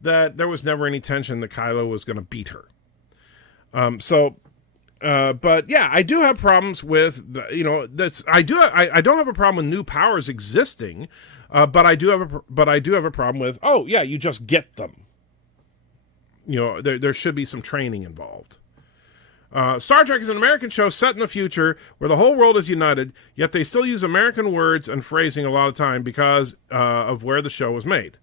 that there was never any tension that Kylo was going to beat her. But yeah, I do have problems with, I don't have a problem with new powers existing, but I do have a problem with, you just get them. There should be some training involved. Star Trek is an American show set in the future where the whole world is united, yet they still use American words and phrasing a lot of time because of where the show was made.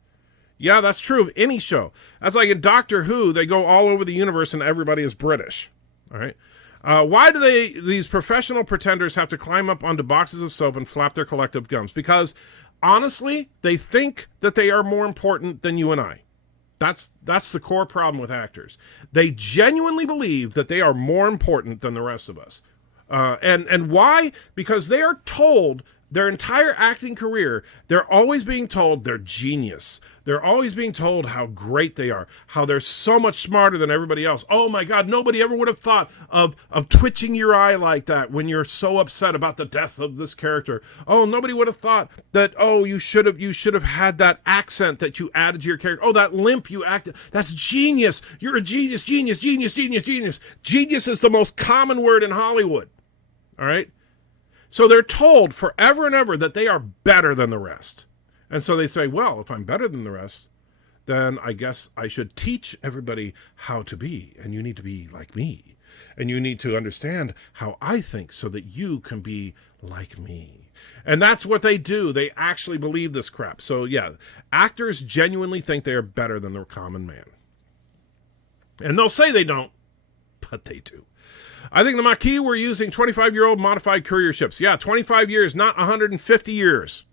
Yeah, that's true of any show. That's like in Doctor Who, they go all over the universe and everybody is British. All right. Why do these professional pretenders have to climb up onto boxes of soap and flap their collective gums? Because honestly, they think that they are more important than you and I. That's the core problem with actors. They genuinely believe that they are more important than the rest of us. And why? Because they are told their entire acting career, they're always being told they're genius. They're always being told how great they are, how they're so much smarter than everybody else. Oh my God, nobody ever would have thought of twitching your eye like that when you're so upset about the death of this character. Oh, nobody would have thought that, you should have had that accent that you added to your character. Oh, that limp you acted. That's genius. You're a genius, genius, genius, genius, genius. Genius is the most common word in Hollywood. All right? So they're told forever and ever that they are better than the rest. And so they say, well, if I'm better than the rest, then I guess I should teach everybody how to be. And you need to be like me. And you need to understand how I think so that you can be like me. And that's what they do. They actually believe this crap. So yeah, actors genuinely think they are better than the common man. And they'll say they don't, but they do. I think the Maquis were using 25-year-old modified courier ships. Yeah, 25 years, not 150 years.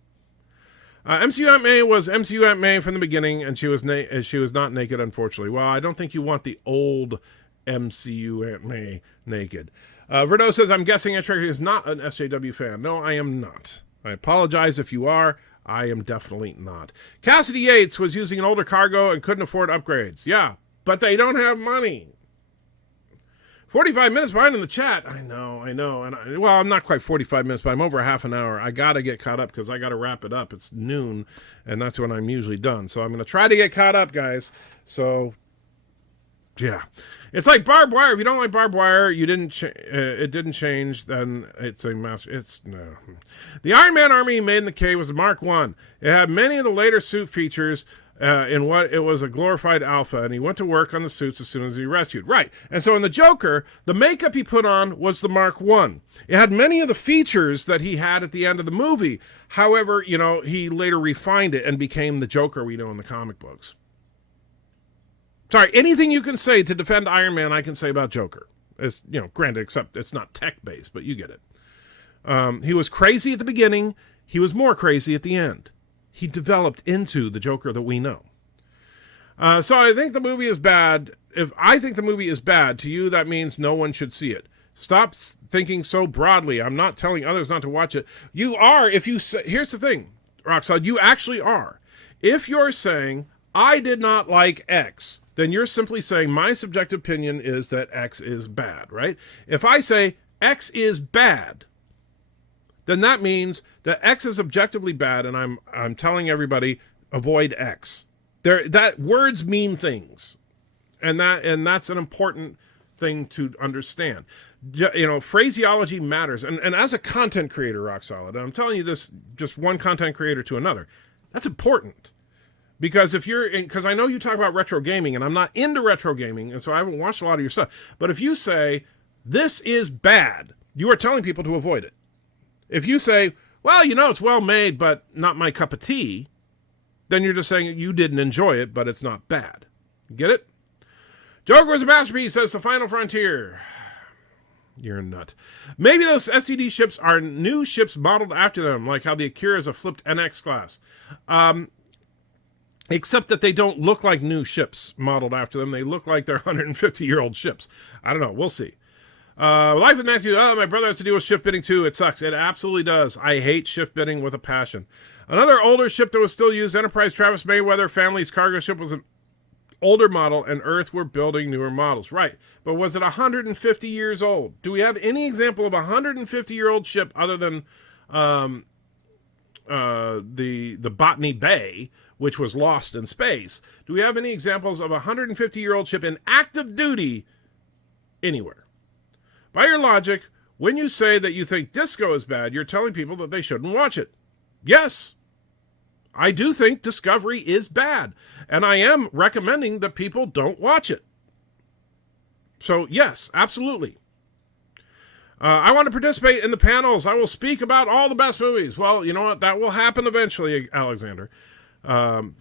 MCU Aunt May was MCU Aunt May from the beginning, and she was not naked, unfortunately. Well, I don't think you want the old MCU Aunt May naked. Verdo says, I'm guessing Aunt Trek is not an SJW fan. No, I am not. I apologize if you are. I am definitely not. Cassidy Yates was using an older cargo and couldn't afford upgrades. Yeah, but they don't have money. 45 minutes behind in the chat. I know. And well, I'm not quite 45 minutes, but I'm over half an hour. I got to get caught up because I got to wrap it up. It's noon, and that's when I'm usually done. So I'm going to try to get caught up, guys. So, yeah. It's like barbed wire. If you don't like barbed wire, it didn't change, then it's a mess. No. The Iron Man army made in the K was the Mark I. It had many of the later suit features in what it was a glorified alpha, and he went to work on the suits as soon as he rescued. Right. And so in the Joker, the makeup he put on was the Mark I. It had many of the features that he had at the end of the movie. However, he later refined it and became the Joker we know in the comic books. Sorry, anything you can say to defend Iron Man, I can say about Joker. It's, granted, except it's not tech-based, but you get it. He was crazy at the beginning. He was more crazy at the end. He developed into the Joker that we know. So I think the movie is bad. If I think the movie is bad, to you, that means no one should see it. Stop thinking so broadly. I'm not telling others not to watch it. You are, if you say, here's the thing, Roxanne, you actually are. If you're saying, I did not like X, then you're simply saying my subjective opinion is that X is bad, right? If I say X is bad, then that means that X is objectively bad, and I'm telling everybody avoid X. That words mean things, and that's an important thing to understand. Phraseology matters, and as a content creator, Rock Solid, and I'm telling you this, just one content creator to another, that's important. Because because I know you talk about retro gaming, and I'm not into retro gaming, and so I haven't watched a lot of your stuff. But if you say, this is bad, you are telling people to avoid it. If you say, well, it's well made, but not my cup of tea, then you're just saying you didn't enjoy it, but it's not bad. Get it? Joker is a masterpiece, says The Final Frontier. You're a nut. Maybe those STD ships are new ships modeled after them, like how the Akira is a flipped NX class. Except that they don't look like new ships modeled after them. They look like they're 150-year-old ships. I don't know. We'll see. Life with Matthew. Oh, my brother has to deal with shift bidding too. It sucks. It absolutely does. I hate shift bidding with a passion. Another older ship that was still used, Enterprise Travis Mayweather family's cargo ship, was an older model, and Earth were building newer models. Right. But was it 150 years old? Do we have any example of a 150-year-old ship other than the Botany Bay, which was lost in space? Do we have any examples of a 150-year-old ship in active duty anywhere? By your logic, when you say that you think Disco is bad, you're telling people that they shouldn't watch it. Yes, I do think Discovery is bad, and I am recommending that people don't watch it. So, yes, absolutely. I want to participate in the panels. I will speak about all the best movies. Well, you know what? That will happen eventually, Alexander. But,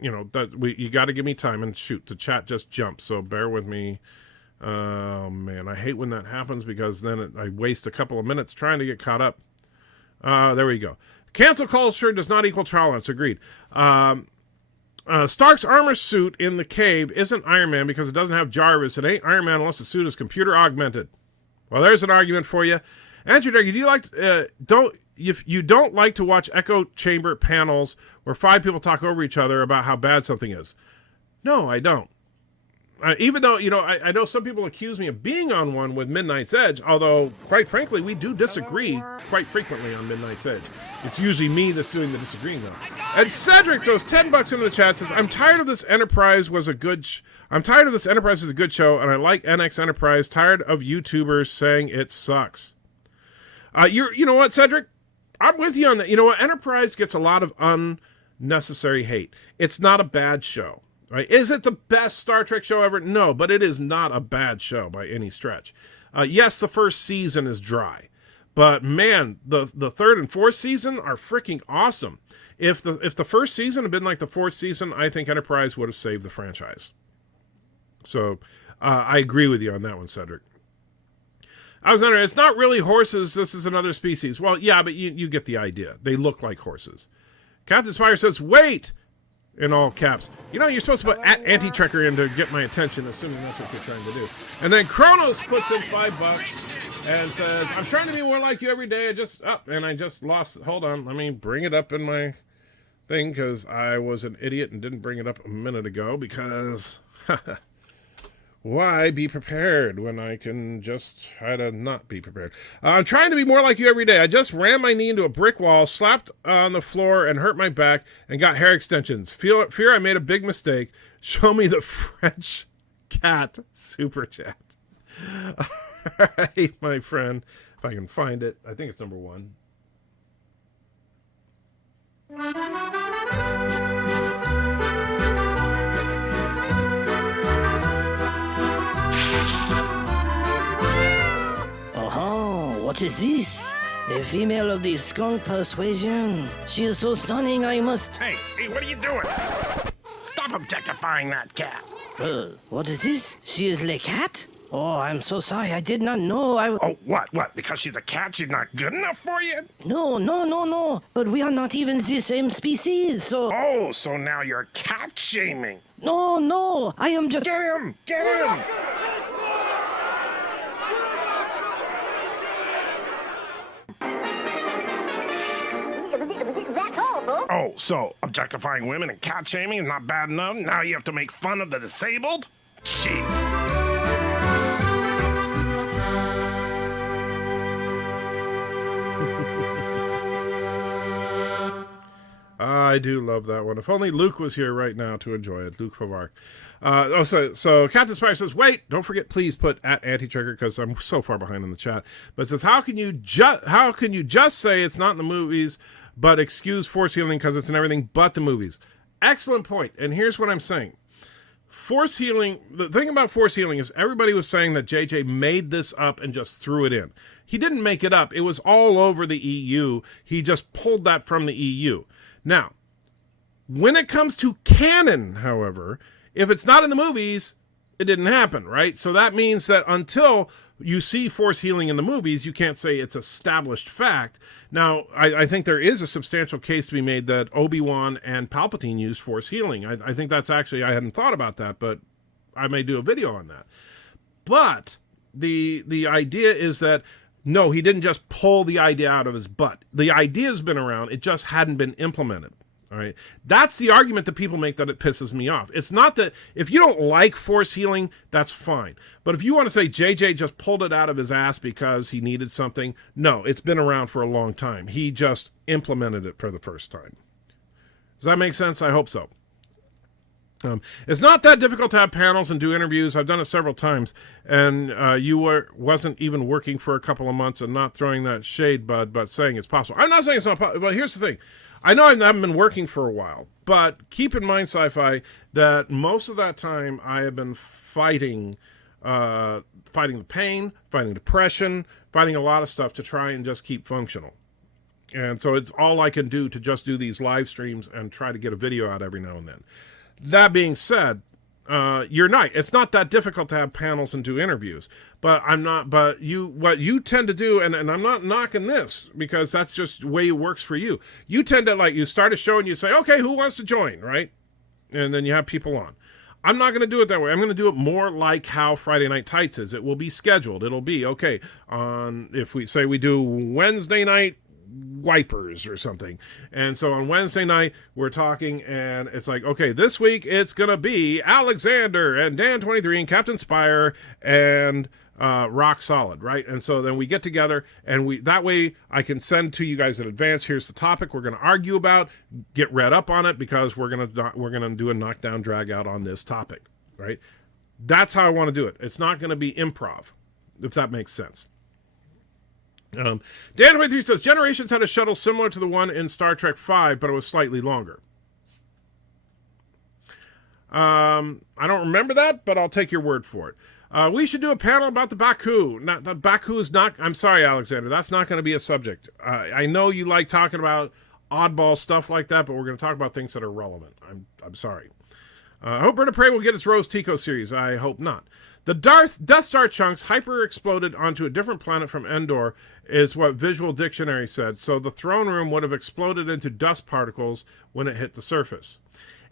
you got to give me time. And shoot, the chat just jumped, so bear with me. Oh, man, I hate when that happens because then I waste a couple of minutes trying to get caught up. There we go. Cancel culture does not equal tolerance. Agreed. Stark's armor suit in the cave isn't Iron Man because it doesn't have Jarvis. It ain't Iron Man unless the suit is computer augmented. Well, there's an argument for you. Andrew, do you like if you don't like to watch echo chamber panels where 5 people talk over each other about how bad something is? No, I don't. Even though, I know some people accuse me of being on one with Midnight's Edge, although, quite frankly, we do disagree quite frequently on Midnight's Edge. It's usually me that's doing the disagreeing, though. And Cedric throws $10 into the chat, says, I'm tired of this Enterprise is a good show, and I like NX Enterprise. Tired of YouTubers saying it sucks. You know what, Cedric? I'm with you on that. You know what? Enterprise gets a lot of necessary hate. It's not a bad show, right? Is it the best Star Trek show ever? No, but it is not a bad show by any stretch. Yes, the first season is dry, but man, the third and fourth season are freaking awesome. If the first season had been like the fourth season, I think Enterprise would have saved the franchise. So I agree with you on that one, Cedric. Alexander, it's not really horses. This is another species. Well, yeah, but you get the idea. They look like horses. Captain Spire says, wait, in all caps. You know, you're supposed to put anti-trekker in to get my attention, assuming that's what you're trying to do. And then Kronos puts in $5 and says, I'm trying to be more like you every day. I just lost. Hold on. Let me bring it up in my thing because I was an idiot and didn't bring it up a minute ago because why be prepared when I can just try to not be prepared? I'm trying to be more like you every day. I just ran my knee into a brick wall, slapped on the floor, and hurt my back, and got hair extensions. Fear I made a big mistake. Show me the French cat super chat. All right, my friend. If I can find it. I think it's number 1. What is this? A female of the skunk persuasion. She is so stunning, I must... Hey, what are you doing? Stop objectifying that cat. What is this? She is Le Cat? Oh, I'm so sorry. I did not know. Oh, what? Because she's a cat, she's not good enough for you? No. But we are not even the same species, so... Oh, so now you're cat shaming. No. I am just... Get him! Oh, so objectifying women and cat shaming is not bad enough? Now you have to make fun of the disabled? Jeez. I do love that one. If only Luke was here right now to enjoy it. Luke Favark. So Captain Spire says, wait, don't forget, please put at anti-trigger because I'm so far behind in the chat. But it says, how can you just say it's not in the movies, but excuse force healing because it's in everything but the movies? Excellent point. And here's what I'm saying. Force healing, the thing about force healing is everybody was saying that JJ made this up and just threw it in. He didn't make it up. It was all over the EU. He just pulled that from the EU. Now, when it comes to canon, however, if it's not in the movies, it didn't happen, right? So that means that until you see force healing in the movies, you can't say it's established fact. Now, I think there is a substantial case to be made that Obi-Wan and Palpatine used force healing. I think that's actually, I hadn't thought about that, but I may do a video on that. But the idea is that, no, he didn't just pull the idea out of his butt. The idea's been around, it just hadn't been implemented. All right. That's the argument that people make that it pisses me off. It's not that if you don't like force healing, that's fine. But if you want to say JJ just pulled it out of his ass because he needed something, no, it's been around for a long time. He just implemented it for the first time. Does that make sense? I hope so. It's not that difficult to have panels and do interviews. I've done it several times, and you wasn't even working for a couple of months and not throwing that shade, Bud, but saying it's possible. I'm not saying it's not possible, but here's the thing. I know I haven't been working for a while, but keep in mind, Sci-Fi, that most of that time I have been fighting the pain, fighting depression, fighting a lot of stuff to try and just keep functional. And so it's all I can do to just do these live streams and try to get a video out every now and then. That being said, you're right. It's not that difficult to have panels and do interviews, but what you tend to do, and I'm not knocking this because that's just the way it works for you. You tend to, like, you start a show and you say, okay, who wants to join, right? And then you have people on. I'm not going to do it that way. I'm going to do it more like how Friday Night Tights is. It will be scheduled. It'll be, okay, if we say we do Wednesday night wipers or something, and so on Wednesday night we're talking, and it's like, okay, this week it's gonna be Alexander and Dan23 and Captain Spire and Rock Solid, right? And so then we get together, and that way I can send to you guys in advance, here's the topic we're gonna argue about, get read up on it, because we're gonna do a knockdown drag out on this topic, right? That's how I want to do it. It's not gonna be improv, if that makes sense. Dan23 says, Generations had a shuttle similar to the one in Star Trek V, but it was slightly longer. I don't remember that, but I'll take your word for it. We should do a panel about the Baku. The Baku is not, I'm sorry, Alexander, that's not going to be a subject. I know you like talking about oddball stuff like that, but we're going to talk about things that are relevant. I'm sorry. I hope Bird of Prey will get its Rose Tico series. I hope not. The Death Star chunks hyper-exploded onto a different planet from Endor is what Visual Dictionary said, so the throne room would have exploded into dust particles when it hit the surface.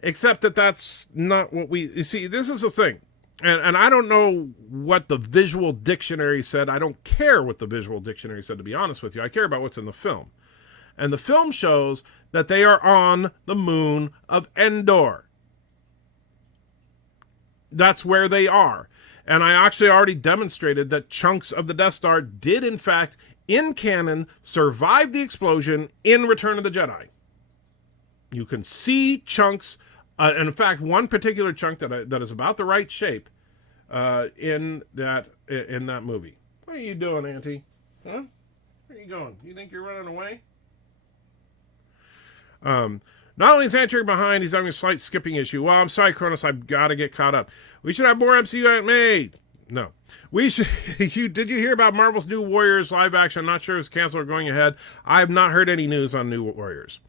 Except that that's not what you see, this is the thing. And I don't know what the Visual Dictionary said. I don't care what the Visual Dictionary said, to be honest with you. I care about what's in the film. And the film shows that they are on the moon of Endor. That's where they are. And I actually already demonstrated that chunks of the Death Star did, in fact, in canon, survive the explosion in Return of the Jedi. You can see chunks, and in fact, one particular chunk that is about the right shape in that movie. What are you doing, Auntie? Huh? Where are you going? You think you're running away? Not only is Andrew behind, he's having a slight skipping issue. Well, I'm sorry, Cronus, I've got to get caught up. We should have more MCU Aunt May. No. We should. Did you hear about Marvel's New Warriors live action? I'm not sure if it's canceled or going ahead. I have not heard any news on New Warriors.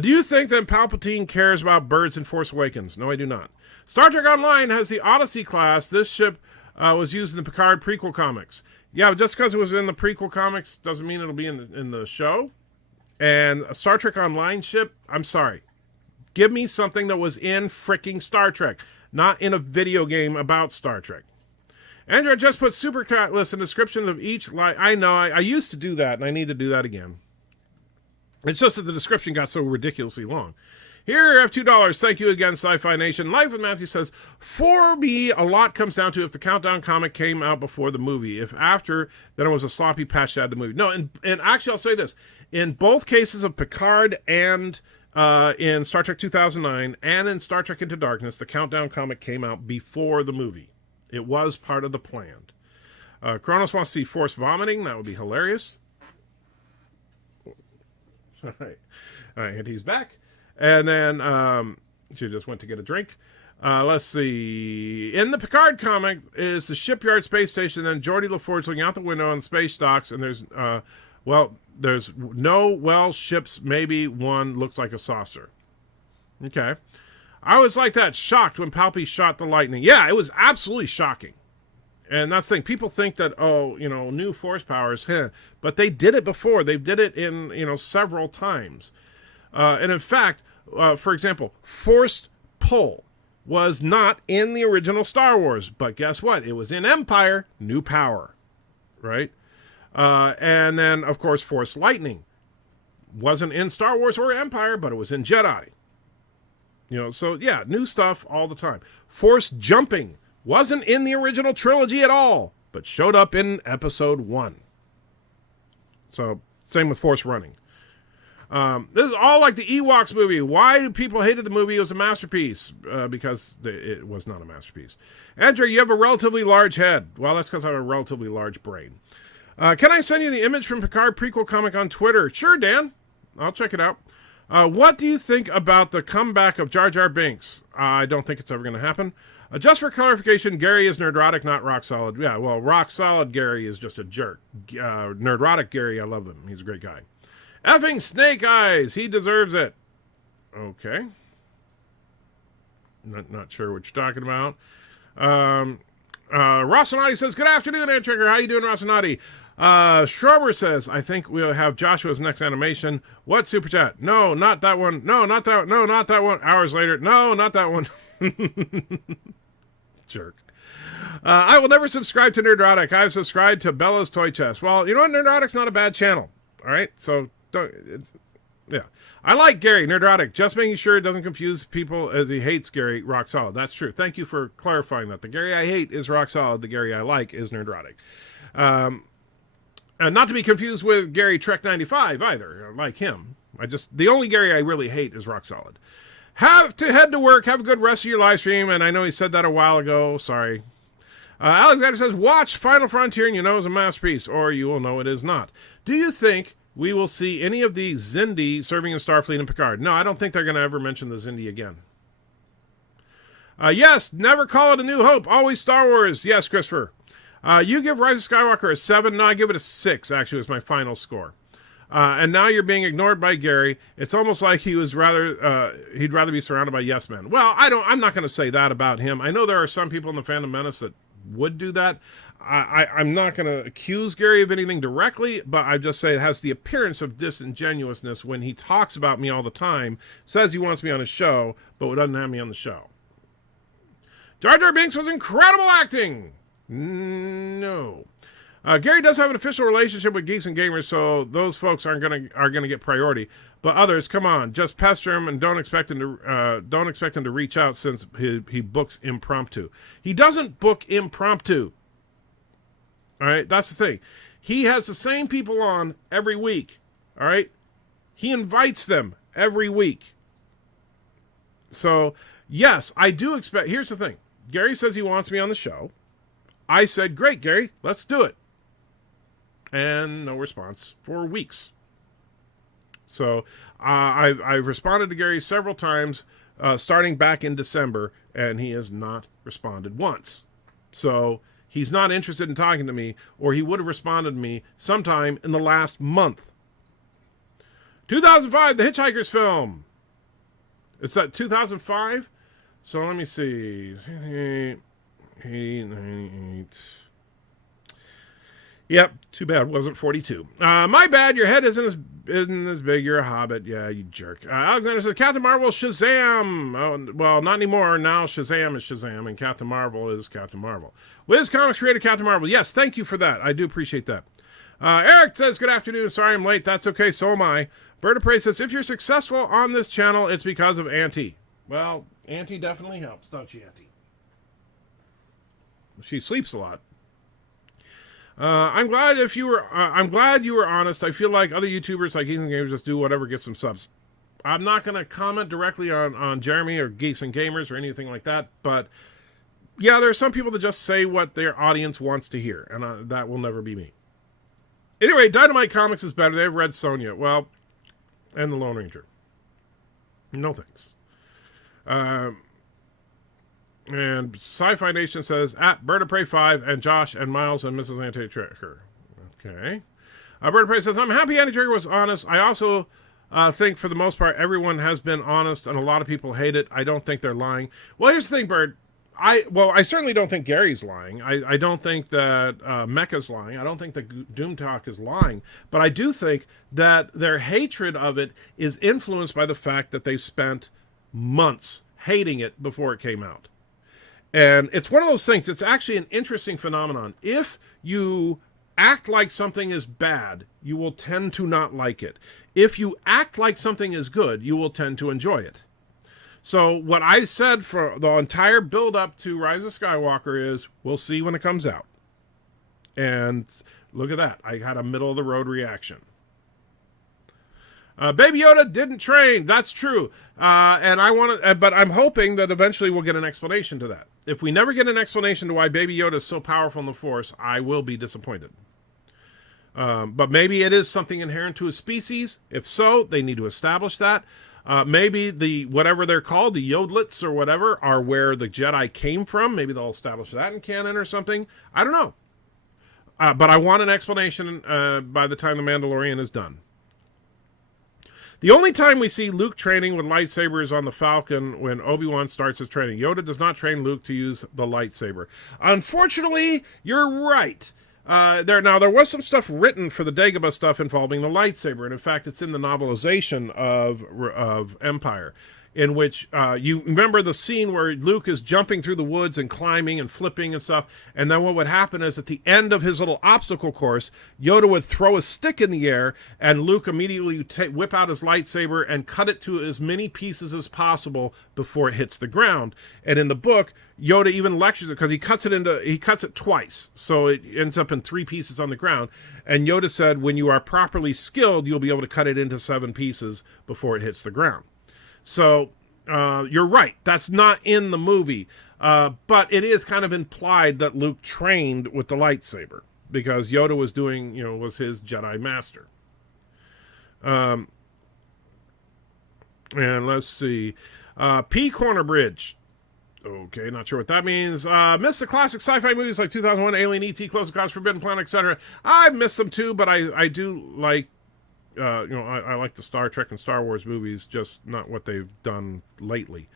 Do you think that Palpatine cares about birds in Force Awakens? No, I do not. Star Trek Online has the Odyssey class. This ship was used in the Picard prequel comics. Yeah, but just because it was in the prequel comics doesn't mean it'll be in the show. And a Star Trek Online ship, I'm sorry. Give me something that was in fricking Star Trek, not in a video game about Star Trek. Andrew, I just put supercut list and description of each line. I know, I used to do that, and I need to do that again. It's just that the description got so ridiculously long. Here, I have $2. Thank you again, Sci-Fi Nation. Life with Matthew says, for me, a lot comes down to if the Countdown comic came out before the movie. If after, then it was a sloppy patch to add the movie. No, and actually, I'll say this. In both cases of Picard and in Star Trek 2009 and in Star Trek Into Darkness, the Countdown comic came out before the movie. It was part of the plan. Kronos wants to see Force vomiting. That would be hilarious. All right, and he's back. And then she just went to get a drink. Let's see. In the Picard comic is the shipyard space station. Then Geordi LaForge looking out the window on space docks, and there's no ships. Maybe one looks like a saucer. Okay. I was like that, shocked when Palpy shot the lightning. Yeah, it was absolutely shocking. And that's the thing. People think that, new force powers, but they did it before. They did it in, several times. And in fact, for example, forced pull was not in the original Star Wars. But guess what? It was in Empire, new power, right? And then, of course, forced lightning wasn't in Star Wars or Empire, but it was in Jedi. So yeah, new stuff all the time. Forced jumping wasn't in the original trilogy at all, but showed up in episode 1. So, same with Force running. This is all like the Ewoks movie. Why do people hated the movie? It was a masterpiece. Because it was not a masterpiece. Andrew, you have a relatively large head. Well, that's because I have a relatively large brain. Can I send you the image from Picard prequel comic on Twitter? Sure, Dan. I'll check it out. What do you think about the comeback of Jar Jar Binks? I don't think it's ever going to happen. Just for clarification, Gary is nerdrotic, not rock solid. Yeah, well, rock solid Gary is just a jerk. Nerdrotic Gary, I love him. He's a great guy. Effing Snake Eyes. He deserves it. Okay. Not sure what you're talking about. Rossonati says, good afternoon, Ant Trigger. How you doing, Rossonati? Schrober says, I think we'll have Joshua's next animation. What super chat? No, not that one. No, not that. No, not that one. Hours later. No, not that one. Jerk. I will never subscribe to Nerdrotic. I've subscribed to Bella's Toy Chest. Well, you know what? Nerdrotic's not a bad channel. All right, so yeah. I like Gary Nerdrotic. Just making sure it doesn't confuse people as he hates Gary Rock Solid. That's true. Thank you for clarifying that. The Gary I hate is Rock Solid. The Gary I like is Nerdrotic. And not to be confused with Gary Trek 95 either. I like him. The only Gary I really hate is Rock Solid. Have to head to work. Have a good rest of your live stream. And I know he said that a while ago. Sorry. Alexander says, watch Final Frontier and you know it's a masterpiece, or you will know it is not. Do you think we will see any of the Xindi serving in Starfleet and Picard? No, I don't think they're going to ever mention the Xindi again. Yes, never call it A New Hope. Always Star Wars. Yes, Christopher. You give Rise of Skywalker a 7. No, I give it a 6, actually, was my final score. And now you're being ignored by Gary. It's almost like he'd rather be surrounded by yes men. Well, I'm not going to say that about him. I know there are some people in the Phantom Menace that would do that. I'm not going to accuse Gary of anything directly, but I just say it has the appearance of disingenuousness when he talks about me all the time, says he wants me on his show, but doesn't have me on the show. Jar Jar Binks was incredible acting. No. Gary does have an official relationship with Geeks and Gamers, so those folks are gonna get priority. But others, come on, just pester him and don't expect him to reach out since he books impromptu. He doesn't book impromptu. All right, that's the thing. He has the same people on every week. All right, he invites them every week. So yes, I do expect. Here's the thing. Gary says he wants me on the show. I said, great, Gary, let's do it. And no response for weeks. So I've responded to Gary several times, starting back in December, and he has not responded once. So he's not interested in talking to me, or he would have responded to me sometime in the last month. 2005, The Hitchhiker's film. It's that 2005? So let me see. 898. Yep, too bad. Wasn't 42. My bad. Your head isn't as big. You're a hobbit. Yeah, you jerk. Alexander says, Captain Marvel, Shazam. Oh, well, not anymore. Now Shazam is Shazam, and Captain Marvel is Captain Marvel. Wiz Comics created Captain Marvel. Yes, thank you for that. I do appreciate that. Eric says, good afternoon. Sorry I'm late. That's okay. So am I. Bird of Prey says, if you're successful on this channel, it's because of Auntie. Well, Auntie definitely helps, don't you, Auntie? She sleeps a lot. I'm glad you were honest. I feel like other YouTubers like Geeks and Gamers just do whatever gets them subs. I'm not going to comment directly on Jeremy or Geeks and Gamers or anything like that, but yeah, there are some people that just say what their audience wants to hear, and that will never be me. Anyway, Dynamite Comics is better. They've read Sonya, well, and the Lone Ranger. No thanks. And Sci-Fi Nation says, at Bird of Prey 5 and Josh and Miles and Mrs. Anti-Trigger. Okay. Bird of Prey says, I'm happy Anti-Trigger was honest. I also think for the most part everyone has been honest and a lot of people hate it. I don't think they're lying. Well, here's the thing, Bird. I certainly don't think Gary's lying. I don't think that Mecha's lying. I don't think that Doom Talk is lying. But I do think that their hatred of it is influenced by the fact that they've spent months hating it before it came out. And it's one of those things, it's actually an interesting phenomenon. If you act like something is bad, you will tend to not like it. If you act like something is good, you will tend to enjoy it. So what I said for the entire build-up to Rise of Skywalker is, we'll see when it comes out. And look at that. I had a middle-of-the-road reaction. Baby Yoda didn't train. That's true. But I'm hoping that eventually we'll get an explanation to that. If we never get an explanation to why Baby Yoda is so powerful in the Force, I will be disappointed. But maybe it is something inherent to his species. If so, they need to establish that. Maybe whatever they're called, the Yodlets or whatever, are where the Jedi came from. Maybe they'll establish that in canon or something. I don't know. But I want an explanation by the time The Mandalorian is done. The only time we see Luke training with lightsabers on the Falcon when Obi-Wan starts his training. Yoda does not train Luke to use the lightsaber. Unfortunately, you're right. There was some stuff written for the Dagobah stuff involving the lightsaber, and in fact, it's in the novelization of Empire, in which you remember the scene where Luke is jumping through the woods and climbing and flipping and stuff, and then what would happen is at the end of his little obstacle course, Yoda would throw a stick in the air, and Luke immediately would whip out his lightsaber and cut it to as many pieces as possible before it hits the ground. And in the book, Yoda even lectures it because he cuts it twice, so it ends up in 3 pieces on the ground. And Yoda said, when you are properly skilled, you'll be able to cut it into 7 pieces before it hits the ground. So you're right. That's not in the movie. But it is kind of implied that Luke trained with the lightsaber because Yoda was his Jedi master. And let's see. P. Cornerbridge Okay, not sure what that means. Missed the classic sci-fi movies like 2001, Alien, E.T., Close Encounters, Forbidden Planet, etc. I missed them too, but I do like, I like the Star Trek and Star Wars movies, just not what they've done lately.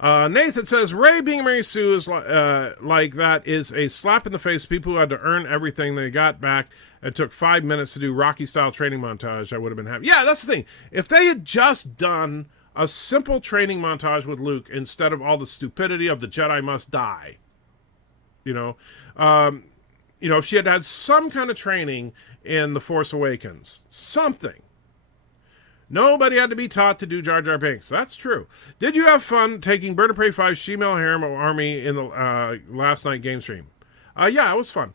Nathan says, Ray being Mary Sue is like that is a slap in the face to people who had to earn everything they got back and took 5 minutes to do Rocky-style training montage. I would have been happy. Yeah, that's the thing. If they had just done a simple training montage with Luke instead of all the stupidity of the Jedi must die, if she had some kind of training in The Force Awakens, something. Nobody had to be taught to do Jar Jar Binks. That's true. Did you have fun taking Bird of Prey 5's Female Harem Army in the last night game stream? Yeah, it was fun.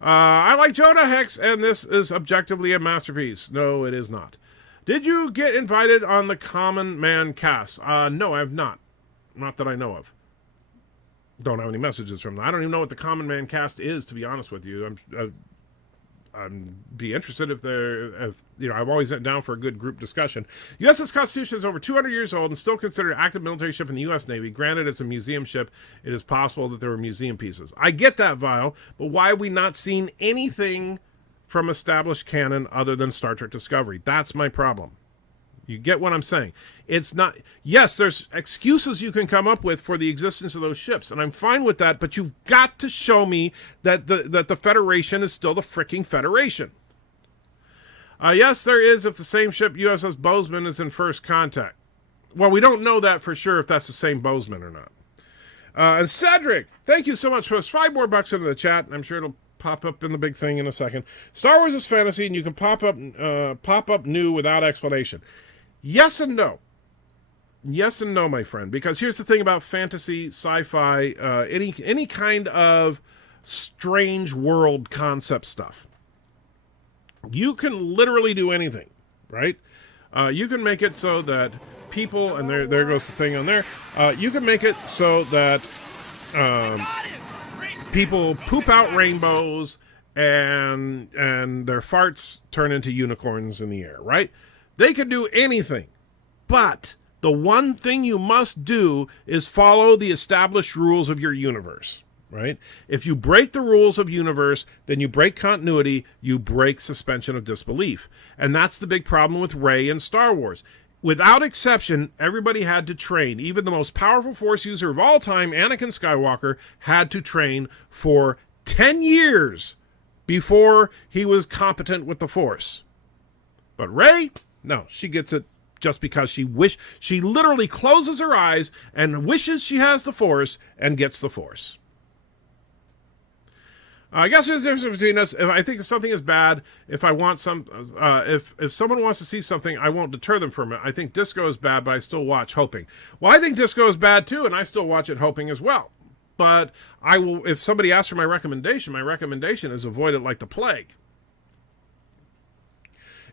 I like Jonah Hex, and this is objectively a masterpiece. No, it is not. Did you get invited on the Common Man cast? No, I have not. Not that I know of. Don't have any messages from them. I don't even know what the Common Man cast is, to be honest with you. I'm be interested if I'm always down for a good group discussion. USS Constitution is over 200 years old and still considered an active military ship in the U.S. Navy. Granted, it's a museum ship. It is possible that there were museum pieces. I get that, Vile, but why have we not seen anything from established canon other than Star Trek Discovery? That's my problem. You get what I'm saying? It's not... Yes, there's excuses you can come up with for the existence of those ships, and I'm fine with that, but you've got to show me that the Federation is still the freaking Federation. Yes, there is if the same ship USS Bozeman is in First Contact. Well, we don't know that for sure if that's the same Bozeman or not. And Cedric, thank you so much for those $5 more into the chat, and I'm sure it'll pop up in the big thing in a second. Star Wars is fantasy, and you can pop up new without explanation. Yes and no. Yes and no, my friend. Because here's the thing about fantasy, sci-fi, any kind of strange world concept stuff. You can literally do anything, right? You can make it so that people, and there goes the thing on there. You can make it so that people poop out rainbows and their farts turn into unicorns in the air, right? They can do anything, but the one thing you must do is follow the established rules of your universe, right? If you break the rules of universe, then you break continuity, you break suspension of disbelief. And that's the big problem with Rey and Star Wars. Without exception, everybody had to train. Even the most powerful Force user of all time, Anakin Skywalker, had to train for 10 years before he was competent with the Force. But Rey... No, she gets it just because she literally closes her eyes and wishes she has the Force and gets the Force. I guess there's a difference between us. If something is bad, if someone wants to see something, I won't deter them from it. I think disco is bad, but I still watch hoping. Well, I think disco is bad too, and I still watch it hoping as well. But I will. If somebody asks for my recommendation is avoid it like the plague.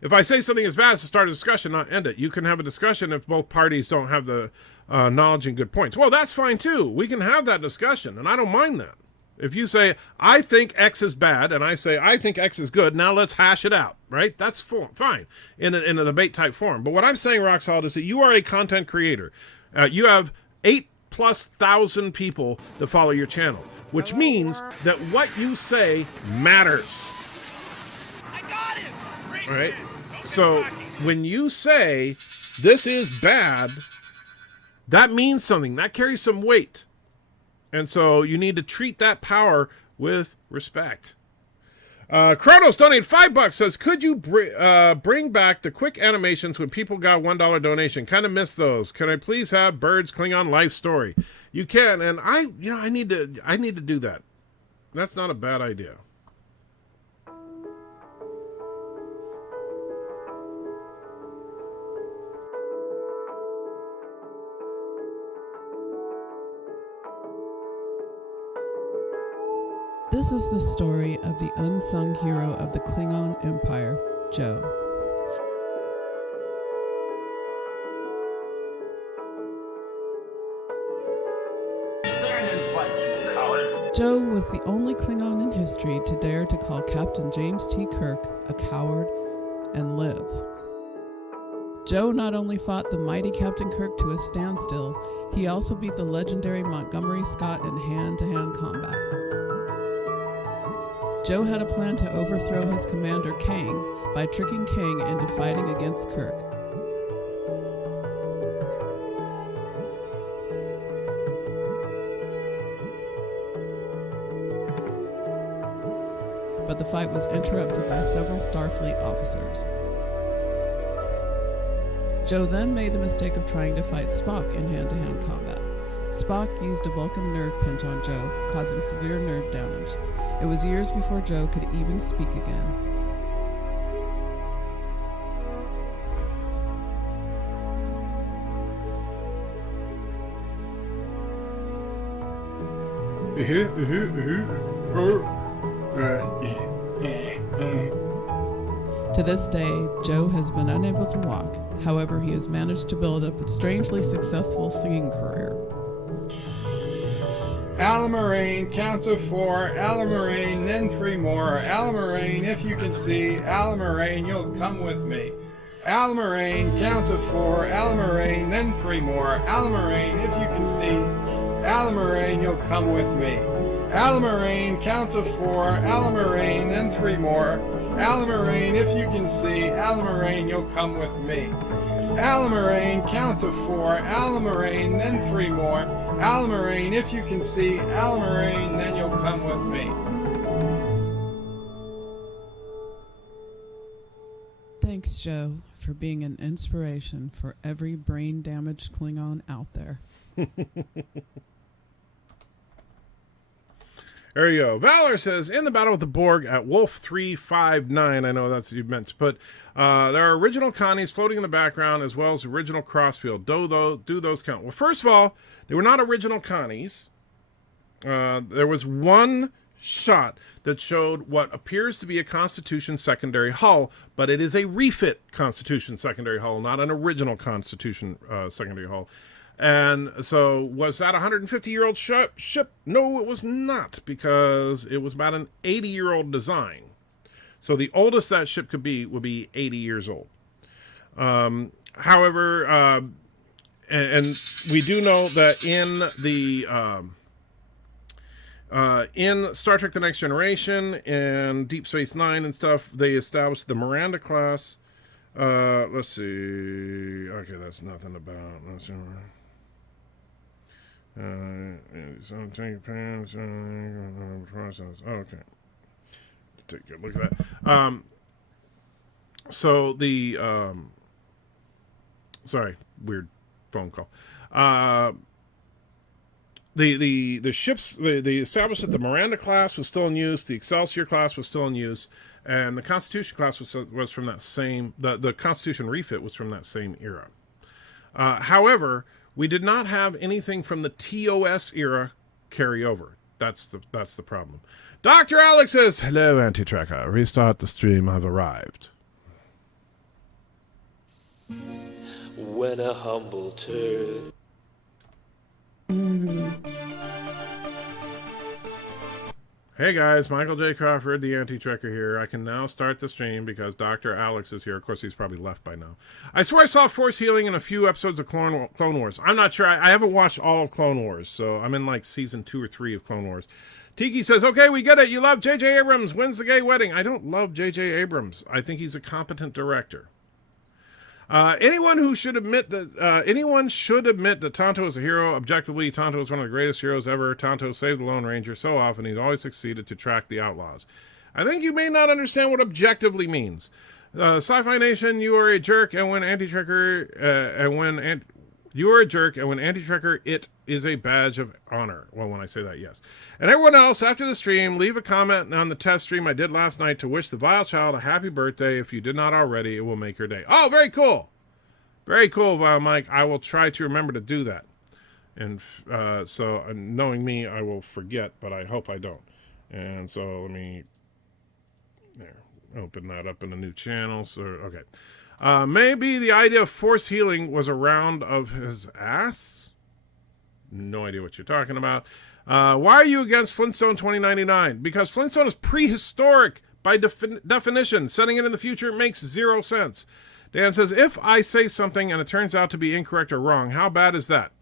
If I say something is bad, it's to start a discussion, not end it. You can have a discussion if both parties don't have the knowledge and good points. Well, that's fine, too. We can have that discussion, and I don't mind that. If you say, I think X is bad, and I say, I think X is good, now let's hash it out, right? That's fine in a debate-type form. But what I'm saying, Rock Solid, is that you are a content creator. You have 8,000+ people that follow your channel, which means that what you say matters. I got it! All right? So when you say this is bad, that means something. That carries some weight. And so you need to treat that power with respect. Kronos donated $5. Says, could you bring back the quick animations when people got $1 donation? Kind of miss those. Can I please have Bird's Klingon life story? You can, and I need to do that. That's not a bad idea. This is the story of the unsung hero of the Klingon Empire, Joe. Joe was the only Klingon in history to dare to call Captain James T. Kirk a coward and live. Joe not only fought the mighty Captain Kirk to a standstill, he also beat the legendary Montgomery Scott in hand-to-hand combat. Joe had a plan to overthrow his commander Kang by tricking Kang into fighting against Kirk. But the fight was interrupted by several Starfleet officers. Joe then made the mistake of trying to fight Spock in hand-to-hand combat. Spock used a Vulcan nerve pinch on Joe, causing severe nerve damage. It was years before Joe could even speak again. To this day, Joe has been unable to walk. However, he has managed to build up a strangely successful singing career. Alamarine, count to 4, Alamarine, then 3 more. Alamarine, if you can see, Alamarine, you'll come with me. Alamarine, count to 4, Alamarine, then 3 more. Alamarine, if you can see, Alamarine, you'll come with me. Alamarine, count to 4, Alamarine, then 3 more. Alamarine, if you can see, Alamarine, you'll come with me. Alamarine, count to 4, Alamarine, then 3 more. Alamarine, if you can see, Alamarine, then you'll come with me. Thanks, Joe, for being an inspiration for every brain-damaged Klingon out there. There you go. Valor says, in the battle with the Borg at Wolf 359, I know that's what you meant to put, there are original Connies floating in the background as well as original Crossfield. Do those count? Well, first of all, they were not original Connies. There was one shot that showed what appears to be a Constitution secondary hull, but it is a refit Constitution secondary hull, not an original Constitution secondary hull. And so, was that a 150-year-old ship? No, it was not, because it was about an 80-year-old design. So the oldest that ship could be would be 80 years old. However, and we do know that in the in Star Trek: The Next Generation and Deep Space Nine and stuff, they established the Miranda class. Let's see. Okay, that's nothing about. Let's see. Process. Oh, okay. Take a look at that. So the sorry, weird phone call. The ships they established that the Miranda class was still in use, the Excelsior class was still in use, and the Constitution class was from that same the Constitution refit was from that same era. However, we did not have anything from the TOS era carry over. That's the problem. Dr. Alex says, hello, Anti-Tracker. Restart the stream. I've arrived. When a humble turd. Hey guys, Michael J. Crawford, the Anti-Trekker here. I can now start the stream because Dr. Alex is here. Of course, he's probably left by now. I swear I saw Force Healing in a few episodes of Clone Wars. I'm not sure. I haven't watched all of Clone Wars, so I'm in like season 2 or 3 of Clone Wars. Tiki says, okay, we get it. You love J.J. Abrams. When's the gay wedding? I don't love J.J. Abrams. I think he's a competent director. Anyone should admit that Tonto is a hero. Objectively, Tonto is one of the greatest heroes ever. Tonto saved the Lone Ranger so often. He's always succeeded to track the outlaws. I think you may not understand what objectively means. Sci-Fi Nation, you are a jerk, and when Anti-Trekker, you are a jerk, and when Anti-Trekker, it is a badge of honor. Well, when I say that, yes. And everyone else, after the stream, leave a comment on the test stream I did last night to wish the Vile Child a happy birthday. If you did not already, it will make your day. Oh, very cool. Very cool, Vile Mike. I will try to remember to do that. And so, knowing me, I will forget, but I hope I don't. And so, let me open that up in a new channel. So, okay. Maybe the idea of force healing was a round of his ass? No idea what you're talking about. Why are you against Flintstone 2099? Because Flintstone is prehistoric by definition. Setting it in the future makes 0 sense. Dan says, if I say something and it turns out to be incorrect or wrong, how bad is that?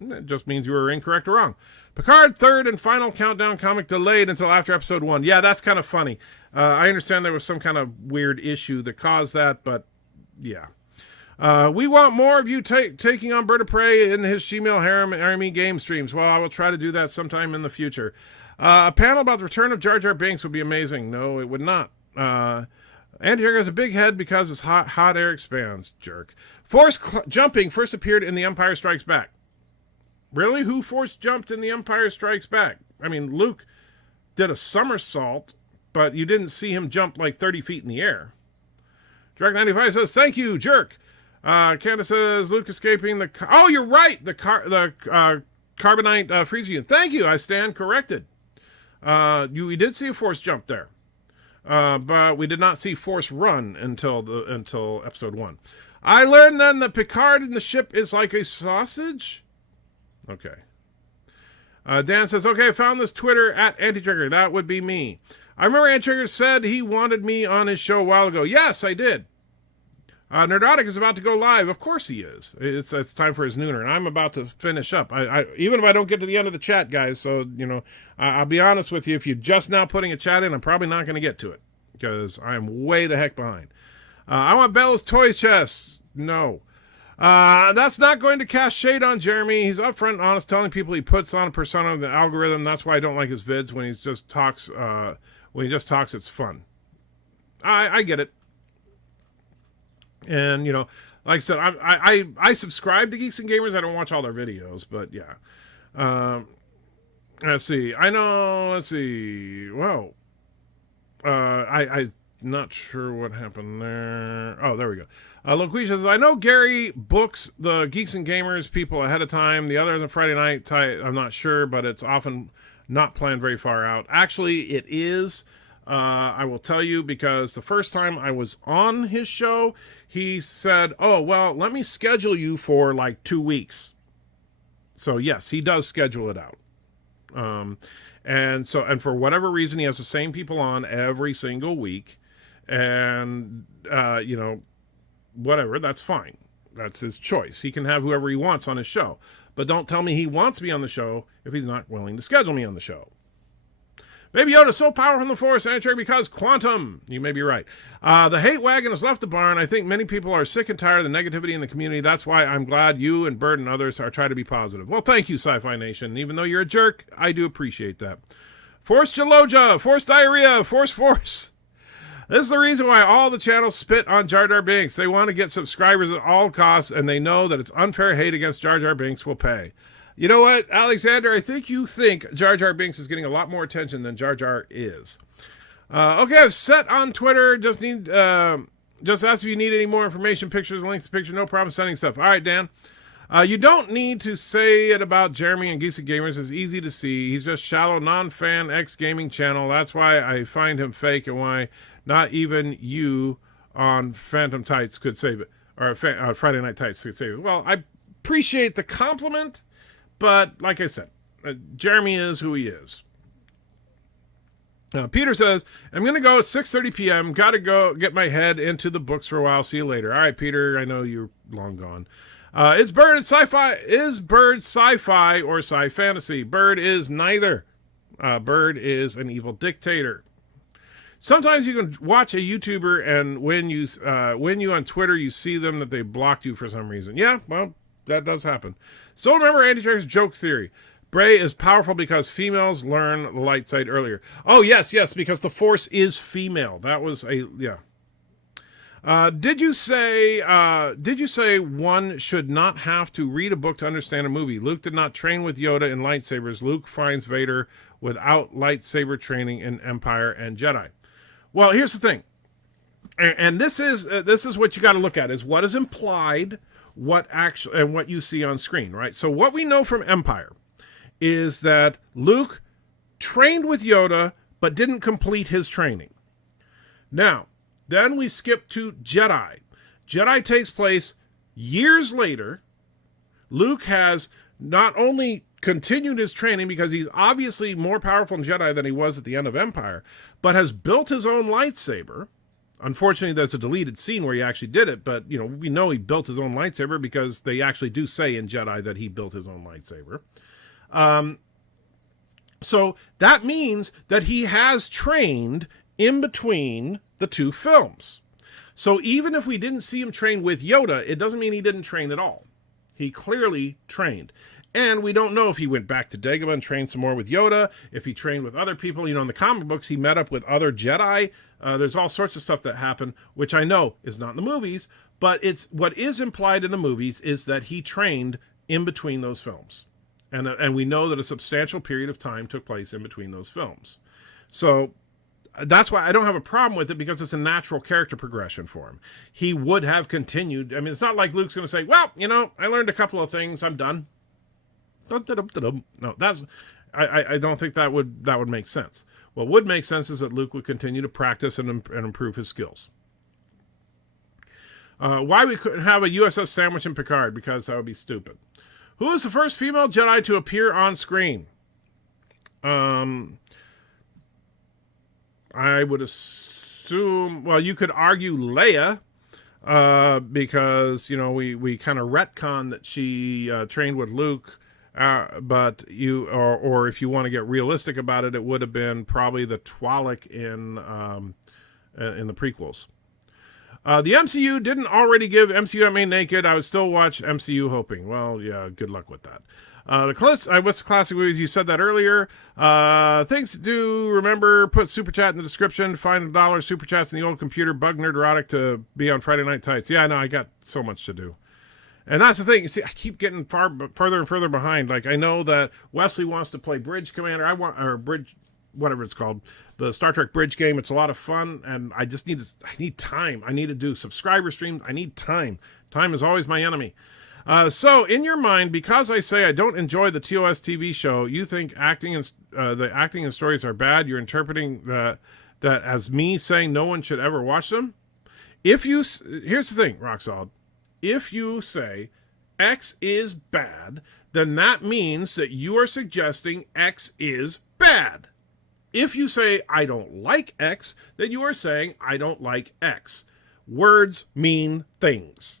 It just means you were incorrect or wrong. Picard third and final countdown comic delayed until after episode 1. Yeah, that's kind of funny. I understand there was some kind of weird issue that caused that, but yeah. We want more of you taking on Bird of Prey in his She-Male Harem game streams. Well, I will try to do that sometime in the future. A panel about the return of Jar Jar Binks would be amazing. No, it would not. Andy Jagger has a big head because his hot air expands. Jerk. Force jumping first appeared in The Empire Strikes Back. Really? Who force jumped in The Empire Strikes Back? I mean, Luke did a somersault, but you didn't see him jump like 30 feet in the air. Drag95 says, thank you, jerk. Candace says, Luke escaping the... Oh, you're right! The carbonite freeze field. Thank you, I stand corrected. We did see a force jump there. But we did not see force run until episode 1. I learned then that Picard in the ship is like a sausage? Okay. Dan says, okay, I found this Twitter at Anti-Trigger. That would be me. I remember Anti-Trigger said he wanted me on his show a while ago. Yes, I did. Nerdotic is about to go live. Of course he is. It's time for his nooner, and I'm about to finish up. I even if I don't get to the end of the chat, guys, so, you know, I'll be honest with you. If you're just now putting a chat in, I'm probably not going to get to it because I'm way the heck behind. I want Bella's toy chest. No. That's not going to cast shade on Jeremy. He's upfront and honest, telling people he puts on a persona of the algorithm. That's why I don't like his vids when he just talks. It's fun. I get it. And, you know, like I said, I subscribe to Geeks and Gamers. I don't watch all their videos, but yeah. Let's see. Well, I'm not sure what happened there. Oh, there we go. Loquisha says, I know Gary books the Geeks and Gamers people ahead of time. The other is a Friday night. I'm not sure, but it's often not planned very far out. Actually, it is. I will tell you, because the first time I was on his show, he said, oh, well, let me schedule you for like 2 weeks. So yes, he does schedule it out. And for whatever reason, he has the same people on every single week. And, you know, whatever, that's fine. That's his choice. He can have whoever he wants on his show. But don't tell me he wants me on the show if he's not willing to schedule me on the show. Baby Yoda's so powerful in the Force, Anti because quantum. You may be right. The hate wagon has left the barn. I think many people are sick and tired of the negativity in the community. That's why I'm glad you and Bird and others are trying to be positive. Well, thank you, Sci-Fi Nation. Even though you're a jerk, I do appreciate that. Force Geloja, Force Diarrhea, Force. This is the reason why all the channels spit on Jar Jar Binks. They want to get subscribers at all costs, and they know that it's unfair hate against Jar Jar Binks will pay. You know what, Alexander? I think you think Jar Jar Binks is getting a lot more attention than Jar Jar is. Okay, I've set on Twitter. Just ask if you need any more information, pictures, links to picture. No problem sending stuff. All right, Dan. You don't need to say it about Jeremy and Geeks and Gamers. It's easy to see. He's just shallow, non-fan, ex-gaming channel. That's why I find him fake and why not even you on Phantom Tights could save it. Or Friday Night Tights could save it. Well, I appreciate the compliment. But, like I said, Jeremy is who he is. Peter says, I'm going to go at 6:30 p.m. Got to go get my head into the books for a while. See you later. All right, Peter, I know you're long gone. Is Bird sci-fi? Is Bird sci-fi or sci-fantasy? Bird is neither. Bird is an evil dictator. Sometimes you can watch a YouTuber, and when you on Twitter, you see them that they blocked you for some reason. Yeah, well, that does happen. So remember Anti-Trigger's joke theory. Bray is powerful because females learn the light side earlier. Oh, yes, because the Force is female. That was yeah. Did you say one should not have to read a book to understand a movie? Luke did not train with Yoda in lightsabers. Luke finds Vader without lightsaber training in Empire and Jedi. Well, here's the thing. And this is what you got to look at, is what is implied, what actually, and what you see on screen, right? So what we know from Empire is that Luke trained with Yoda but didn't complete his training. Now, then we skip to Jedi. Jedi takes place years later. Luke has not only continued his training because he's obviously more powerful in Jedi than he was at the end of Empire, but has built his own lightsaber. Unfortunately, there's a deleted scene where he actually did it, but, you know, we know he built his own lightsaber because they actually do say in Jedi that he built his own lightsaber. So that means that he has trained in between the two films. So even if we didn't see him train with Yoda, it doesn't mean he didn't train at all. He clearly trained. And we don't know if he went back to Dagobah and trained some more with Yoda, if he trained with other people. You know, in the comic books, he met up with other Jedi. There's all sorts of stuff that happened, which I know is not in the movies, but it's what is implied in the movies is that he trained in between those films. And we know that a substantial period of time took place in between those films. So that's why I don't have a problem with it, because it's a natural character progression for him. He would have continued. I mean, it's not like Luke's going to say, well, you know, I learned a couple of things. I'm done. No, I don't think that would make sense. What would make sense is that Luke would continue to practice and improve his skills. Why we couldn't have a USS Sandwich in Picard? Because that would be stupid. Who was the first female Jedi to appear on screen? I would assume, well, you could argue Leia, because, you know, we kind of retcon that she trained with Luke, but you, or if you want to get realistic about it, it would have been probably the Twi'lek in the prequels. The MCU didn't already give MCU Anime Naked. I would still watch MCU hoping. Well, yeah, good luck with that. What's the classic movies? You said that earlier. Things to do. Remember, put Super Chat in the description. Find $1 Super Chats in the old computer. Bug Nerd Erotic to be on Friday Night Tights. Yeah, I know. I got so much to do. And that's the thing. You see, I keep getting further and further behind. Like, I know that Wesley wants to play Bridge Commander. Or Bridge, whatever it's called. The Star Trek Bridge game. It's a lot of fun, and I need time. I need to do subscriber streams. I need time. Time is always my enemy. So, in your mind, because I say I don't enjoy the TOS TV show, you think the acting and stories are bad. You're interpreting that as me saying no one should ever watch them. Here's the thing, Rock Solid. If you say X is bad, then that means that you are suggesting X is bad. If you say I don't like X, then you are saying I don't like X. Words mean things.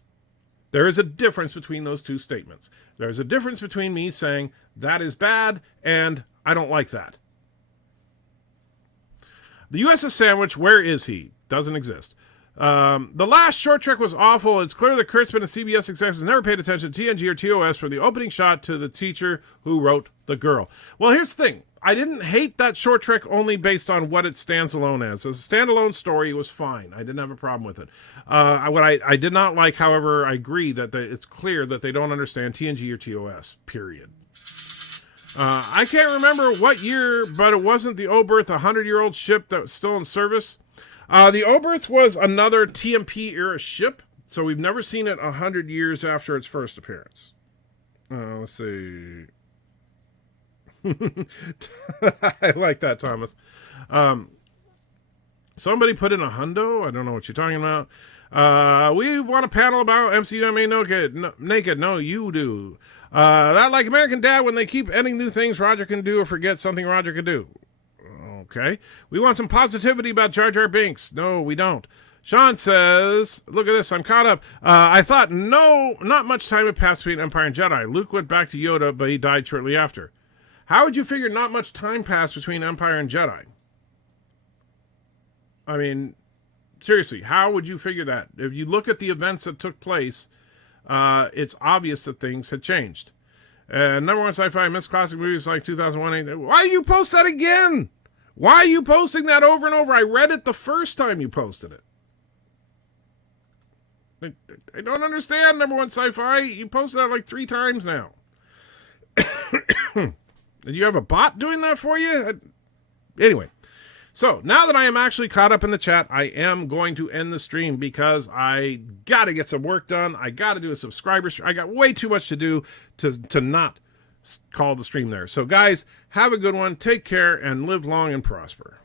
There is a difference between those two statements. There is a difference between me saying that is bad and I don't like that. The USS Sandwich, where is he? Doesn't exist. The last short trek was awful. It's clear that Kurtzman and CBS executives never paid attention to TNG or TOS for the opening shot to the teacher who wrote the girl. Well, here's the thing. I didn't hate that short trek only based on what it stands alone as. As a standalone story, it was fine. I didn't have a problem with it. What I did not like, however, I agree that it's clear that they don't understand TNG or TOS, period. I can't remember what year, but it wasn't the Oberth, a 100-year-old ship that was still in service. The Oberth was another TMP-era ship, so we've never seen it 100 years after its first appearance. Let's see... I like that, Thomas. Somebody put in a hundo. I don't know what you're talking about. We want a panel about MCU Anime Naked. No, you do. That like American Dad when they keep adding new things Roger can do or forget something Roger can do. Okay. We want some positivity about Jar Jar Binks. No, we don't. Sean says, look at this, I'm caught up. I thought not much time had passed between Empire and Jedi. Luke went back to Yoda, but he died shortly after. How would you figure not much time passed between Empire and Jedi? I mean, seriously, how would you figure that? If you look at the events that took place, it's obvious that things had changed. Number one sci-fi, miss classic movies like 2001. Why do you post that again? Why are you posting that over and over? I read it the first time you posted it. I don't understand, number one sci-fi. You posted that like 3 times now. Did you have a bot doing that for you? Anyway, so now that I am actually caught up in the chat, I am going to end the stream because I got to get some work done. I got to do a subscriber stream. I got way too much to do to not call the stream there. So guys, have a good one. Take care and live long and prosper.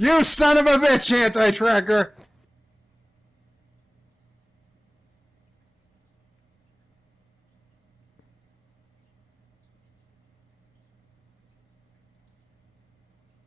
You son of a bitch, anti-tracker!